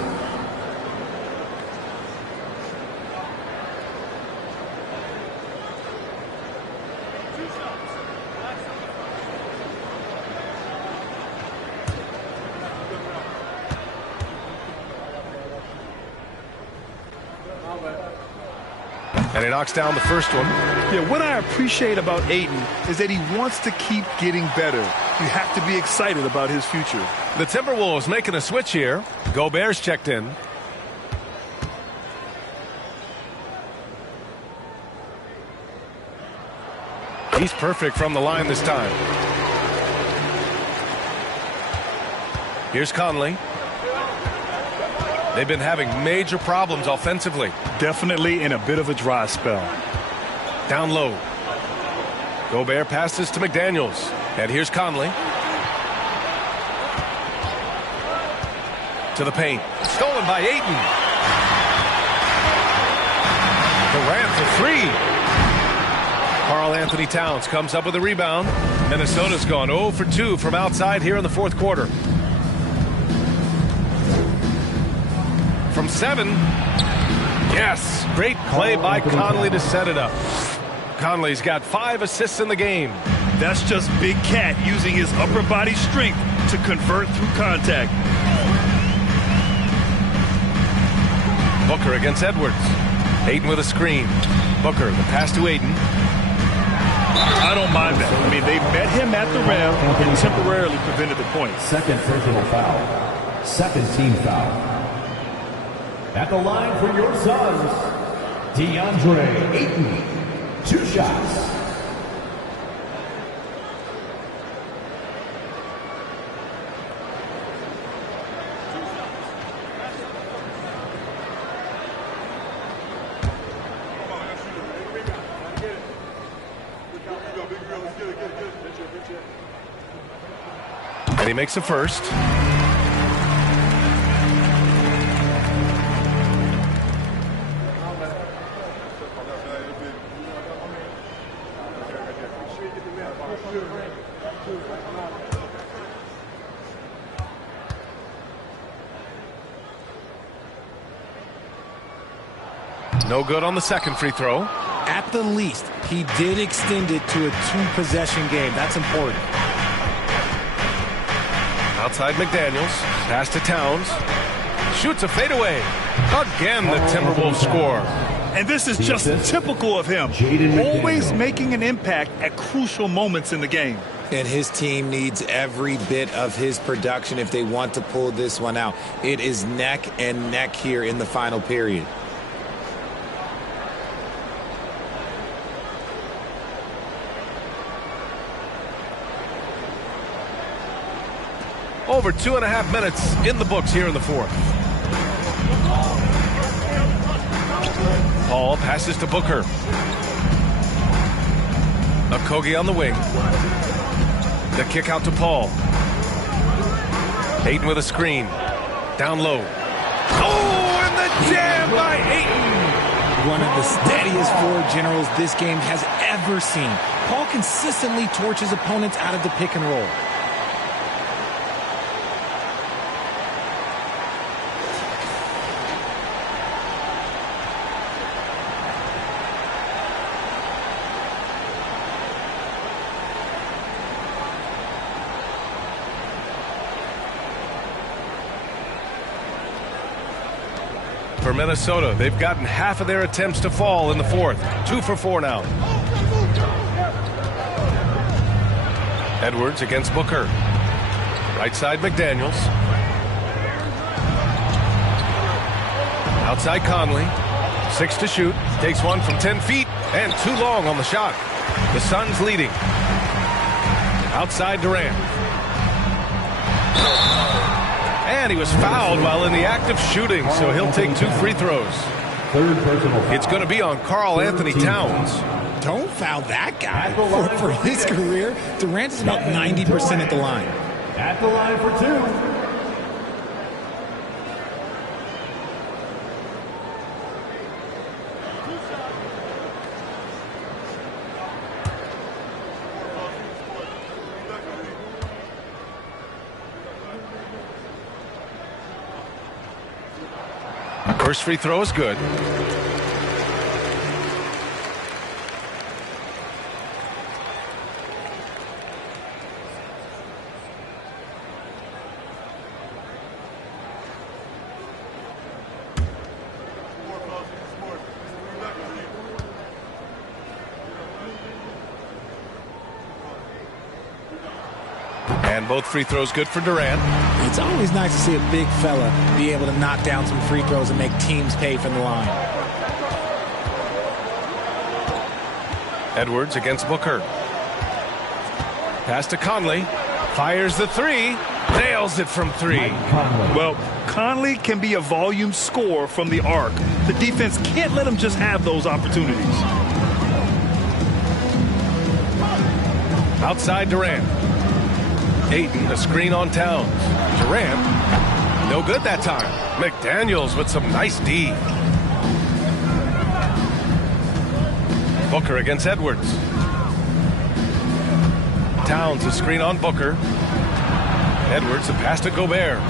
And he knocks down the first one. Yeah, what I appreciate about Ayton is that he wants to keep getting better. You have to be excited about his future. The Timberwolves making a switch here. Gobert's checked in. He's perfect from the line this time. Here's Conley. They've been having major problems offensively. Definitely in a bit of a dry spell. Down low. Gobert passes to McDaniels. And here's Conley. To the paint. Stolen by Ayton. Durant for 3. Karl Anthony Towns comes up with a rebound. Minnesota's gone 0 for 2 from outside here in the fourth quarter. From 7. Yes, great play by Conley to set it up. Conley's got 5 assists in the game. That's just Big Cat using his upper body strength to convert through contact. Booker against Edwards. Ayton with a screen. Booker, the pass to Ayton. I don't mind that. I mean, they met him at the rim and temporarily prevented the point. Second personal foul. Second team foul. At the line for your Suns, DeAndre Ayton. 2 shots. And he makes a first. No good on the second free throw. At the least, he did extend it to a two-possession game. That's important. Outside McDaniels. Pass to Towns. Shoots a fadeaway. Again, the Timberwolves score. And this is just typical of him. Always making an impact at crucial moments in the game. And his team needs every bit of his production if they want to pull this one out. It is neck and neck here in the final period. Over 2.5 minutes in the books here in the fourth. Paul passes to Booker. Okogie on the wing. The kick out to Paul. Ayton with a screen. Down low. Oh, and the jam by Ayton. One of the steadiest floor generals this game has ever seen. Paul consistently torches opponents out of the pick and roll. For Minnesota, they've gotten half of their attempts to fall in the fourth. 2 for 4 now. Edwards against Booker. Right side McDaniels. Outside Conley. 6 to shoot. Takes one from 10 feet and too long on the shot. The Suns leading. Outside Durant. And he was fouled while in the act of shooting, so he'll take 2 free throws. Third personal foul. It's going to be on Karl Anthony Towns. Don't foul that guy. For his career, Durant is about 90% at the line. At the line for 2. First free throw is good. And both free throws good for Durant. It's always nice to see a big fella be able to knock down some free throws and make teams pay from the line. Edwards against Booker. Pass to Conley. Fires the 3. Nails it from 3. Well, Conley can be a volume scorer from the arc. The defense can't let him just have those opportunities. Outside Durant. Ayton, a screen on Towns. Durant, no good that time. McDaniels with some nice D. Booker against Edwards. Towns, a screen on Booker. Edwards, a pass to Gobert.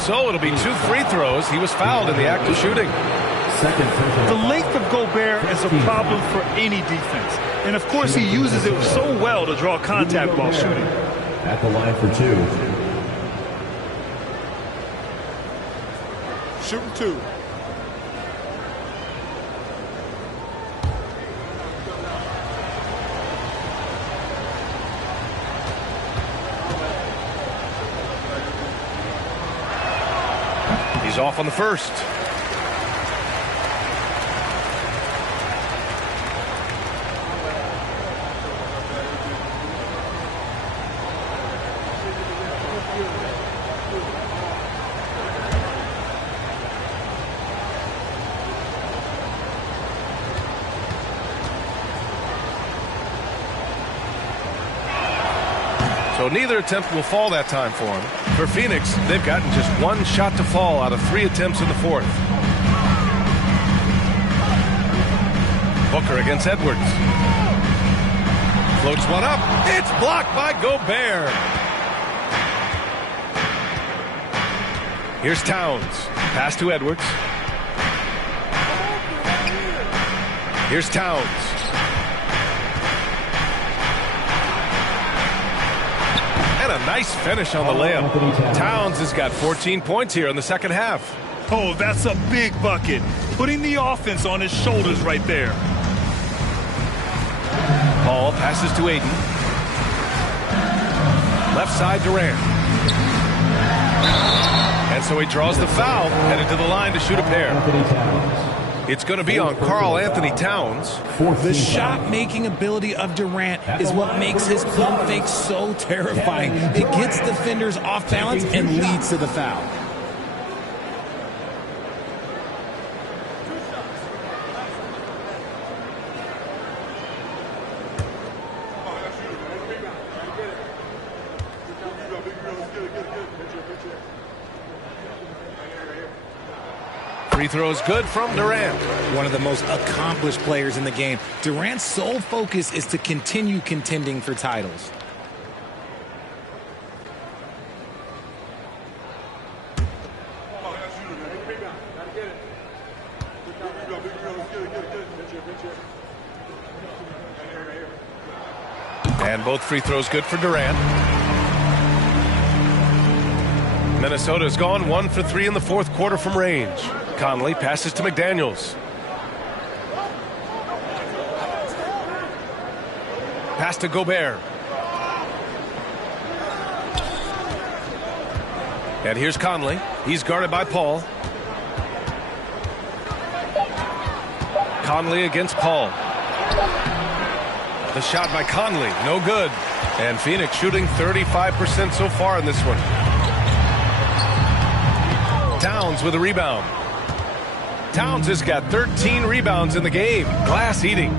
So it'll be 2 free throws. He was fouled in the act of shooting. The length of Gobert is a problem for any defense. And, of course, he uses it so well to draw contact while shooting. At the line for 2. Shooting 2. He's off on the first. So neither attempt will fall that time for him. For Phoenix, they've gotten just 1 shot to fall out of 3 attempts in the fourth. Booker against Edwards. Floats one up. It's blocked by Gobert. Here's Towns. Pass to Edwards. Here's Towns. And a nice finish on the layup. Towns has got 14 points here in the second half. Oh, that's a big bucket. Putting the offense on his shoulders right there. Paul passes to Aiden. Left side Durant. And so he draws the foul, headed to the line to shoot a pair. It's going to be on Karl Anthony Towns. The shot-making ability of Durant is what makes his pump fake so terrifying. It gets defenders off balance and leads to the foul. Free throws good from Durant. One of the most accomplished players in the game. Durant's sole focus is to continue contending for titles. And both free throws good for Durant. Minnesota's gone 1 for 3 in the fourth quarter from range. Conley passes to McDaniels. Pass to Gobert. And here's Conley. He's guarded by Paul. Conley against Paul. The shot by Conley, no good. And Phoenix shooting 35% so far in this one. Towns with a rebound. Towns has got 13 rebounds in the game. Glass eating.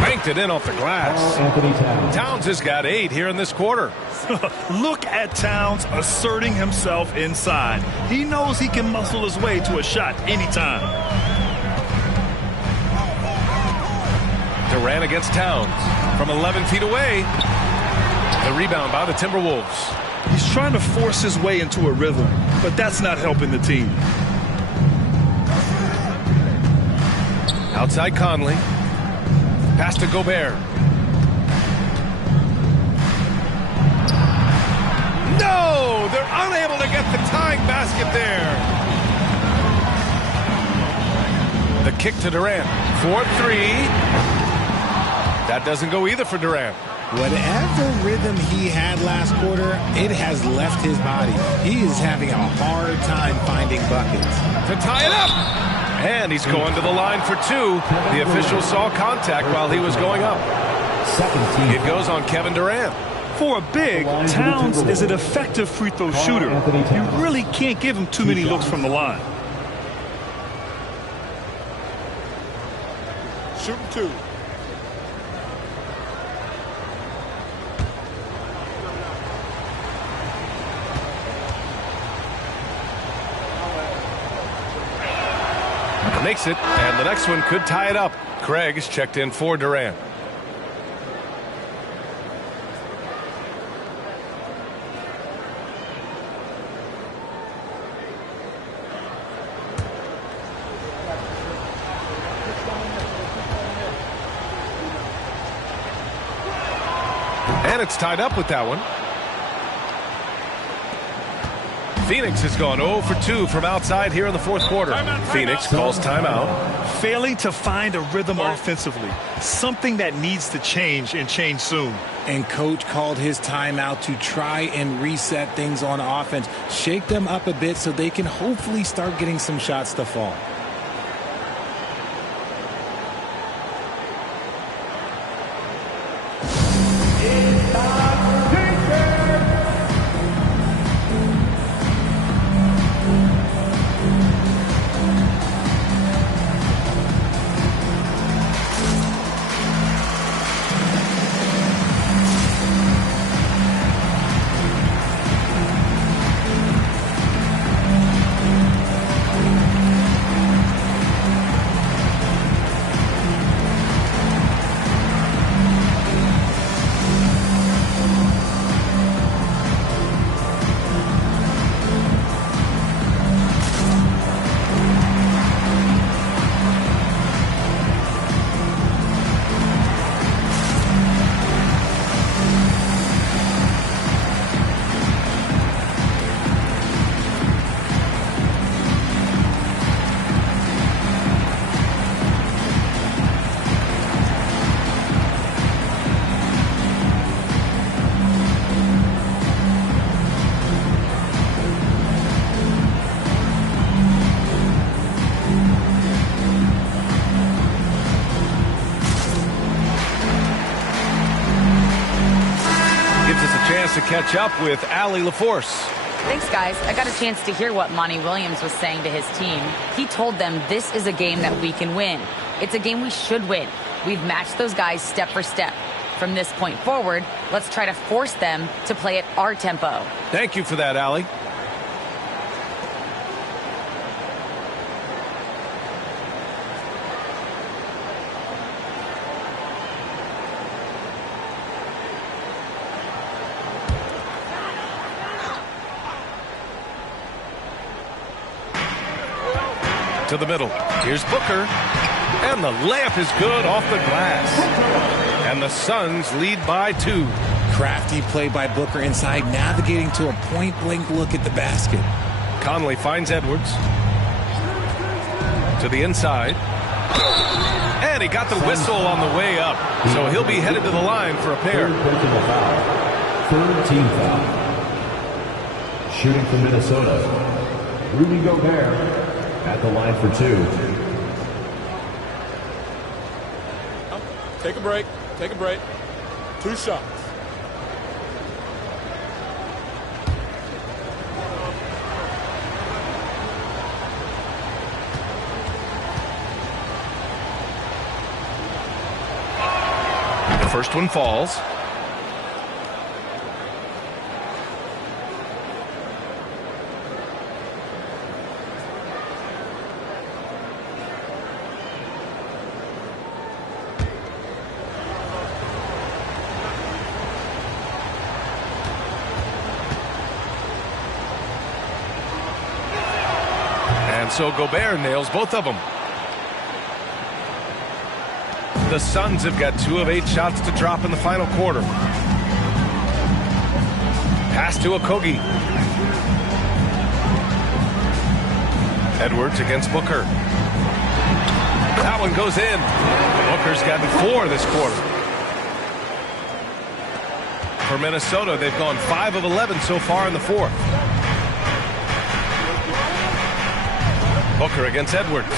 Banked it in off the glass. Towns has got 8 here in this quarter. Look at Towns asserting himself inside. He knows he can muscle his way to a shot anytime. Durant against Towns from 11 feet away. The rebound by the Timberwolves. He's trying to force his way into a rhythm, but that's not helping the team. Outside Conley. Pass to Gobert. No! They're unable to get the tying basket there. The kick to Durant. 4-3. That doesn't go either for Durant. Whatever rhythm he had last quarter, it has left his body. He is having a hard time finding buckets. To tie it up. And he's going to the line for 2. The official saw contact while he was going up. It goes on Kevin Durant. For a big, Towns is an effective free throw shooter. You really can't give him too many looks from the line. Shooting 2. Makes it, and the next one could tie it up. Craig is checked in for Durant. And it's tied up with that one. Phoenix has gone 0 for 2 from outside here in the fourth quarter. Phoenix calls timeout. Failing to find a rhythm offensively. Something that needs to change and change soon. And coach called his timeout to try and reset things on offense. Shake them up a bit so they can hopefully start getting some shots to fall. to catch up with Allie LaForce. Thanks, guys. I got a chance to hear what Monty Williams was saying to his team. He told them this is a game that we can win. It's a game we should win. We've matched those guys step for step. From this point forward, let's try to force them to play at our tempo. Thank you for that, Allie. To the middle. Here's Booker. And the layup is good off the glass. And the Suns lead by 2. Crafty play by Booker inside, navigating to a point-blank look at the basket. Conley finds Edwards. To the inside. And he got the whistle on the way up. So he'll be headed to the line for a pair. Third team foul. Shooting for Minnesota, Rudy Gobert at the line for 2. Take a break. Take a break. 2 shots. The first one falls. So Gobert nails both of them. The Suns have got 2 of 8 shots to drop in the final quarter. Pass to Okogie. Edwards against Booker. That one goes in. Booker's gotten 4 this quarter. For Minnesota, they've gone 5 of 11 so far in the fourth. Booker against Edwards.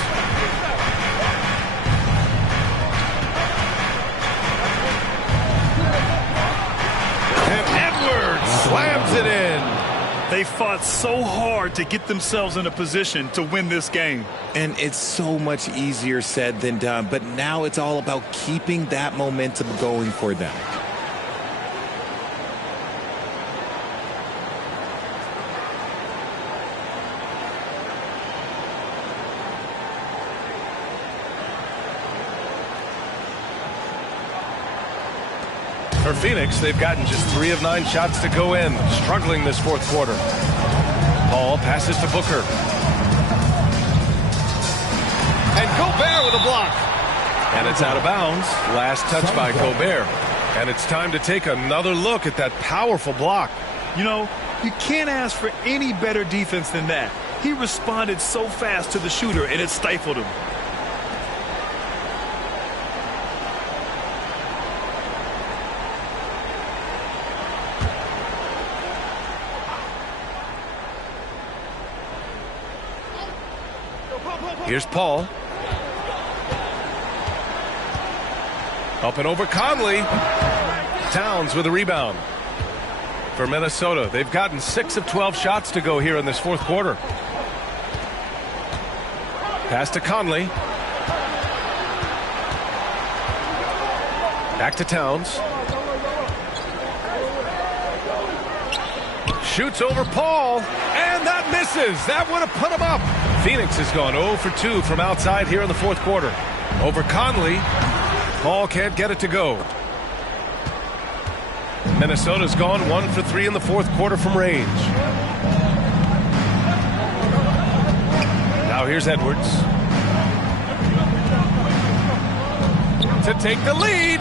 And Edwards slams it in. They fought so hard to get themselves in a position to win this game. And it's so much easier said than done. But now it's all about keeping that momentum going for them. For Phoenix, they've gotten just 3 of 9 shots to go in, struggling this fourth quarter. Paul passes to Booker. And Gobert with a block. And it's out of bounds. Last touch by Gobert. And it's time to take another look at that powerful block. You know, you can't ask for any better defense than that. He responded so fast to the shooter, and it stifled him. Here's Paul. Up and over Conley. Towns with a rebound. For Minnesota, they've gotten 6 of 12 shots to go here in this fourth quarter. Pass to Conley. Back to Towns. Shoots over Paul. And that misses. That would have put him up. Phoenix has gone 0 for 2 from outside here in the fourth quarter. Over Conley. Paul can't get it to go. Minnesota's gone 1 for 3 in the fourth quarter from range. Now here's Edwards. To take the lead.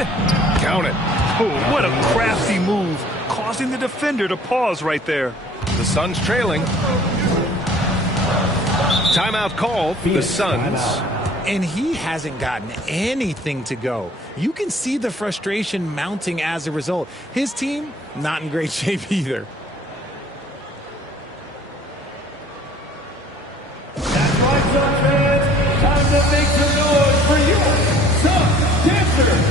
Count it. Oh, what a crafty move, causing the defender to pause right there. The Suns trailing. Timeout called. The Suns. And he hasn't gotten anything to go. You can see the frustration mounting as a result. His team, not in great shape either. That's right, Suns fans. Time to make some noise for your Suns dancers.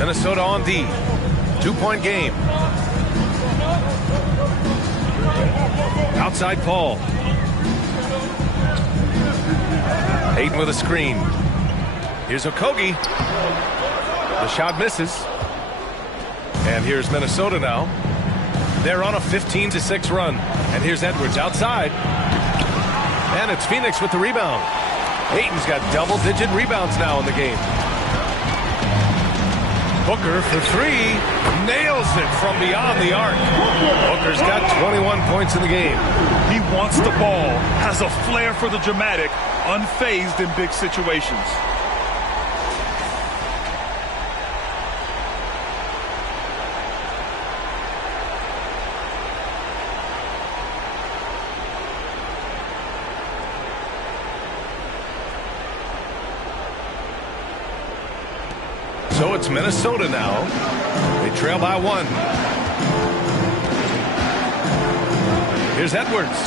Minnesota on D. 2-point game. Outside Paul. Hayden with a screen. Here's Okogie. The shot misses. And here's Minnesota now. They're on a 15-6 run. And here's Edwards outside. And it's Phoenix with the rebound. Hayden's got double-digit rebounds now in the game. Booker for three. Nails it from beyond the arc. Booker's got 21 points in the game. He wants the ball, has a flair for the dramatic, unfazed in big situations. So it's Minnesota now. They trail by 1. Here's Edwards.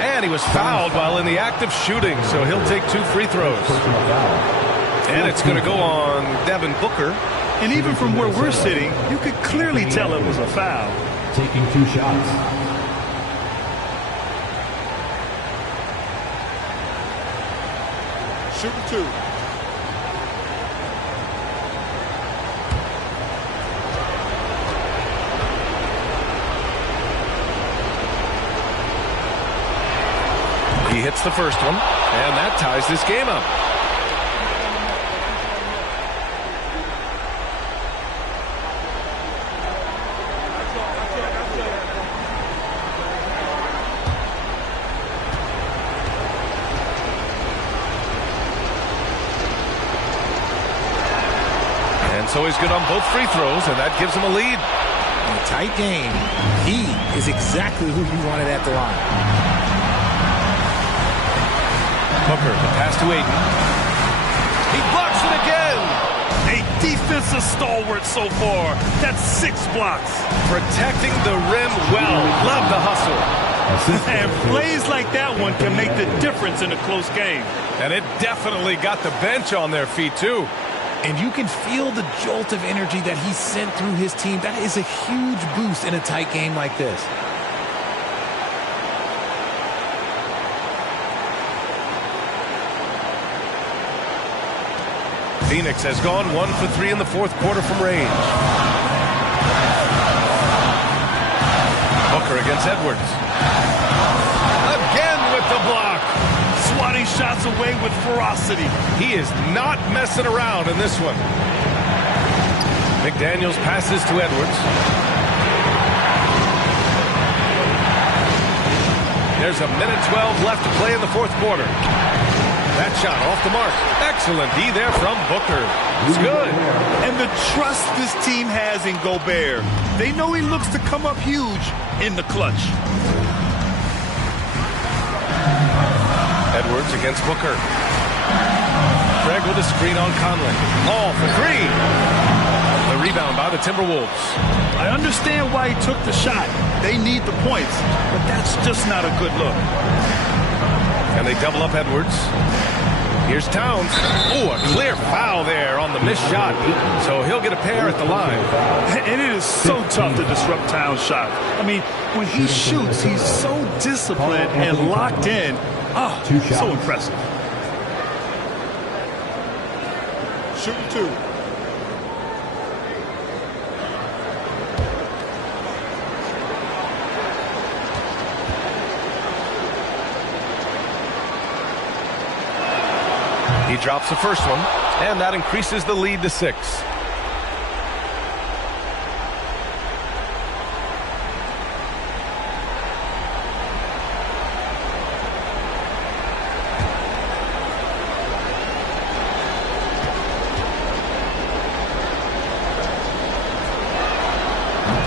And he was fouled while in the act of shooting, so he'll take 2 free throws. And it's going to go on Devin Booker. And even from where we're sitting, you could clearly tell it was a foul. Taking 2 shots. Shooting 2. He hits the first one, and that ties this game up. And so he's good on both free throws, and that gives him a lead. In a tight game, he is exactly who you wanted at the line. Booker, the pass to Ayton. He blocks it again. A defensive stalwart so far. That's 6 blocks. Protecting the rim well. Love the hustle. And plays like that one can make the difference in a close game. And it definitely got the bench on their feet, too. And you can feel the jolt of energy that he sent through his team. That is a huge boost in a tight game like this. Phoenix has gone 1 for 3 in the 4th quarter from range. Booker against Edwards. Again with the block. Swatting shots away with ferocity. He is not messing around in this one. McDaniels passes to Edwards. There's a minute 12 left to play in the 4th quarter. That shot off the mark. Excellent D there from Booker. It's good. And the trust this team has in Gobert. They know he looks to come up huge in the clutch. Edwards against Booker. Craig with a screen on Conley. Paul for 3. The rebound by the Timberwolves. I understand why he took the shot. They need the points, but that's just not a good look. And they double up Edwards. Here's Towns. Oh, a clear foul there on the missed shot. So he'll get a pair at the line. And it is so tough to disrupt Towns' shot. I mean, when he shoots, he's so disciplined and locked in. Oh, so impressive. Shooting 2. He drops the first one, and that increases the lead to 6.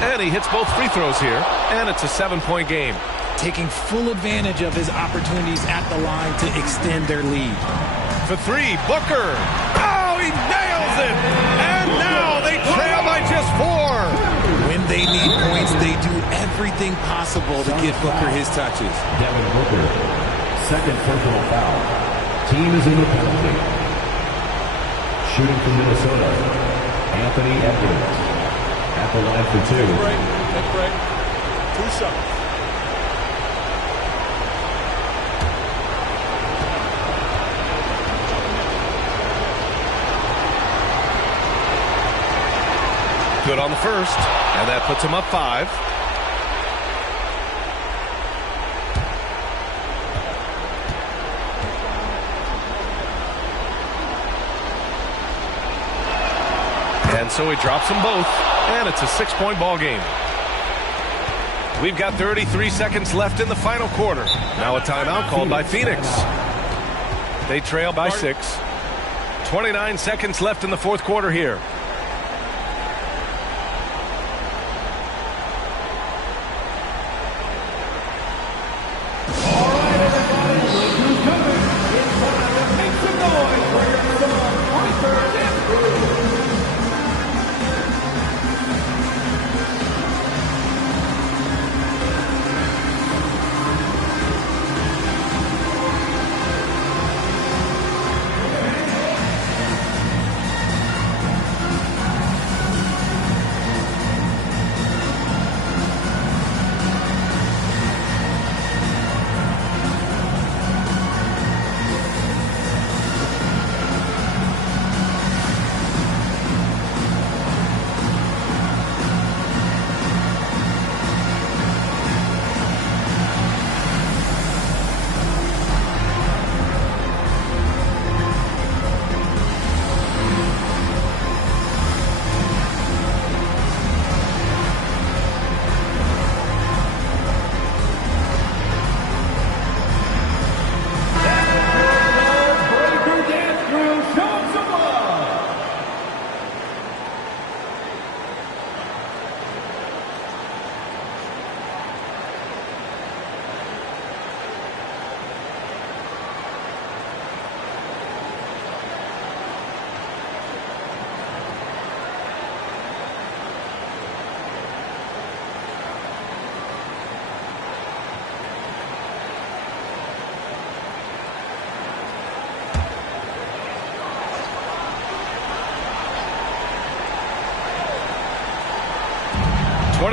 And he hits both free throws here, and it's a 7-point game. Taking full advantage of his opportunities at the line to extend their lead. For 3, Booker. Oh, he nails it! And now they trail by just 4. When they need points, they do everything possible to get Booker his touches. Devin Booker, 2nd personal foul. Team is in the penalty. Shooting for Minnesota, Anthony Edwards at the line for two. Take a break. 2 shots. Good on the first, and that puts him up 5. And so he drops them both, and it's a 6-point ball game. We've got 33 seconds left in the final quarter. Now a timeout called by Phoenix. They trail by 6. 29 seconds left in the fourth quarter here.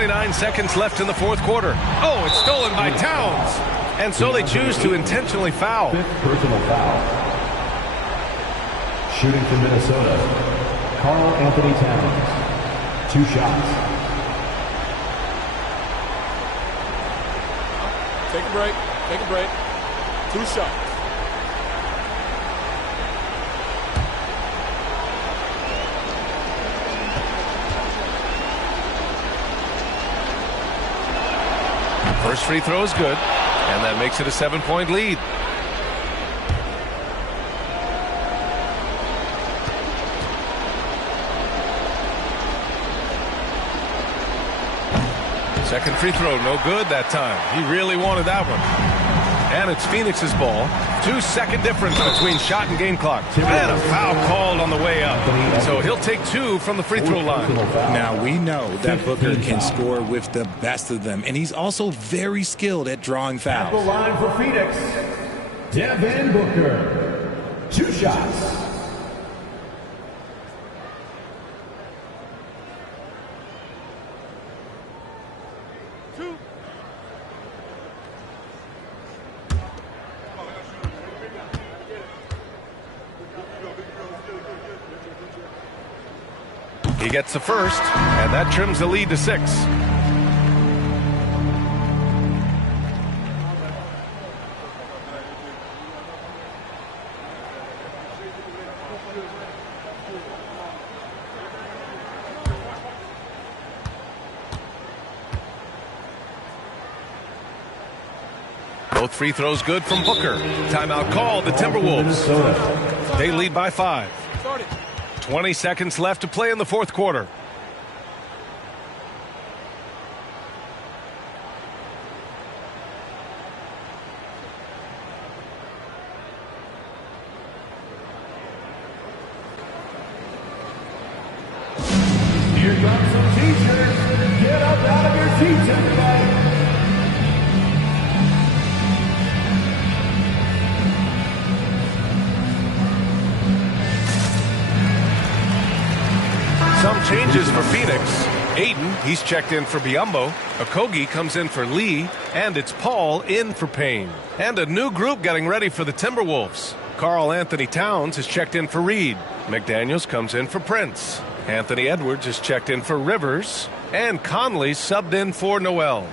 Nine seconds left in the fourth quarter. Oh, it's stolen by Towns. And so they choose to intentionally foul. 5th personal foul. Shooting for Minnesota, Karl Anthony Towns. 2 shots. Take a break. Take a break. 2 shots. First free throw is good, and that makes it a 7-point lead. Second free throw, no good that time. He really wanted that one. And it's Phoenix's ball. 2-second difference between shot and game clock. And a foul called on the way up. So he'll take 2 from the free throw line. Now we know that Booker can score with the best of them. And he's also very skilled at drawing fouls. At the line for Phoenix, Devin Booker. 2 shots. He gets the first, and that trims the lead to 6. Both free throws good from Booker. Timeout called, the Timberwolves. They lead by 5. 20 seconds left to play in the fourth quarter. Here comes some t-shirts. Get up out of your seats, everybody. Some changes for Phoenix. Aiden, he's checked in for Biyombo. Okogie comes in for Lee. And it's Paul in for Payne. And a new group getting ready for the Timberwolves. Karl Anthony Towns is checked in for Reed. McDaniels comes in for Prince. Anthony Edwards is checked in for Rivers. And Conley subbed in for Noel.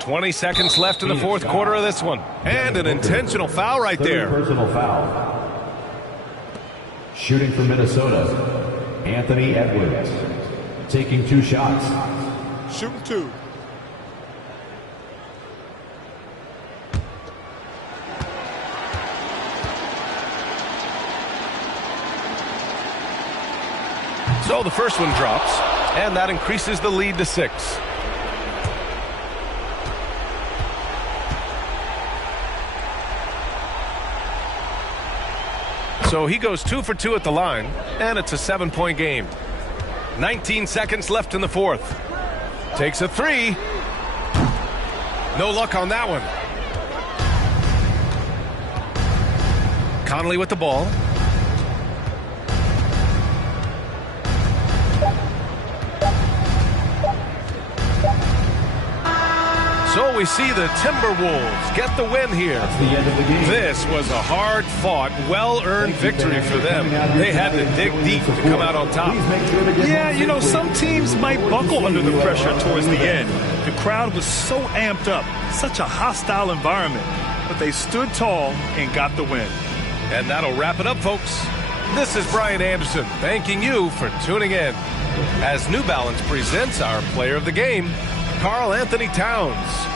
"20 seconds left in the fourth quarter of this one. And an intentional foul right there. Personal foul. Shooting for Minnesota, Anthony Edwards. Taking 2 shots. Shooting 2. So the first one drops, and that increases the lead to 6. So he goes 2 for 2 at the line, and it's a 7-point game. 19 seconds left in the fourth. Takes a 3. No luck on that one. Conley with the ball. So we see the Timberwolves get the win here. The end of the game. This was a hard-fought, well-earned victory for them. They had to dig deep to come out on top. Yeah, you know, some teams might buckle under the pressure towards the end. The crowd was so amped up, such a hostile environment. But they stood tall and got the win. And that'll wrap it up, folks. This is Brian Anderson thanking you for tuning in as New Balance presents our player of the game, Karl Anthony Towns.